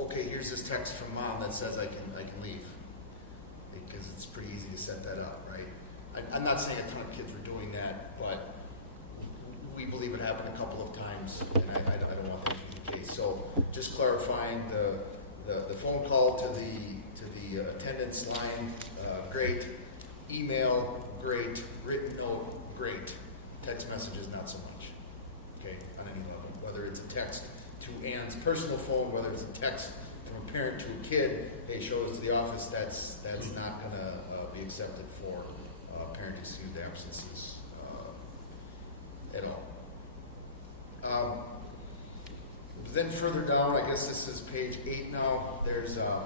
okay, here's this text from mom that says I can leave, because it's pretty easy to set that up, right? I'm not saying a ton of kids were doing that, but we believe it happened a couple of times, and I don't want that to be the case. So just clarifying the phone call to the attendance line, great. Email, great. Written note, great. Text messages, not so much. Okay, on any level. Whether it's a text to Ann's personal phone, whether it's a text from a parent to a kid, hey, show us to the office, that's not going to be accepted for parent-excused absences at all. Then further down, I guess this is page 8 now, there's a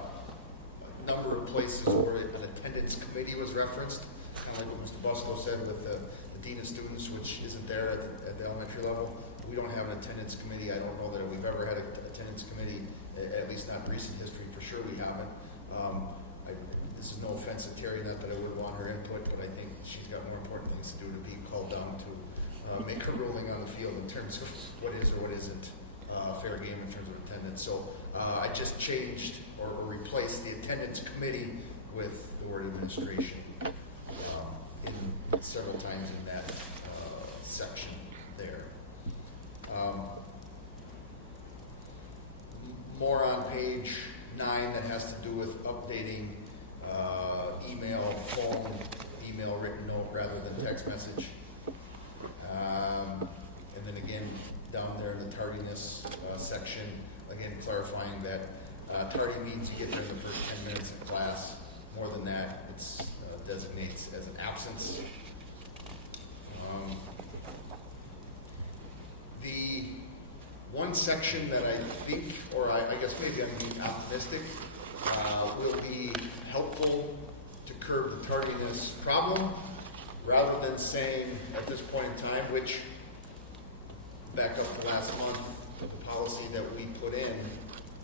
number of places where an attendance committee was referenced, kind of like what Mr. Busco said with the dean of students, which isn't there at the elementary level. We don't have an attendance committee. I don't know that we've ever had an attendance committee, at least not in recent history. For sure we haven't. This is no offense to Terry, not that I would want her input, but I think she's got more important things to do to be called down to make her ruling on the field in terms of what is or what isn't fair game in terms of attendance. So I just changed or replaced the attendance committee with the word administration in several times in that section there. More on page 9 that has to do with updating email, phone, email, written note, text message. And then again, down there in the tardiness section, again clarifying that tardy means you get there in the first 10 minutes of class. More than that, it's designates as an absence. The one section that I think, or I guess maybe I'm being optimistic, will be helpful to curb the tardiness problem, rather than saying at this point in time, which back up to last month, the policy that we put in,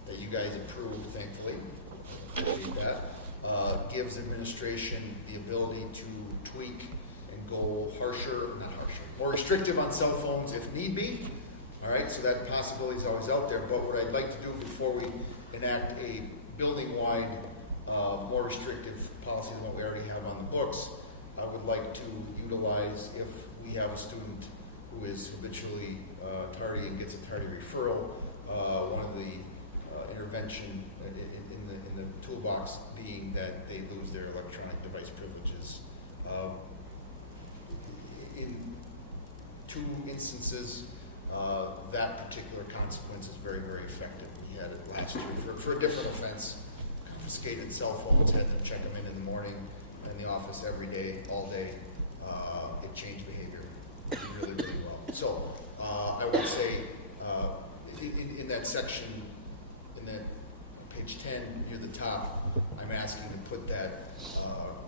that you guys approved, thankfully, appreciate that, gives administration the ability to tweak and go more restrictive on cell phones if need be. All right, so that possibility is always out there. But what I'd like to do before we enact a building-wide, more restrictive policy than what we already have on the books, I would like to utilize, if we have a student who is habitually tardy and gets a tardy referral, one of the intervention in the toolbox being that they lose their electronic device privileges. In 2 instances, that particular consequence is very, very effective. We had it last year for a different offense. Confiscated cell phones, had them check them in the morning, in the office every day, all day. It changed behavior really, really well. So I would say in that section, in that page 10 near the top, I'm asking to put that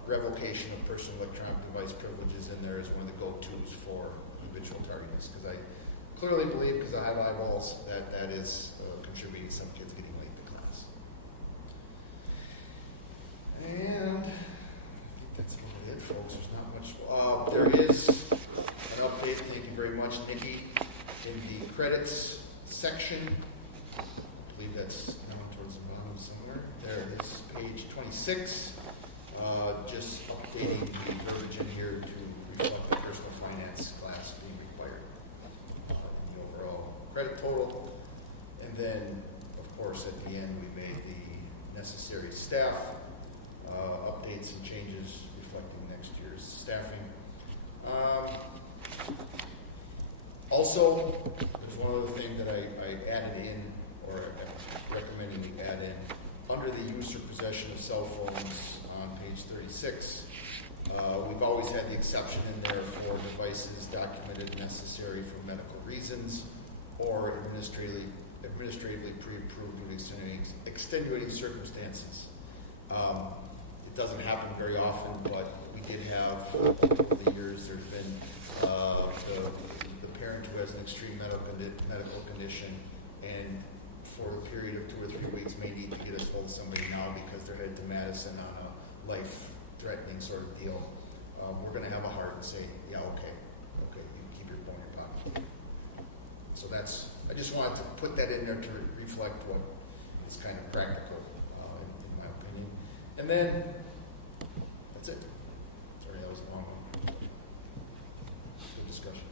revocation of personal electronic device privileges in there as one of the go-tos for habitual tardiness, because I clearly believe, because I have eyeballs, that is contributing to some kids getting late to class. And I think that's about it, folks. There's not much. There is an update, thank you very much, Nikki, in the credits section. I believe that's down towards the bottom somewhere. There it is, page 26. Just updating the verbiage in here to reflect the personal finance class being required in the overall credit total. And then, of course, at the end, we made the necessary staff updates and changes reflecting next year's staffing. Also, there's one other thing that I added in, or recommending we add in, under the use or possession of cell phones on page 36. We've always had the exception in there for devices documented necessary for medical reasons or administratively pre-approved with extenuating circumstances. It doesn't happen very often, but we did have, over the years, there's been the parent who has an extreme medical condition, and for a period of 2 or 3 weeks may need to get a hold of somebody now because they're headed to Madison on a life-threatening sort of deal. We're going to have a heart and say, yeah, okay, you can keep your phone in your pocket. So I just wanted to put that in there to reflect what is kind of practical, in my opinion. And then, that's it. Sorry, that was a long one. Good discussion.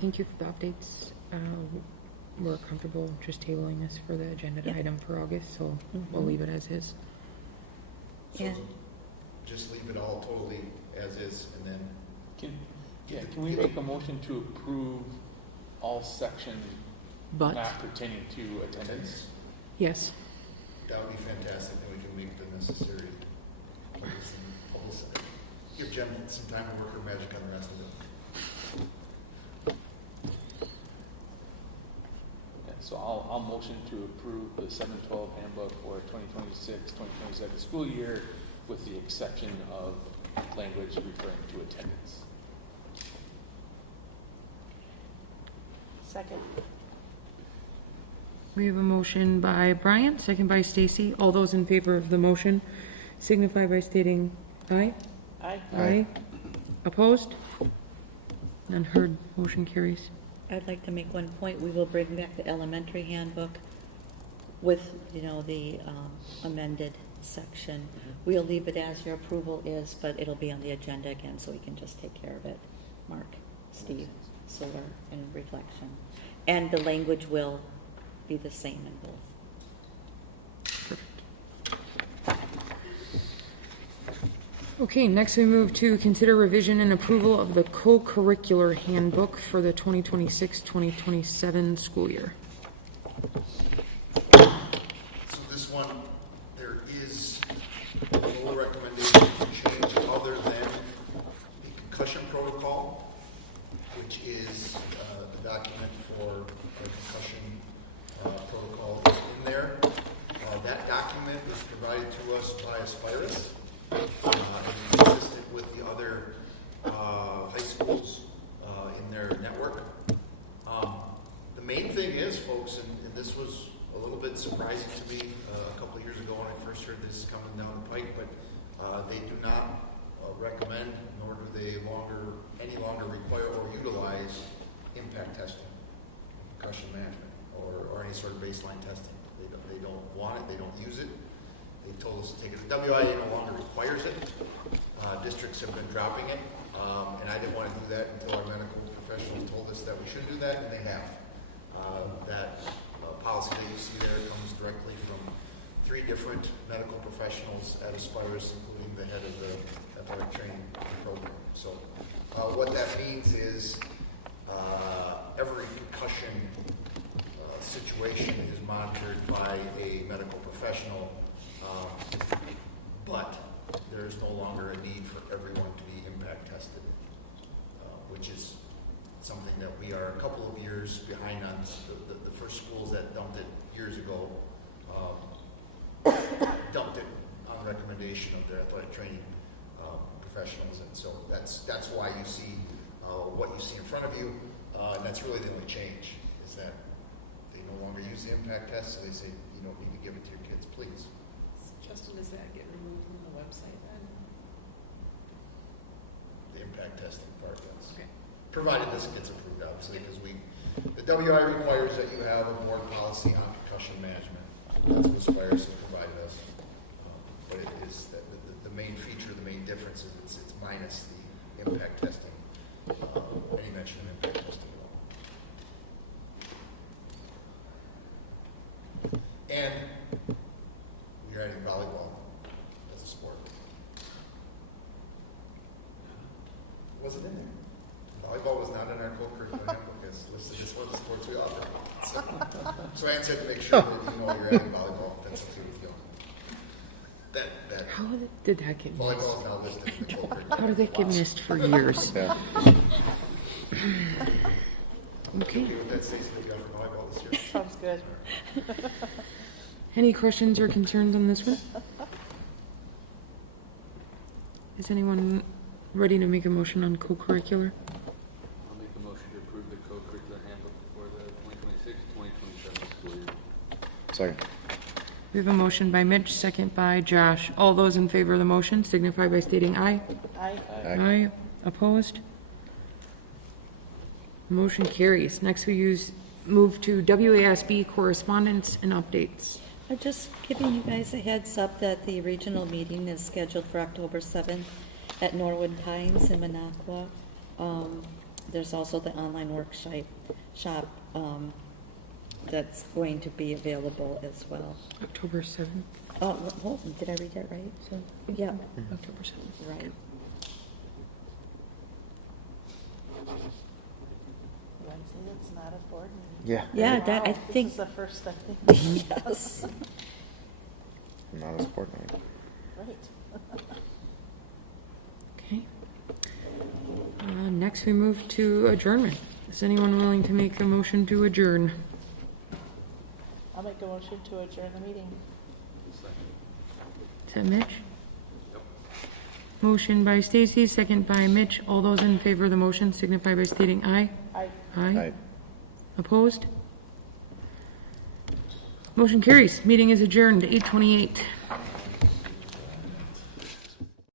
Thank you for the updates. We're comfortable just tabling this for the agenda item for August, so we'll leave it as is. Yeah. Just leave it all totally as is, and then Can we make a motion to approve all sections But- not pertaining to attendance? Yes. that would be fantastic, and we can make the necessary give Jen some time to work her magic on the rest of it. So I'll motion to approve the 7-12 handbook for 2026-2027 school year, with the exception of language referring to attendance. Second. We have a motion by Brian, second by Stacy. All those in favor of the motion signify by stating aye. Aye. Aye. Opposed? None heard. Motion carries. I'd like to make one point. We will bring back the elementary handbook with, the amended section. We'll leave it as your approval is, but it'll be on the agenda again, so we can just take care of it. Mark, Steve, Solar, and reflection. And the language will be the same in both. Okay, next we move to consider revision and approval of the co-curricular handbook for the 2026-2027 school year. So this one, there is no recommendation to change other than the concussion protocol, which is the document for the concussion protocol is in there. That document was provided to us by Aspirus, and consistent with the other high schools in their network. The main thing is, folks, and this was a little bit surprising to me a couple of years ago when I first heard this coming down the pike, but they do not recommend, nor do they any longer require or utilize impact testing, concussion management, or any sort of baseline testing. They don't want it. They don't use it. They told us to take it. The WIA no longer requires it. Districts have been dropping it, and I didn't want to do that until our medical professionals told us that we should do that, and they have. That policy that you see there comes directly from 3 different medical professionals at Aspirus, including the head of the athletic training program. So what that means is every concussion situation is monitored by a medical professional, but there is no longer a need for everyone to be impact tested, which is something that we are a couple of years behind on. The first schools that dumped it years ago dumped it on recommendation of their athletic training professionals, and so that's why you see what you see in front of you, and that's really the only change, is that they no longer use the impact test, so they say you don't need to give it to your kids, please. Justin, does that get removed from the website then? The impact testing part, yes. Okay. Provided this gets approved, obviously, because the WI requires that you have a board policy on concussion management. That's what Aspirus has provided us. But it is the main feature, the main difference is it's minus the impact testing, any mention of impact testing at all. And we're adding volleyball as a sport. Was it in there? Volleyball was not in our co-curricular handbook as listed as one of the sports we offer. So Ann said to make sure that you know you're adding volleyball. That's okay with you. How did that get volleyball missed? is now listed in the co-curricular. How did that get missed for years? Yeah. Okay. Okay with that, Stacy, that we offer volleyball this year? Sounds good. Any questions or concerns on this one? Is anyone ready to make a motion on co-curricular? I'll make a motion to approve the co-curricular handbook for the 2026-2027 school year. Second. We have a motion by Mitch, second by Josh. All those in favor of the motion signify by stating aye. Aye. Aye. Opposed? Motion carries. Next we move to WASB correspondence and updates. I'm just giving you guys a heads up that the regional meeting is scheduled for October 7th at Norwood Pines in Minocqua. There's also the online workshop that's going to be available as well. October 7th. Oh, hold on, did I read that right? So, yeah. October 7th. Right. Wednesday, it's not a board meeting. Yeah. Yeah, that, I Wow, think. This is the first, I think. Yes. Not a sport night. Right. Okay. Next we move to adjournment. Is anyone willing to make a motion to adjourn? I'll make a motion to adjourn the meeting. Is that Mitch? Motion by Stacy, second by Mitch. All those in favor of the motion signify by stating aye. Aye. Aye. Opposed? Motion carries. Meeting is adjourned, 8:28.